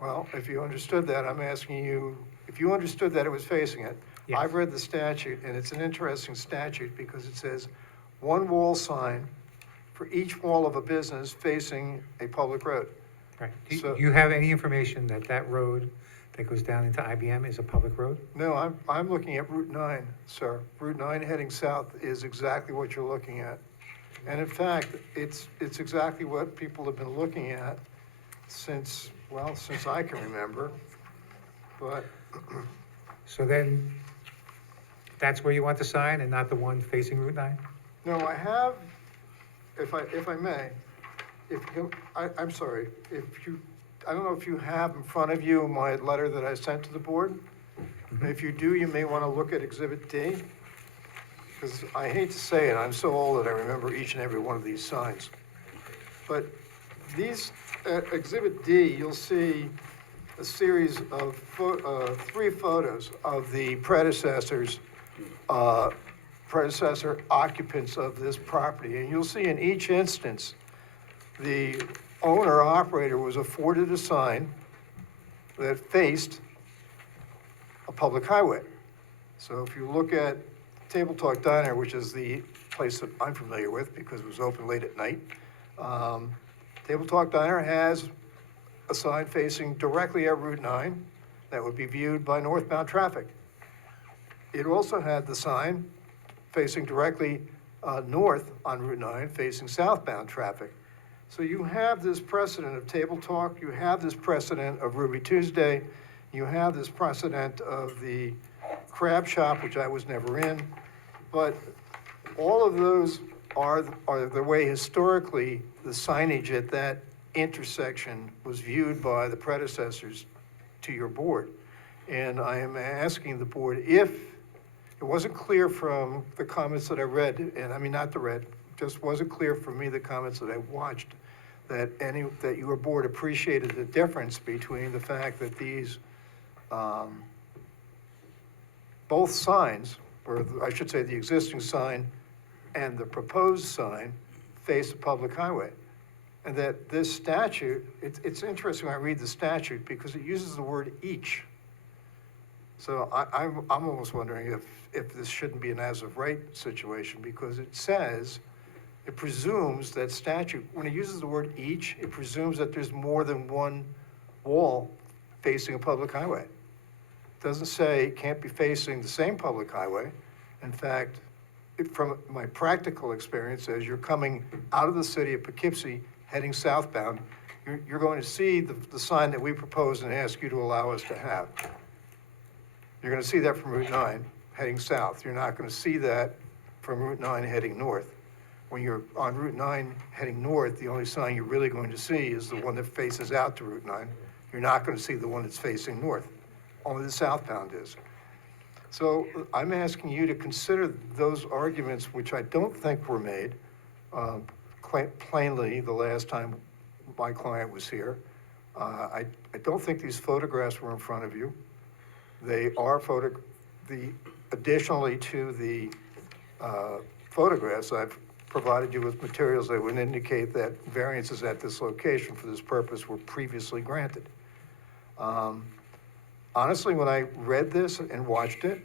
Well, if you understood that, I'm asking you, if you understood that it was facing it, Yes. I've read the statute, and it's an interesting statute because it says one wall sign for each wall of a business facing a public road. Right. So- Do you have any information that that road that goes down into IBM is a public road? No, I'm looking at Route 9, sir. Route 9 heading south is exactly what you're looking at. And in fact, it's exactly what people have been looking at since I can remember. But So then, that's where you want the sign and not the one facing Route 9? no, I have, if I may, I'm sorry, I don't know if you have in front of you my letter that I sent to the board. If you do, you may want to look at Exhibit D, because I hate to say it, I'm so old that I remember each and every one of these signs. But these, Exhibit D, you'll see a series of 3 photos of the predecessor occupants of this property. And you'll see in each instance, the owner-operator was afforded a sign that faced a public highway. So if you look at Table Talk Diner, which is the place that I'm familiar with because it was open late at night, Table Talk Diner has a sign facing directly at Route 9 that would be viewed by northbound traffic. It also had the sign facing directly north on Route 9, facing southbound traffic. So you have this precedent of Table Talk, you have this precedent of Ruby Tuesday, you have this precedent of the Crab Shop, which I was never in, but all of those are the way historically the signage at that intersection was viewed by the predecessors to your board. And I am asking the board, if it wasn't clear from the comments that I read, and I mean not the read, just wasn't clear for me the comments that I watched, that your board appreciated the difference between the fact that these both signs, or I should say the existing sign and the proposed sign, face a public highway. And that this statute, it's interesting when I read the statute because it uses the word each. So I'm almost wondering if this shouldn't be an as-of-right situation because it says, it presumes that statute, when it uses the word each, it presumes that there's more than one wall facing a public highway. It doesn't say it can't be facing the same public highway. In fact, from my practical experience, as you're coming out of the city of Poughkeepsie, heading southbound, you're going to see the sign that we proposed and ask you to allow us to have. You're going to see that from Route 9 heading south. You're not going to see that from Route 9 heading north. When you're on Route 9 heading north, the only sign you're really going to see is the one that faces out to Route 9. You're not going to see the one that's facing north. Only the southbound is. So I'm asking you to consider those arguments, which I don't think were made plainly the last time my client was here. I don't think these photographs were in front of you. They are additionally to the photographs, I've provided you with materials that would indicate that variances at this location for this purpose were previously granted. Honestly, when I read this and watched it,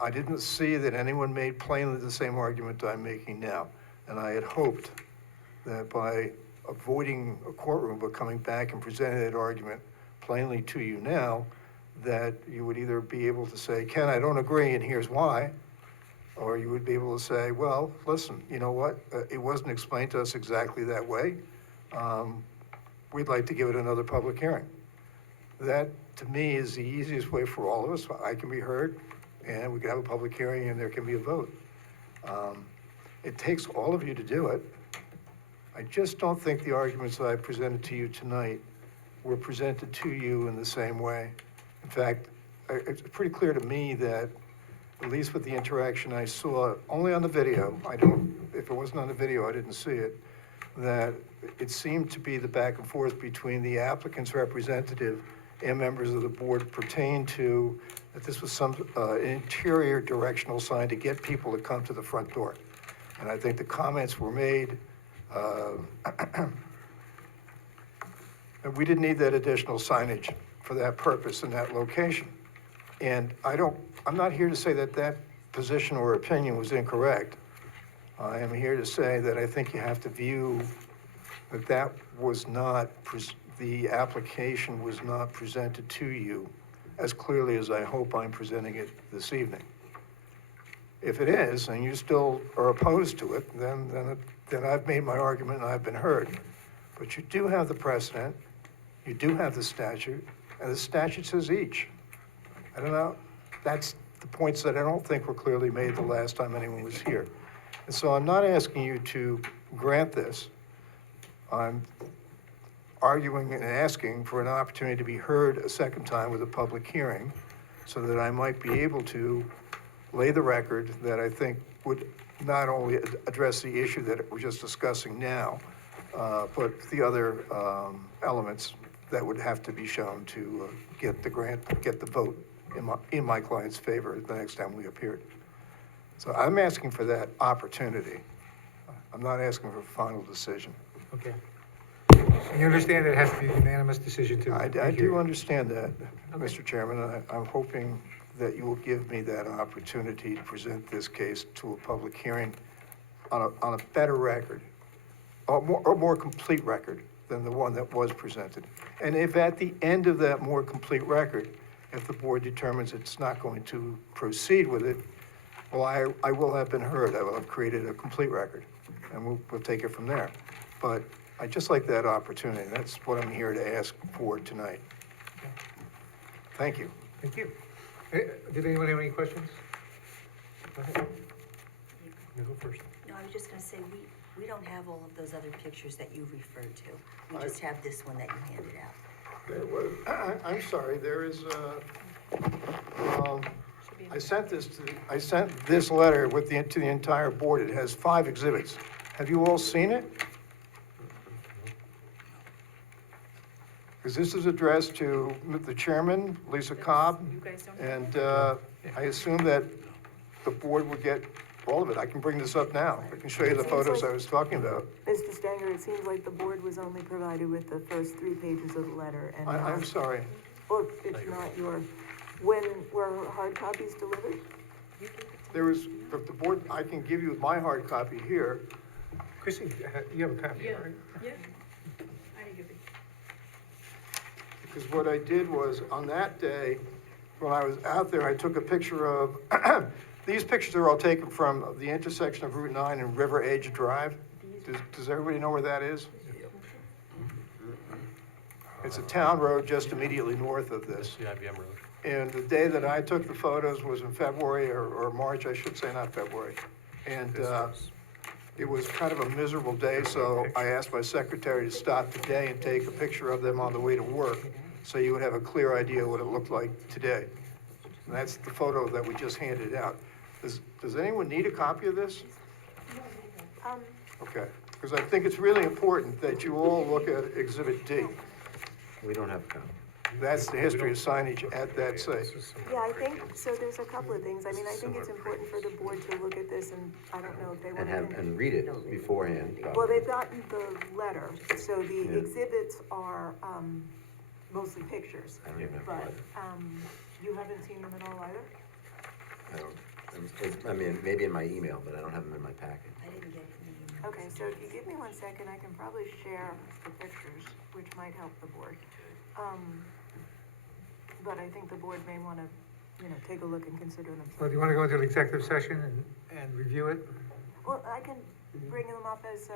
I didn't see that anyone made plainly the same argument I'm making now. And I had hoped that by avoiding a courtroom but coming back and presenting that argument plainly to you now, that you would either be able to say, Ken, I don't agree and here's why, or you would be able to say, well, listen, you know what, it wasn't explained to us exactly that way. We'd like to give it another public hearing. That, to me, is the easiest way for all of us. I can be heard, and we can have a public hearing, and there can be a vote. It takes all of you to do it. I just don't think the arguments that I presented to you tonight were presented to you in the same way. In fact, it's pretty clear to me that, at least with the interaction I saw, only on the video, if it wasn't on the video, I didn't see it, that it seemed to be the back and forth between the applicant's representative and members of the board pertain to that this was some interior directional sign to get people to come to the front door. And I think the comments were made that we didn't need that additional signage for that purpose in that location. And I'm not here to say that that position or opinion was incorrect. I am here to say that I think you have to view that that was not, the application was not presented to you as clearly as I hope I'm presenting it this evening. If it is, and you still are opposed to it, then I've made my argument and I've been heard. But you do have the precedent, you do have the statute, and the statute says each. I don't know, that's the points that I don't think were clearly made the last time anyone was here. And so I'm not asking you to grant this. I'm arguing and asking for an opportunity to be heard a second time with a public hearing so that I might be able to lay the record that I think would not only address the issue that we're just discussing now, but the other elements that would have to be shown to get the grant, get the vote in my client's favor the next time we appeared. So I'm asking for that opportunity. I'm not asking for a final decision. Okay. And you understand that it has to be a unanimous decision to? I do understand that, Mr. Chairman, and I'm hoping that you will give me that opportunity to present this case to a public hearing on a better record, a more complete record than the one that was presented. And if at the end of that more complete record, if the board determines it's not going to proceed with it, well, I will have been heard. I will have created a complete record, and we'll take it from there. But I just like that opportunity. That's what I'm here to ask for tonight. Thank you. Thank you. Did anyone have any questions? Go ahead. You go first. No, I was just gonna say, we don't have all of those other pictures that you referred to. We just have this one that you handed out. There was, I'm sorry, there is, I sent this letter to the entire board. It has 5 exhibits. Have you all seen it? Because this is addressed to the chairman, Lisa Cobb, and I assume that the board would get all of it. I can bring this up now. I can show you the photos I was talking about. Mr. Stanger, it seems like the board was only provided with the first 3 pages of the letter, and. I'm sorry. Or it's not when were hard copies delivered? There was, the board, I can give you my hard copy here. Chrissy, you have a copy, right? Yeah. I didn't give it. Because what I did was, on that day, when I was out there, I took a picture of, these pictures are all taken from the intersection of Route 9 and River Edge Drive. Does everybody know where that is? It's a town road just immediately north of this. The IBM road. And the day that I took the photos was in February or March, I should say, not February. And it was kind of a miserable day, so I asked my secretary to stop today and take a picture of them on the way to work, so you would have a clear idea what it looked like today. and that's the photo that we just handed out. Does anyone need a copy of this? Okay, because I think it's really important that you all look at Exhibit D. We don't have a copy. That's the history of signage at that site. Yeah, I think, so there's a couple of things. I mean, I think it's important for the board to look at this, and I don't know if they want to. And read it beforehand. Well, they've gotten the letter, so the Yeah. exhibits are, mostly pictures. I don't even have But, it. you haven't seen them at all either? I don't, I mean, maybe in my email, but I don't have them in my packet. I didn't get it. Okay, so if you give me 1 second, I can probably share the pictures, which might help the board. But I think the board may wanna, take a look and consider them. Well, do you want to go into an executive session and review it? Well, I can bring them up as,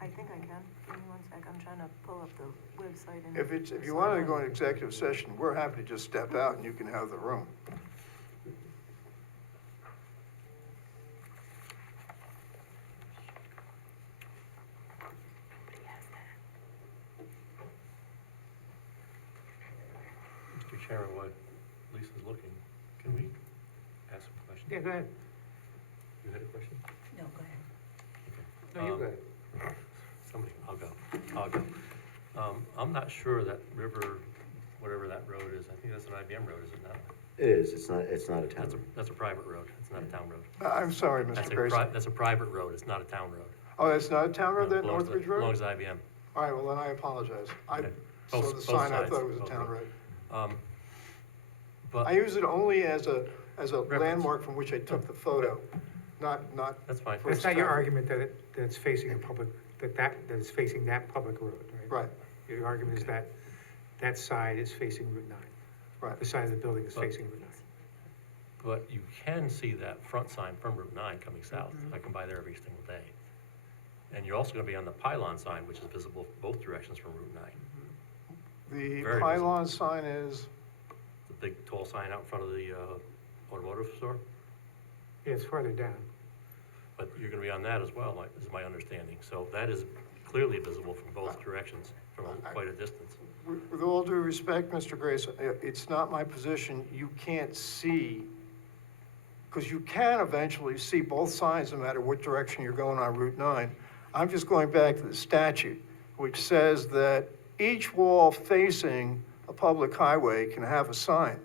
I think I can. Give me 1 sec, I'm trying to pull up the website and. If you want to go into executive session, we're happy to just step out and you can have the room. Mr. Chairman, while Lisa's looking, can we ask some questions? Yeah, go ahead. You had a question? No, go ahead. No, you go ahead. Somebody, I'll go. I'm not sure that river, whatever that road is, I think that's an IBM road, is it not? It is, it's not a town. That's a private road, it's not a town road. I'm sorry, That's Mr. a Grayson. that's a private road, it's not a town road. Oh, that's not a town road, No, that belongs to- Northridge Road? Belongs to IBM. All right, well, then I apologize. I Okay. saw Both- the both sign, I sides, thought it was a both town roads. road. But. I use it only as a Reference. landmark from which I took the photo, not. That's fine. for That's not your traffic. argument that it's facing a public, that is facing that public road, right? Right, Your argument is that that side is facing Route 9. right. The side of the building is But- facing Route 9. But you can see that front sign from Route 9 coming south. I come by there every single day. And you're also gonna be on the pylon sign, which is visible both directions from Route 9. The Very pylon sign is, The big tall sign out in front of the automotive store, Yeah, it's farther down. but you're gonna be on that as well, is my understanding. So that is clearly visible from both directions, from quite a distance. with all due respect, Mr. Grayson, it's not my position, you can't see, because you can eventually see both sides no matter what direction you're going on Route 9. I'm just going back to the statute, which says that each wall facing a public highway can have a sign.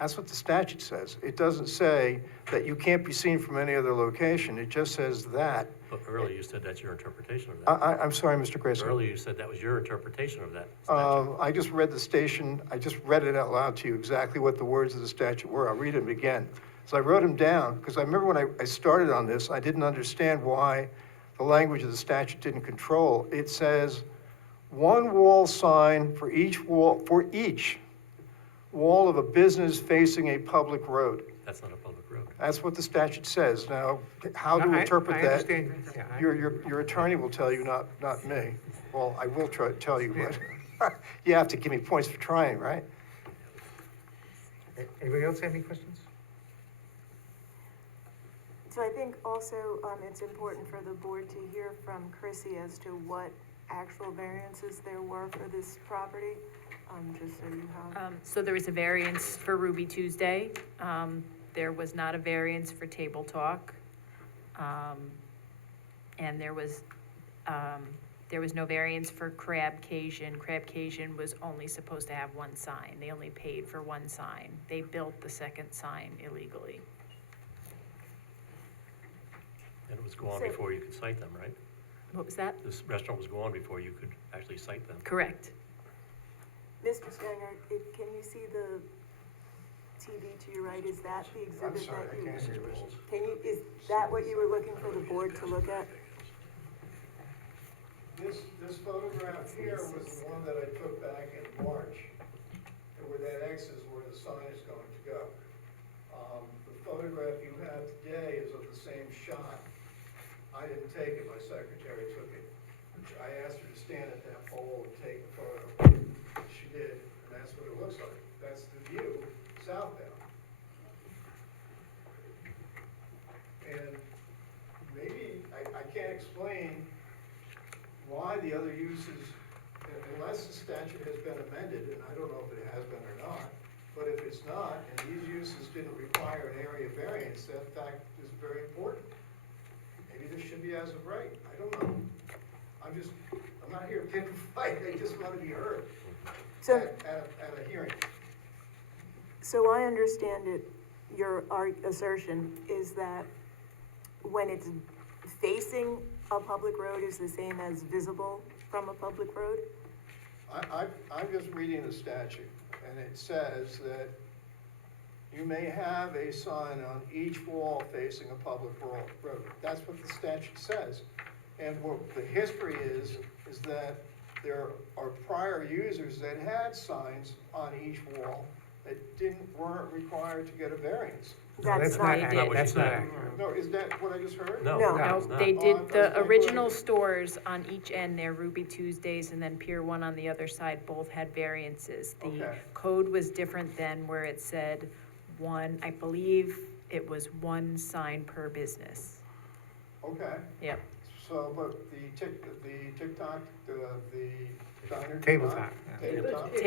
That's what the statute says. It doesn't say that you can't be seen from any other location, it just says that. But earlier you said that's your interpretation of that. I'm sorry, Mr. Grayson. Earlier you said that was your interpretation of that statute. I just read I just read it out loud to you, exactly what the words of the statute were. I'll read them again. So I wrote them down, because I remember when I started on this, I didn't understand why the language of the statute didn't control. It says, one wall sign for each wall of a business facing a public road. That's not a public road. That's what the statute says. Now, how to I interpret that? understand. Yeah, I- Your attorney will tell you, not me. Well, I will try to tell you, but you have to give me points for trying, right? Anybody else have any questions? So I think also, it's important for the board to hear from Chrissy as to what actual variances there were for this property, just so you have. So there was a variance for Ruby Tuesday. There was not a variance for Table Talk. And there was no variance for Crab Cajun. Crab Cajun was only supposed to have one sign. They only paid for one sign. They built the second sign illegally. And it was gone So- before you could cite them, right? What was that? This restaurant was gone before you could actually cite them. Correct. Mr. Stenger, can you see the TV to your right? Is that the exhibit sorry, that I you? can't see this. Is that what you were looking for the board to look at? This photograph here was the one that I took back in March, and where that X is where the sign is going to go. The photograph you have today is of the same shot. I didn't take it, my secretary took it. I asked her to stand at that pole and take the photo. She did, and that's what it looks like. That's the view southbound. And maybe, I can't explain why the other uses, unless the statute has been amended, and I don't know if it has been or not, but if it's it's not, and these uses didn't require an area variance, that fact is very important. Maybe this should be as of right, I don't know. I'm not here to pick a fight, I just want to be heard So, at a hearing. so I understand it, your assertion is that when it's facing a public road is the same as visible from a public road? I'm just reading the statute, and it says that you may have a sign on each wall facing a public road. That's what the statute says. And what the history is that there are prior users that had signs on each wall that weren't required to get a variance. No, that's not They accurate. did. That's not accurate. No, is that what I just heard? No. No, it's not. they did, Oh, the okay, original good. stores on each end there, Ruby Tuesdays and then Pier 1 on the other side, both had variances. The Okay. code was different then where it said one, I believe it was one sign per business. Okay, Yep. so, but the TikTok, the diner. Table did not? talk, yeah.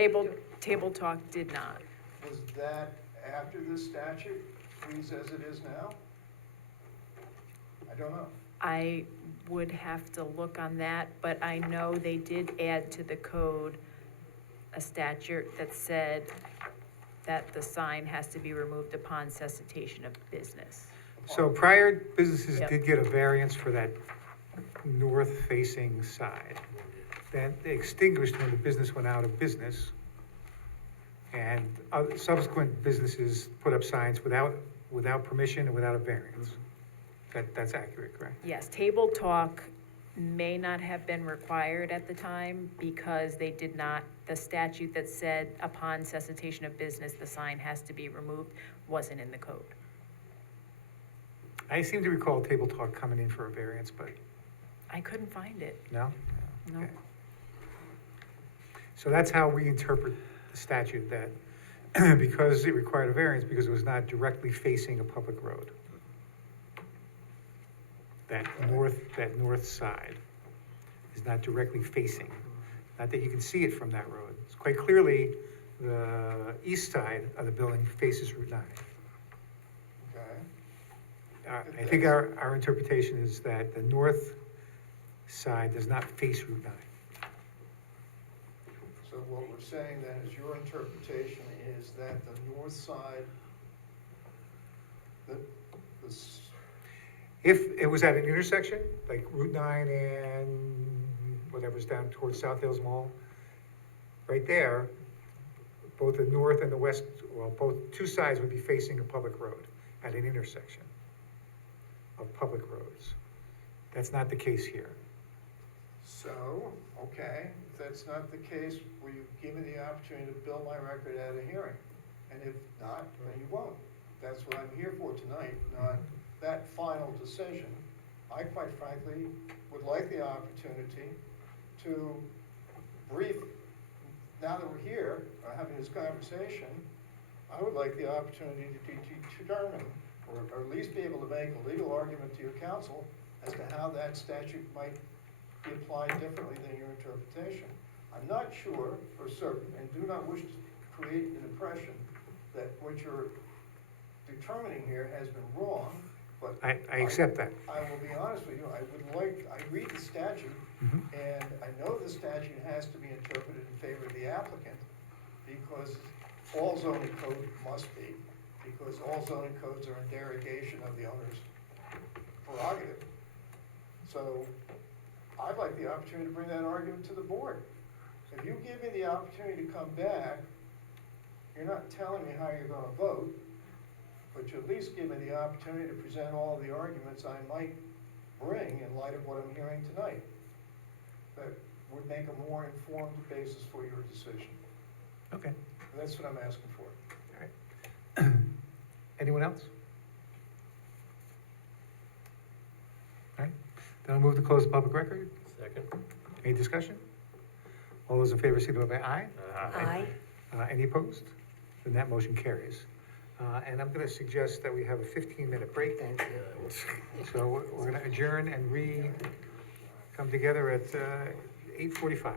Table Talk did not. Was that after this statute reads as it is now? I don't know. I would have to look on that, but I know they did add to the code a statute that said that the sign has to be removed upon cessation of business. So prior businesses Yep. did get a variance for that north-facing side. Then they extinguished when the business went out of business. And subsequent businesses put up signs without permission and without a variance. That's accurate, correct? Yes, Table Talk may not have been required at the time because they did not, the statute that said upon cessation of business, the sign has to be removed, wasn't in the code. I seem to recall Table Talk coming in for a variance, but I couldn't find it, no? no. Okay. So that's how we interpret the statute, that because it required a variance, because it was not directly facing a public road. That north side is not directly facing, not that you can see it from that road. It's quite clearly, the east side of the building faces Route 9. Okay. I think our interpretation is that the north side does not face Route 9. So what we're saying then is your interpretation is that the north side, the If it was at an intersection, like Route 9 and whatever's down towards South Hills Mall, right there, both the north and the west, well, both, two sides would be facing a public road at an intersection of public roads. That's not the case here. So, okay, if that's not the case, will you give me the opportunity to build my record at a hearing? And if not, then you won't. That's what I'm here for tonight, not that final decision. I quite frankly would like the opportunity to brief, now that we're here, having this conversation, I would like the opportunity to determine, or at least be able to make a legal argument to your counsel as to how that statute might be applied differently than your interpretation. I'm not sure for certain, and do not wish to create an impression that what you're determining here has been wrong, but. I accept that. I will be honest with you, I read the statute, and I know the statute has to be interpreted in favor of the applicant, because all zoning code must be, because all zoning codes are in derogation of the owner's prerogative. So, I'd like the opportunity to bring that argument to the board. If you give me the opportunity to come back, you're not telling me how you're gonna vote, but you at least give me the opportunity to present all of the arguments I might bring in light of what I'm hearing tonight. That would make a more informed basis for your decision. Okay. That's what I'm asking for. All right. Anyone else? All right, then I'll move to close the public record. Second? Any discussion? All those in favor, signify by aye. Aye. Any opposed? Then that motion carries. And I'm gonna suggest that we have a 15-minute break. So we're gonna adjourn and come together at 8:45.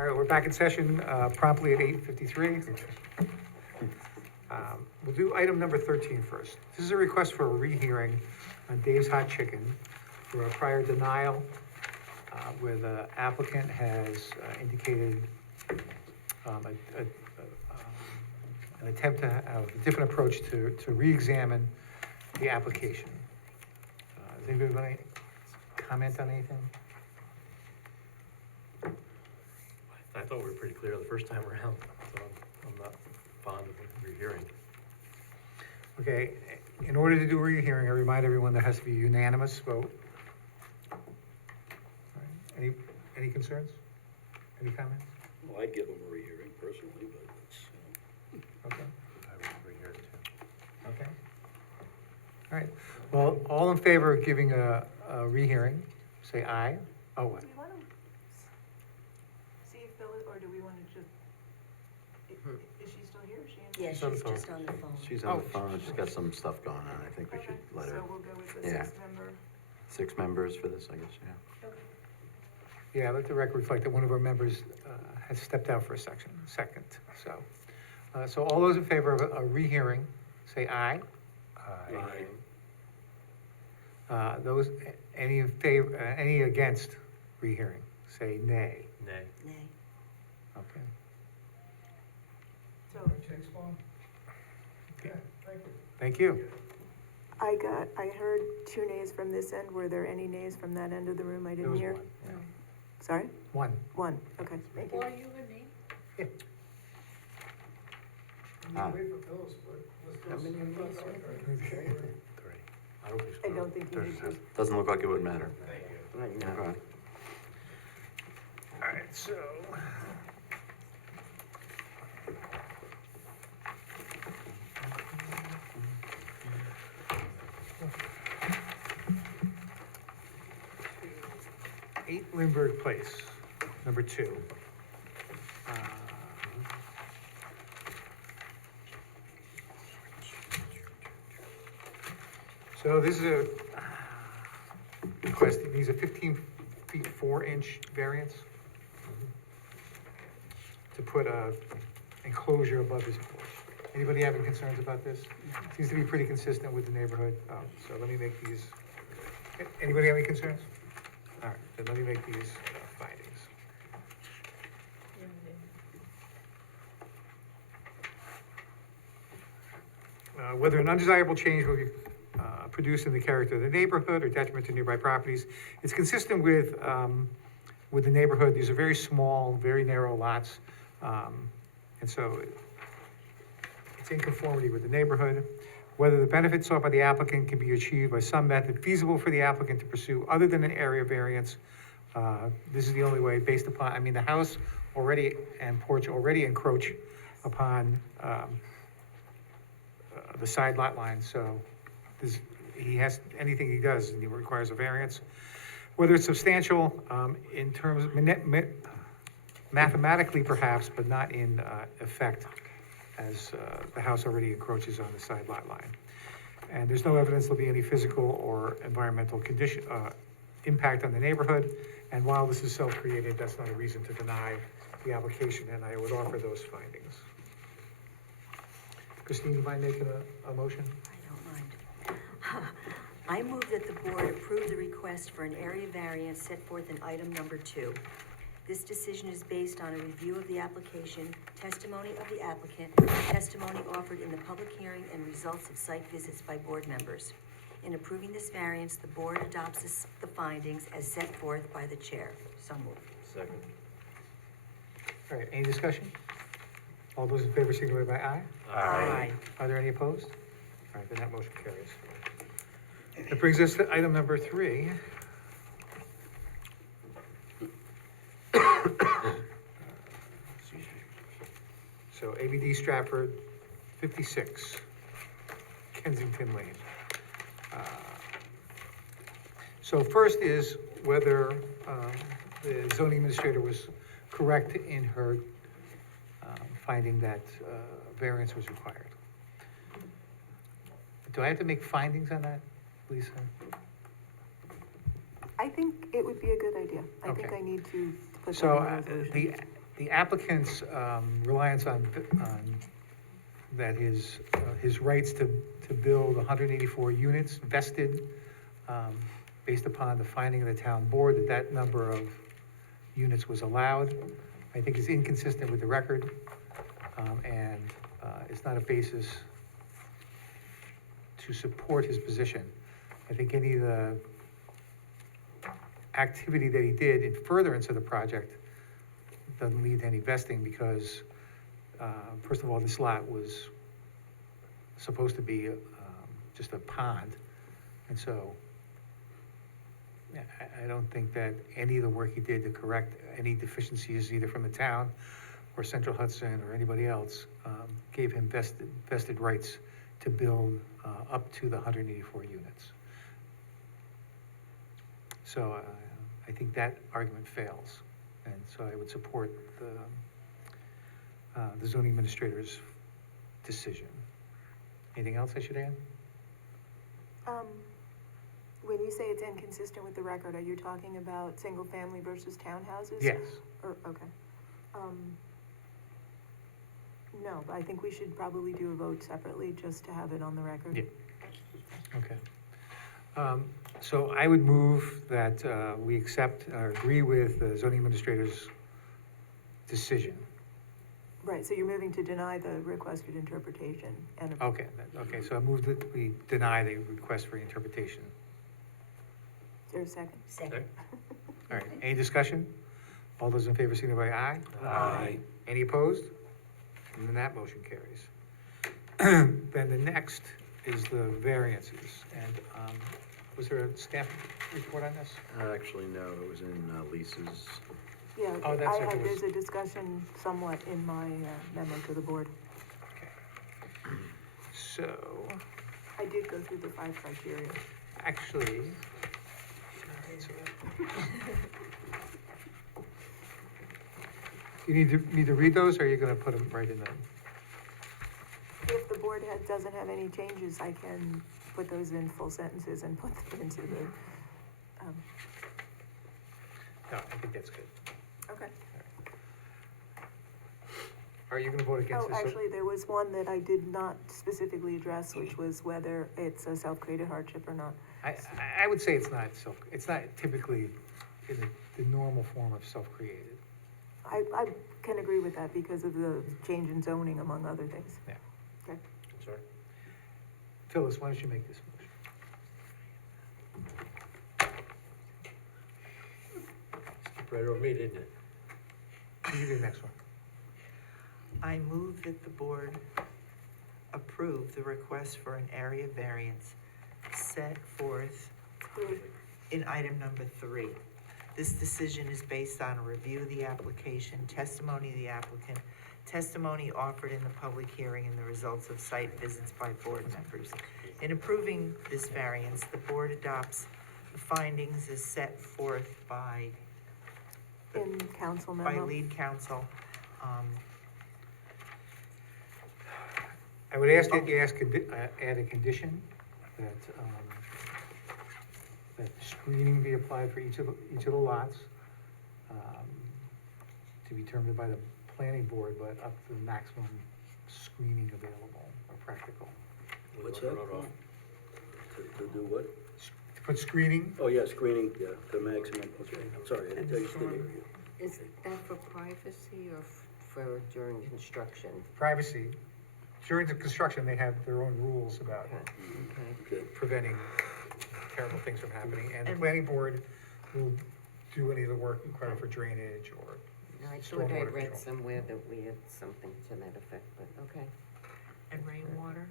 All right, we're back in session promptly at 8:53. We'll do item number 13 first. This is a request for a rehearing on Dave's Hot Chicken for a prior denial where the applicant has indicated an attempt to have a different approach to re-examine the application. Does anybody want to comment on anything? I thought we were pretty clear the first time around, so I'm not fond of rehearing. Okay, in order to do a rehearing, I remind everyone there has to be a unanimous vote. All right, any concerns? Any comments? Well, I'd give them a rehearing personally, but it's, Okay, I would rehear it too. okay. All right, well, all in favor of giving a rehearing, say aye. Oh, what? Do we want to see if Phyllis, or do we want to just, is she still here? Is she in? Yeah, She's on the she's phone. just on the phone. She's on the phone, she's got some stuff going on, I think we should let her. So we'll go with the Yeah. 6-member. 6 members for this, I guess, yeah. Okay. Yeah, let the record reflect that one of our members has stepped out for a second, so. So all those in favor of a rehearing, say aye. Those, any in favor, any against rehearing, say nay. Nay. Nay. Okay. So Thank you. I heard 2 nays from this end. Were there any nays from that end of the room I There didn't was hear? one, yeah. Sorry? One. 1, okay, thank you. Or you and me? Ah. I don't think so. I don't think you need to. Doesn't look like it would matter. Okay. All right, so. Eight Lindbergh Place, number 2. So this is a request, these are 15 feet 4-inch variance to put a enclosure above his porch. Anybody having concerns about this? Seems to be pretty consistent with the neighborhood, so let me make these, anybody have any concerns? All right, then let me make these findings. Whether an undesirable change will be produced in the character of the neighborhood or detriment to nearby properties. It's consistent with the neighborhood. These are very small, very narrow lots. And so it's in conformity with the neighborhood. Whether the benefits sought by the applicant can be achieved by some method feasible for the applicant to pursue other than an area variance. This is the only way based upon, I mean, the house already and porch already encroach upon the side lot line, so anything he does, he requires a variance. Whether it's substantial in terms of mathematically perhaps, but not in effect, as the house already encroaches on the side lot line. And there's no evidence there'll be any physical or environmental condition, impact on the neighborhood. And while this is self-created, that's not a reason to deny the application, and I would offer those findings. Christine, do you mind making a motion? I don't mind. I move that the board approve the request for an area variance set forth in item number 2. This decision is based on a review of the application, testimony of the applicant, testimony offered in the public hearing, and results of site visits by board members. In approving this variance, the board adopts the findings as set forth by the chair. So moved. Second. All right, any discussion? All those in favor signify by aye. Aye. Are there any opposed? All right, then that motion carries. That brings us to item number 3. So ABD Stratford, 56, Kensington Lane. So first is whether the zoning administrator was correct in her finding that variance was required. Do I have to make findings on that, Lisa? I think it would be a good idea. I think Okay. I need to put that So in the resolution. the applicant's reliance on that his rights to build 184 units vested based upon the finding of the town board that that number of units was allowed, I think is inconsistent with the record, and it's not a basis to support his position. I think any of the activity that he did in furtherance of the project doesn't lead to any vesting because, first of all, this lot was supposed to be just a pond. And so yeah, I don't think that any of the work he did to correct any deficiencies, either from the town or Central Hudson or anybody else, gave him vested rights to build up to the 184 units. So I think that argument fails. And so I would support the zoning administrator's decision. Anything else I should add? When you say it's inconsistent with the record, are you talking about single-family versus townhouses? Yes. Or, okay. No, I think we should probably do a vote separately, just to have it on the record. Yeah. Okay. So I would move that we accept or agree with the zoning administrator's decision. Right, so you're moving to deny the requested interpretation and. Okay, so I move that we deny the request for interpretation. Is there a second? Second. All right, any discussion? All those in favor signify by aye. Aye. Any opposed? And then that motion carries. Then the next is the variances, and was there a staff report on this? Actually, no, it was in Lisa's. Yeah, Oh, that's it, it there's was- a discussion somewhat in my memo to the board. Okay. So, I did go through the 5 criteria. actually, you need to read those, or are you gonna put them right in the? If the board doesn't have any changes, I can put those in full sentences and put them into the, No, I think that's good. okay. Are you gonna vote against Oh, this? actually, there was one that I did not specifically address, which was whether it's a self-created hardship or not. I would say it's not typically in the normal form of self-created. I can agree with that because of the change in zoning, among other things. Yeah. Okay. Sorry. Phyllis, why don't you make this motion? Right over me, didn't it? You do the next one. I move that the board approve the request for an area variance set forth in item number 3. This decision is based on a review of the application, testimony of the applicant, testimony offered in the public hearing, and the results of site visits by board members. In approving this variance, the board adopts the findings as set forth by In council memo. by lead counsel. I would ask that you add a condition that, that screening be applied for each of the lots, to be determined by the planning board, but up to the maximum screening available or practical. What's that? To do what? To put screening, Oh, yeah, screening, yeah, the maximum, okay, I'm sorry, I just didn't hear you. Is that for privacy or for during construction? privacy. During the construction, they have their own rules about Okay. preventing terrible things from happening, and the planning board will do any of the work required for drainage or I thought I stormwater read control. somewhere that we had something to that effect, but okay. And rainwater,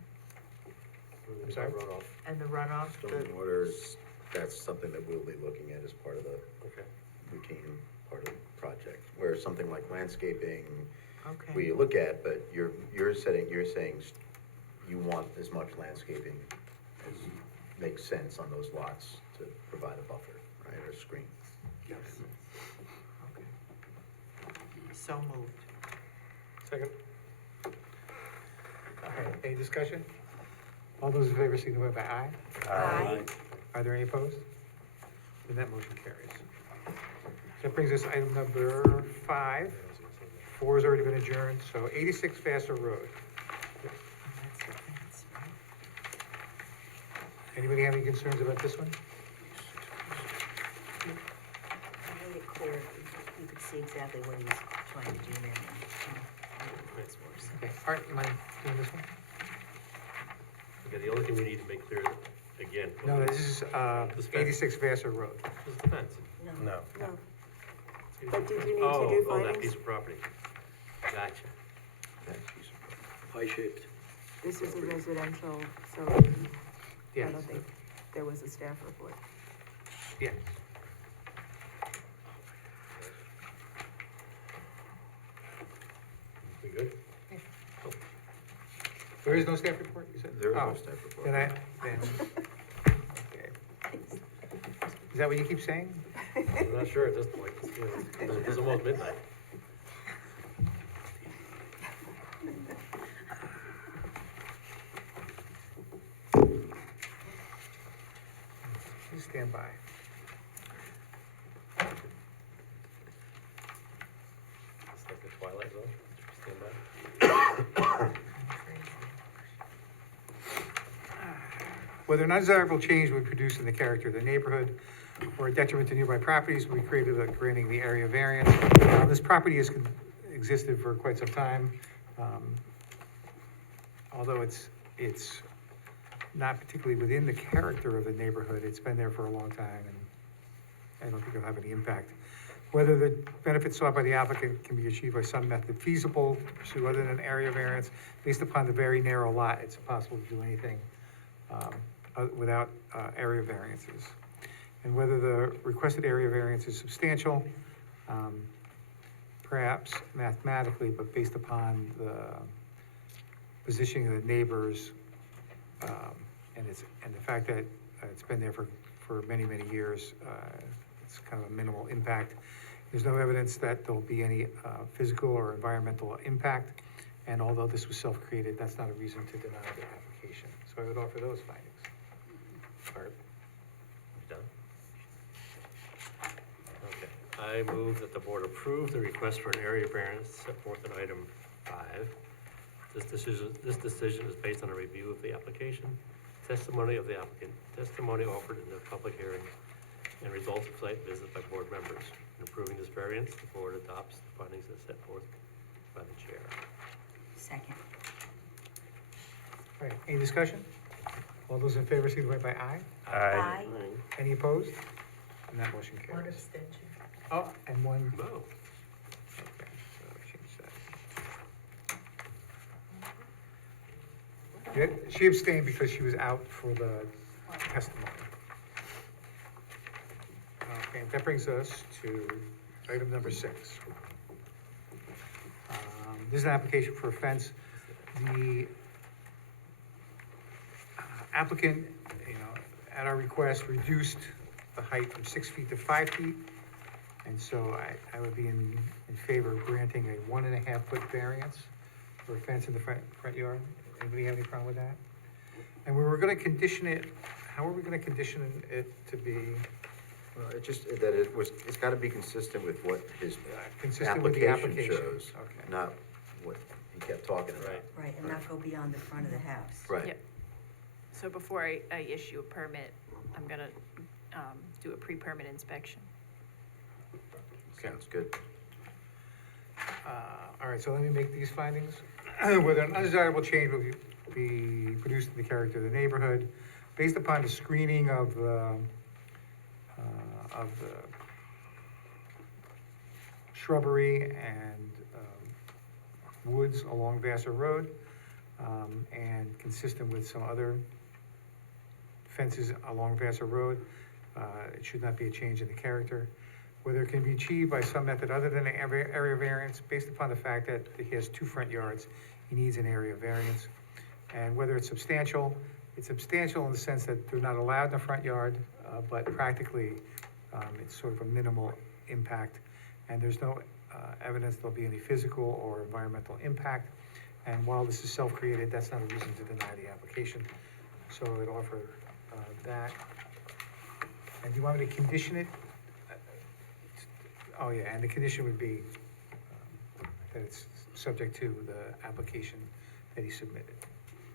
I'm sorry? Runoff. and the runoff, the, Stormwater, that's something that we'll be looking at as part of the Okay. routine part of the project. Where something like landscaping, okay. we look at, but you're saying you want as much landscaping as makes sense on those lots to provide a buffer, right, or screen. Yes. Okay. So moved. Second. All right, any discussion? All those in favor signify by aye. Aye. Are there any opposed? Then that motion carries. That brings us to item number 5. 4 has already been adjourned, so 86 Vassar Road. That's the fence, right? Anybody have any concerns about this one? I made it clear, you could see exactly what he was trying to do there. It's worse. Okay, Art, you mind doing this one? Okay, the only thing we need to make clear, again. No, this is, This fence. 86 Vassar Road. This is the fence. No. No. But did you need to do Oh, that findings? piece of property. Gotcha. Pie-shaped. This is a residential, so Yes. I don't think there was a staff report. Yes. We good? There is no staff report, you said? There is no Oh, staff report. then okay. Is that what you keep saying? I'm not sure at this point. It's almost midnight. Please stand by. It's like the Twilight Zone. Stand by. Whether an undesirable change would produce in the character of the neighborhood or a detriment to nearby properties, we created a granting the area variance. This property has existed for quite some time. Although it's not particularly within the character of the neighborhood, it's been there for a long time, and I don't think it'll have any impact. Whether the benefits sought by the applicant can be achieved by some method feasible to pursue other than an area variance, based upon the very narrow lot, it's impossible to do anything without area variances. And whether the requested area variance is substantial, perhaps mathematically, but based upon the positioning of the neighbors, and the fact that it's been there for many, many years, it's kind of a minimal impact. There's no evidence that there'll be any physical or environmental impact, and although this was self-created, that's not a reason to deny the application. So I would offer those findings. Art? You done? Okay. I move that the board approve the request for an area variance set forth in item 5. This decision is based on a review of the application, testimony of the applicant, testimony offered in the public hearing, and results of site visits by board members. In approving this variance, the board adopts the findings as set forth by the chair. Second. All right, any discussion? All those in favor, signify by aye. Aye. Any opposed? And that motion One carries. abstention. Oh, and one. Oh. Okay, so change that. Yeah, she abstained because she was out for the testimony. Okay, that brings us to item number 6. This is an application for a fence. The applicant, at our request, reduced the height from 6 feet to 5 feet. And so I would be in favor of granting a 1.5 foot variance for a fence in the front yard. Anybody have any problem with that? And we were gonna condition it, how are we gonna condition it to be Well, it just, that it's gotta be consistent with what his consistent with the application application? shows, Okay. not what he kept talking about. Right. Right, and not go beyond the front of the house. Right. Yep. So before I issue a permit, I'm gonna, do a pre-permit inspection. Sounds good. All right, so let me make these findings. Whether an undesirable change will be produced in the character of the neighborhood, based upon the screening of the shrubbery and woods along Vassar Road, and consistent with some other fences along Vassar Road, it should not be a change in the character. Whether it can be achieved by some method other than an area variance, based upon the fact that he has 2 front yards, he needs an area variance. And whether it's substantial in the sense that they're not allowed in the front yard, but practically, it's sort of a minimal impact. And there's no evidence there'll be any physical or environmental impact. And while this is self-created, that's not a reason to deny the application. So I would offer that. And do you want me to condition it? Oh, yeah, and the condition would be that it's subject to the application that he submitted.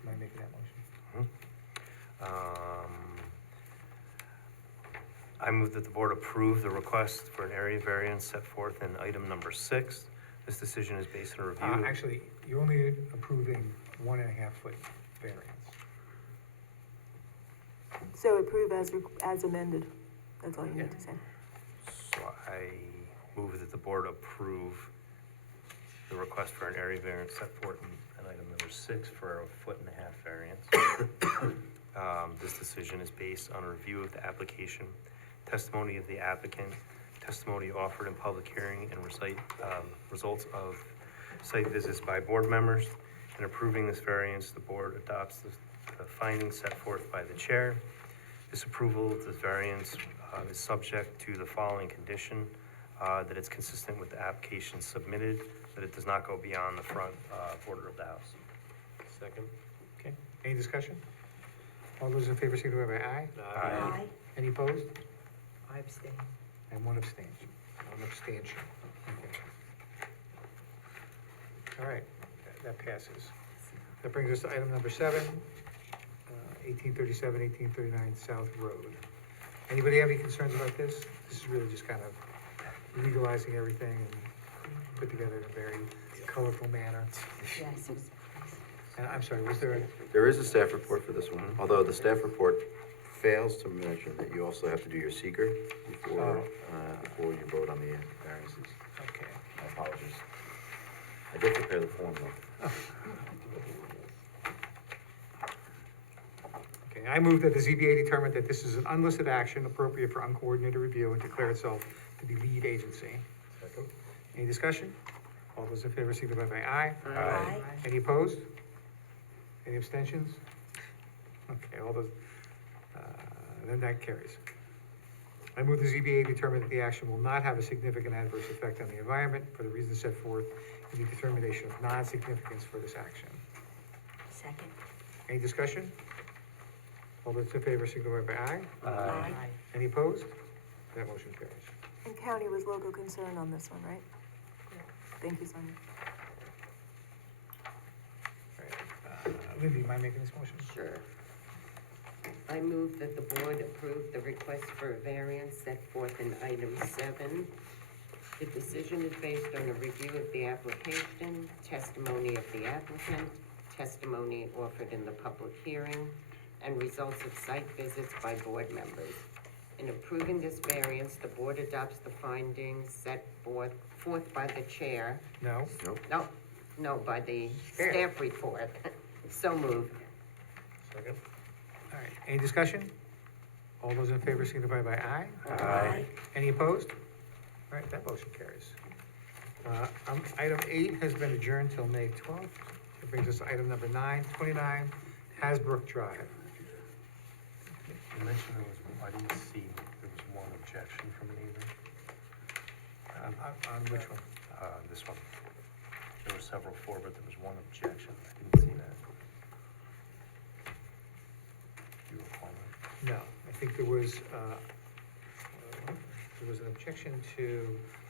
Am I making that motion? I move that the board approve the request for an area variance set forth in item number 6. This decision is based on a review. Actually, you're only approving 1.5 foot variance. So approve as amended, that's all you need to say. So I move that the board approve the request for an area variance set forth in item number 6 for a 1.5 foot variance. This decision is based on a review of the application, testimony of the applicant, testimony offered in public hearing, and results of site visits by board members. In approving this variance, the board adopts the findings set forth by the chair. This approval of this variance is subject to the following condition, that it's consistent with the application submitted, that it does not go beyond the front border of the house. Second? Okay, any discussion? All those in favor signify by aye. Aye. Any opposed? I abstain. And one abstention. Okay. All right, that passes. That brings us to item number 7, 1837, 1839 South Road. Anybody have any concerns about this? This is really just kind of legalizing everything and put together in a very colorful manner. Yes, it was. And I'm sorry, was there There is a staff report for this one, although the staff report fails to mention that you also have to do your seeker before you vote on the variances. Okay. My apologies. I did prepare the form though. Okay, I move that the ZBA determine that this is an unlisted action appropriate for uncoordinated review and declare itself to be lead agency. Second? Any discussion? All those in favor signify by aye. Aye. Any opposed? Any abstentions? Okay, all those, then that carries. I move the ZBA determine that the action will not have a significant adverse effect on the environment for the reasons set forth in the determination of non-significance for this action. Second. Any discussion? All those in favor signify by aye. Aye. Any opposed? That motion carries. And county was local concern on this one, right? Thank you, Sonia. All right, Lindy, am I making this motion? Sure. I move that the board approve the request for a variance set forth in item 7. The decision is based on a review of the application, testimony of the applicant, testimony offered in the public hearing, and results of site visits by board members. In approving this variance, the board adopts the findings set forth by the chair. No? Nope. No, by the staff report. So moved. Second? All right, any discussion? All those in favor signify by aye. Aye. Any opposed? All right, that motion carries. Item 8 has been adjourned till May 12th. It brings us to item number 9, 29 Hasbrook Drive. You mentioned I didn't see, there was one objection from a neighbor. On which one? This one. There were several for, but there was one objection. I didn't see that. Do you recall that? No, I think there was an objection to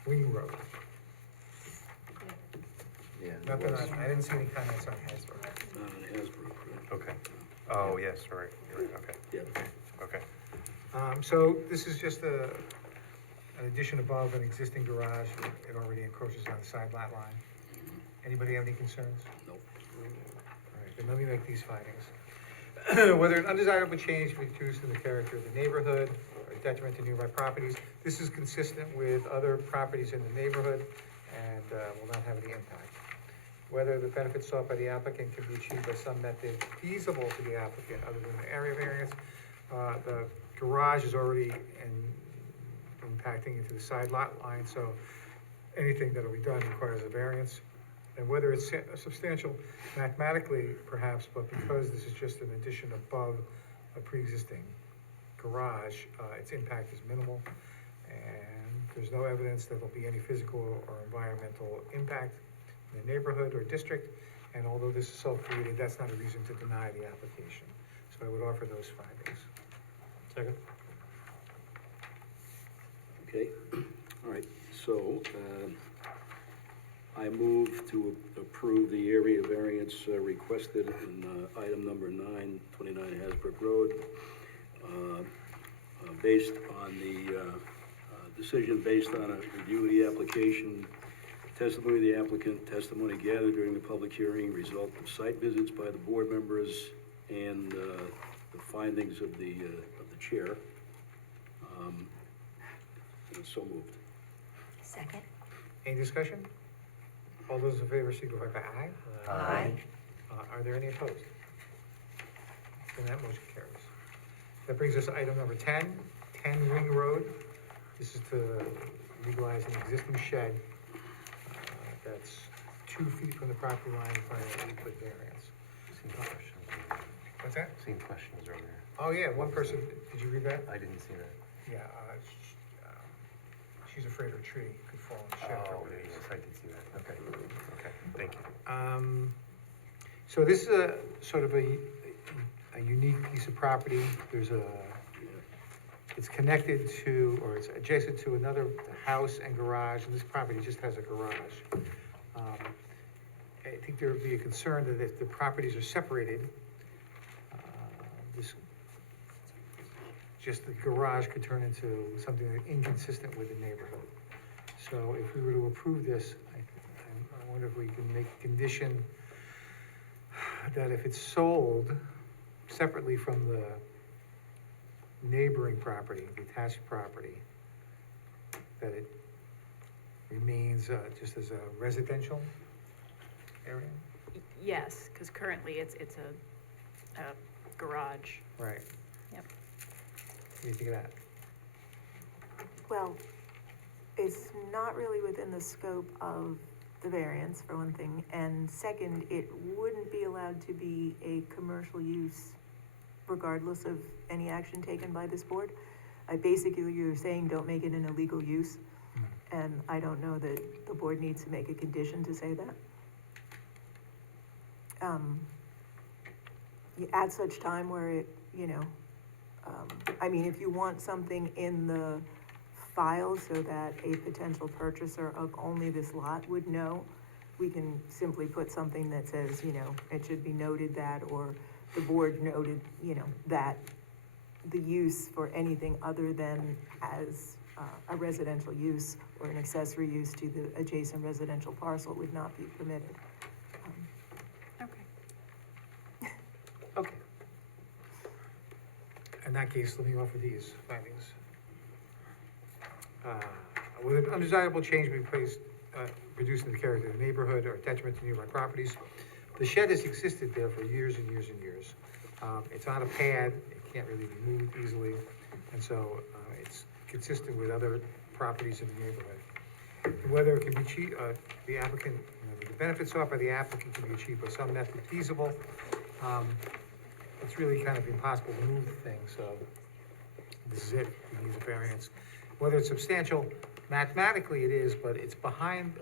Wing Road. Yeah. Nothing on, I didn't see any comments on Hasbrook. Not on Hasbrook, right? Okay. Oh, yes, right, you're right, okay, Yeah. okay. So this is just an addition above an existing garage. It already encroaches on the side lot line. Anybody have any concerns? Nope. All right, then let me make these findings. Whether an undesirable change be introduced in the character of the neighborhood or a detriment to nearby properties, this is consistent with other properties in the neighborhood and will not have any impact. Whether the benefits sought by the applicant can be achieved by some method feasible to the applicant other than the area variance. The garage is already impacting into the side lot line, so anything that'll be done requires a variance. And whether it's substantial mathematically, perhaps, but because this is just an addition above a pre-existing garage, its impact is minimal. And there's no evidence that there'll be any physical or environmental impact in the neighborhood or district. And although this is self-created, that's not a reason to deny the application. So I would offer those findings. Second? Okay, all right, so, I move to approve the area variance requested in item number 9, 29 Hasbrook Road, based on the decision based on a review of the application, testimony of the applicant, testimony gathered during the public hearing, result of site visits by the board members, and the findings of the chair. And so moved. Second? Any discussion? All those in favor signify by aye. Aye. Are there any opposed? Then that motion carries. That brings us to item number 10, 10 Ring Road. This is to legalize an existing shed that's 2 feet from the property line, requiring an 8-foot variance. Seen questions over there. What's that? Seen questions over there. Oh, yeah, one person, did you read that? I didn't see that. Yeah, she's afraid her tree could fall in the shed. Oh, for yes, I did see that. Okay, okay, thank you. So this is a sort of a unique piece of property. It's connected to, or it's adjacent to another house and garage, and this property just has a garage. I think there would be a concern that if the properties are separated, just the garage could turn into something inconsistent with the neighborhood. So if we were to approve this, I wonder if we can make a condition that if it's sold separately from the neighboring property, detached property, that it remains just as a residential area? Yes, because currently it's a garage. Right. Yep. What do you think of that? Well, it's not really within the scope of the variance, for one thing, and second, it wouldn't be allowed to be a commercial use regardless of any action taken by this board. Basically, you're saying don't make it an illegal use, and I don't know that the board needs to make a condition to say that. At such time where it, I mean, if you want something in the file so that a potential purchaser of only this lot would know, we can simply put something that says, it should be noted that, or the board noted, that the use for anything other than as a residential use or an accessory use to the adjacent residential parcel would not be permitted. Okay. Okay. In that case, let me offer these findings. With an undesirable change be placed, reducing the character of the neighborhood or detriment to nearby properties. The shed has existed there for years and years and years. It's on a pad, it can't really be moved easily, and so it's consistent with other properties in the neighborhood. Whether it can be cheap, the applicant, the benefits sought by the applicant can be achieved by some method feasible. It's really kind of impossible to move the thing, so this is it, we need a variance. Whether it's substantial, mathematically it is, but it's behind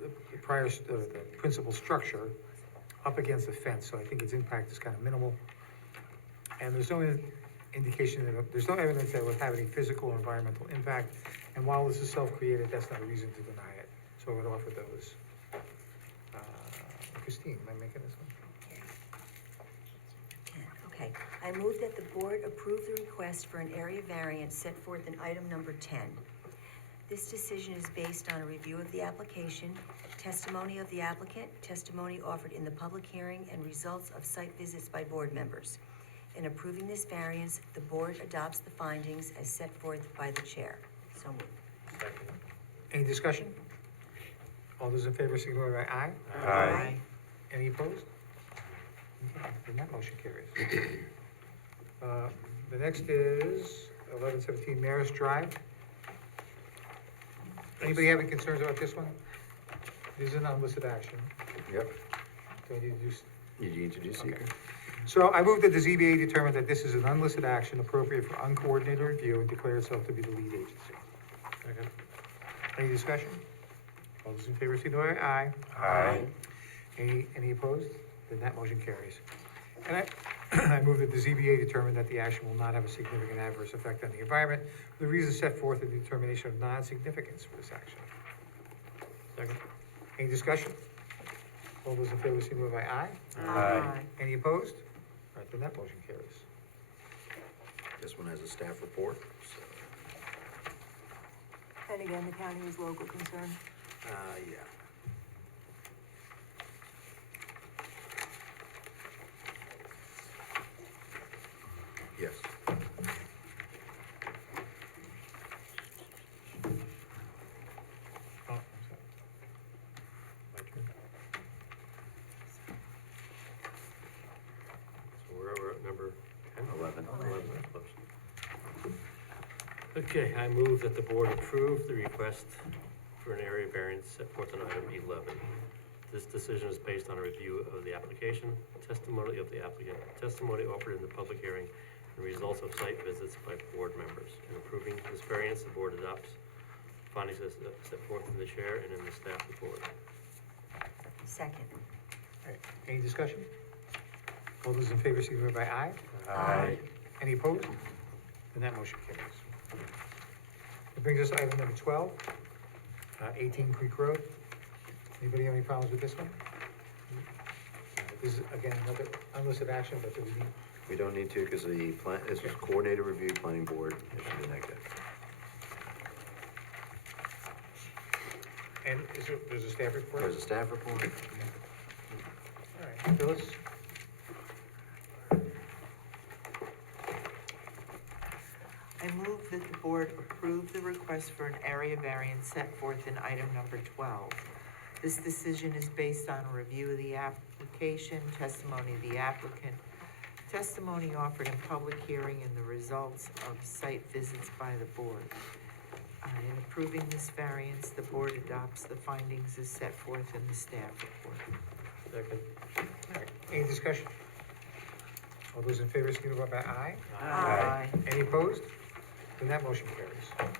the principal structure up against the fence, so I think its impact is kind of minimal. And there's no indication, there's no evidence that it would have any physical or environmental impact, and while this is self-created, that's not a reason to deny it. So I would offer those. Christine, am I making this one? Okay, I move that the board approve the request for an area variance set forth in item number 10. This decision is based on a review of the application, testimony of the applicant, testimony offered in the public hearing, and results of site visits by board members. In approving this variance, the board adopts the findings as set forth by the chair. So moved. Second. Any discussion? All those in favor signify by aye. Aye. Any opposed? Okay, then that motion carries. The next is 1117 Maris Drive. Anybody have any concerns about this one? This is an unlisted action. Yep. Do I need to do? You need to do seeker. So I move that the ZBA determine that this is an unlisted action appropriate for uncoordinated review and declare itself to be the lead agency. Second. Any discussion? All those in favor, signify by aye. Aye. Any opposed? Then that motion carries. And I move that the ZBA determine that the action will not have a significant adverse effect on the environment for the reasons set forth in the determination of non-significance for this action. Second. Any discussion? All those in favor, signify by aye. Aye. Any opposed? All right, then that motion carries. This one has a staff report, so, And again, the county is local concern. yeah. Yes. Oh, I'm sorry. My turn. So we're at number 10? 11. 11, close. Okay, I move that the board approve the request for an area variance set forth in item 11. This decision is based on a review of the application, testimony of the applicant, testimony offered in the public hearing, and results of site visits by board members. In approving this variance, the board adopts findings as set forth in the chair and in the staff report. Second. All right, any discussion? All those in favor, signify by aye. Aye. Any opposed? Then that motion carries. That brings us to item number 12, 18 Creek Road. Anybody have any problems with this one? This is, again, another unlisted action, but do we need, We don't need to, because the plan, this was coordinated review, planning board issued a negative. and is there, there's a staff report? There's a staff report. All right, Phyllis? I move that the board approve the request for an area variance set forth in item number 12. This decision is based on a review of the application, testimony of the applicant, testimony offered in public hearing, and the results of site visits by the board. In approving this variance, the board adopts the findings as set forth in the staff report. Second. All right, any discussion? All those in favor, signify by aye. Aye. Any opposed? Then that motion carries.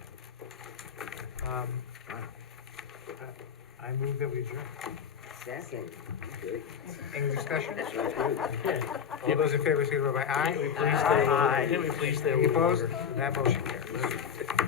I move that we adjourn. Second. Any discussion? Okay. All those in favor, signify by aye. Can we please stay? Can we please stay a Any little opposed? longer? That motion carries.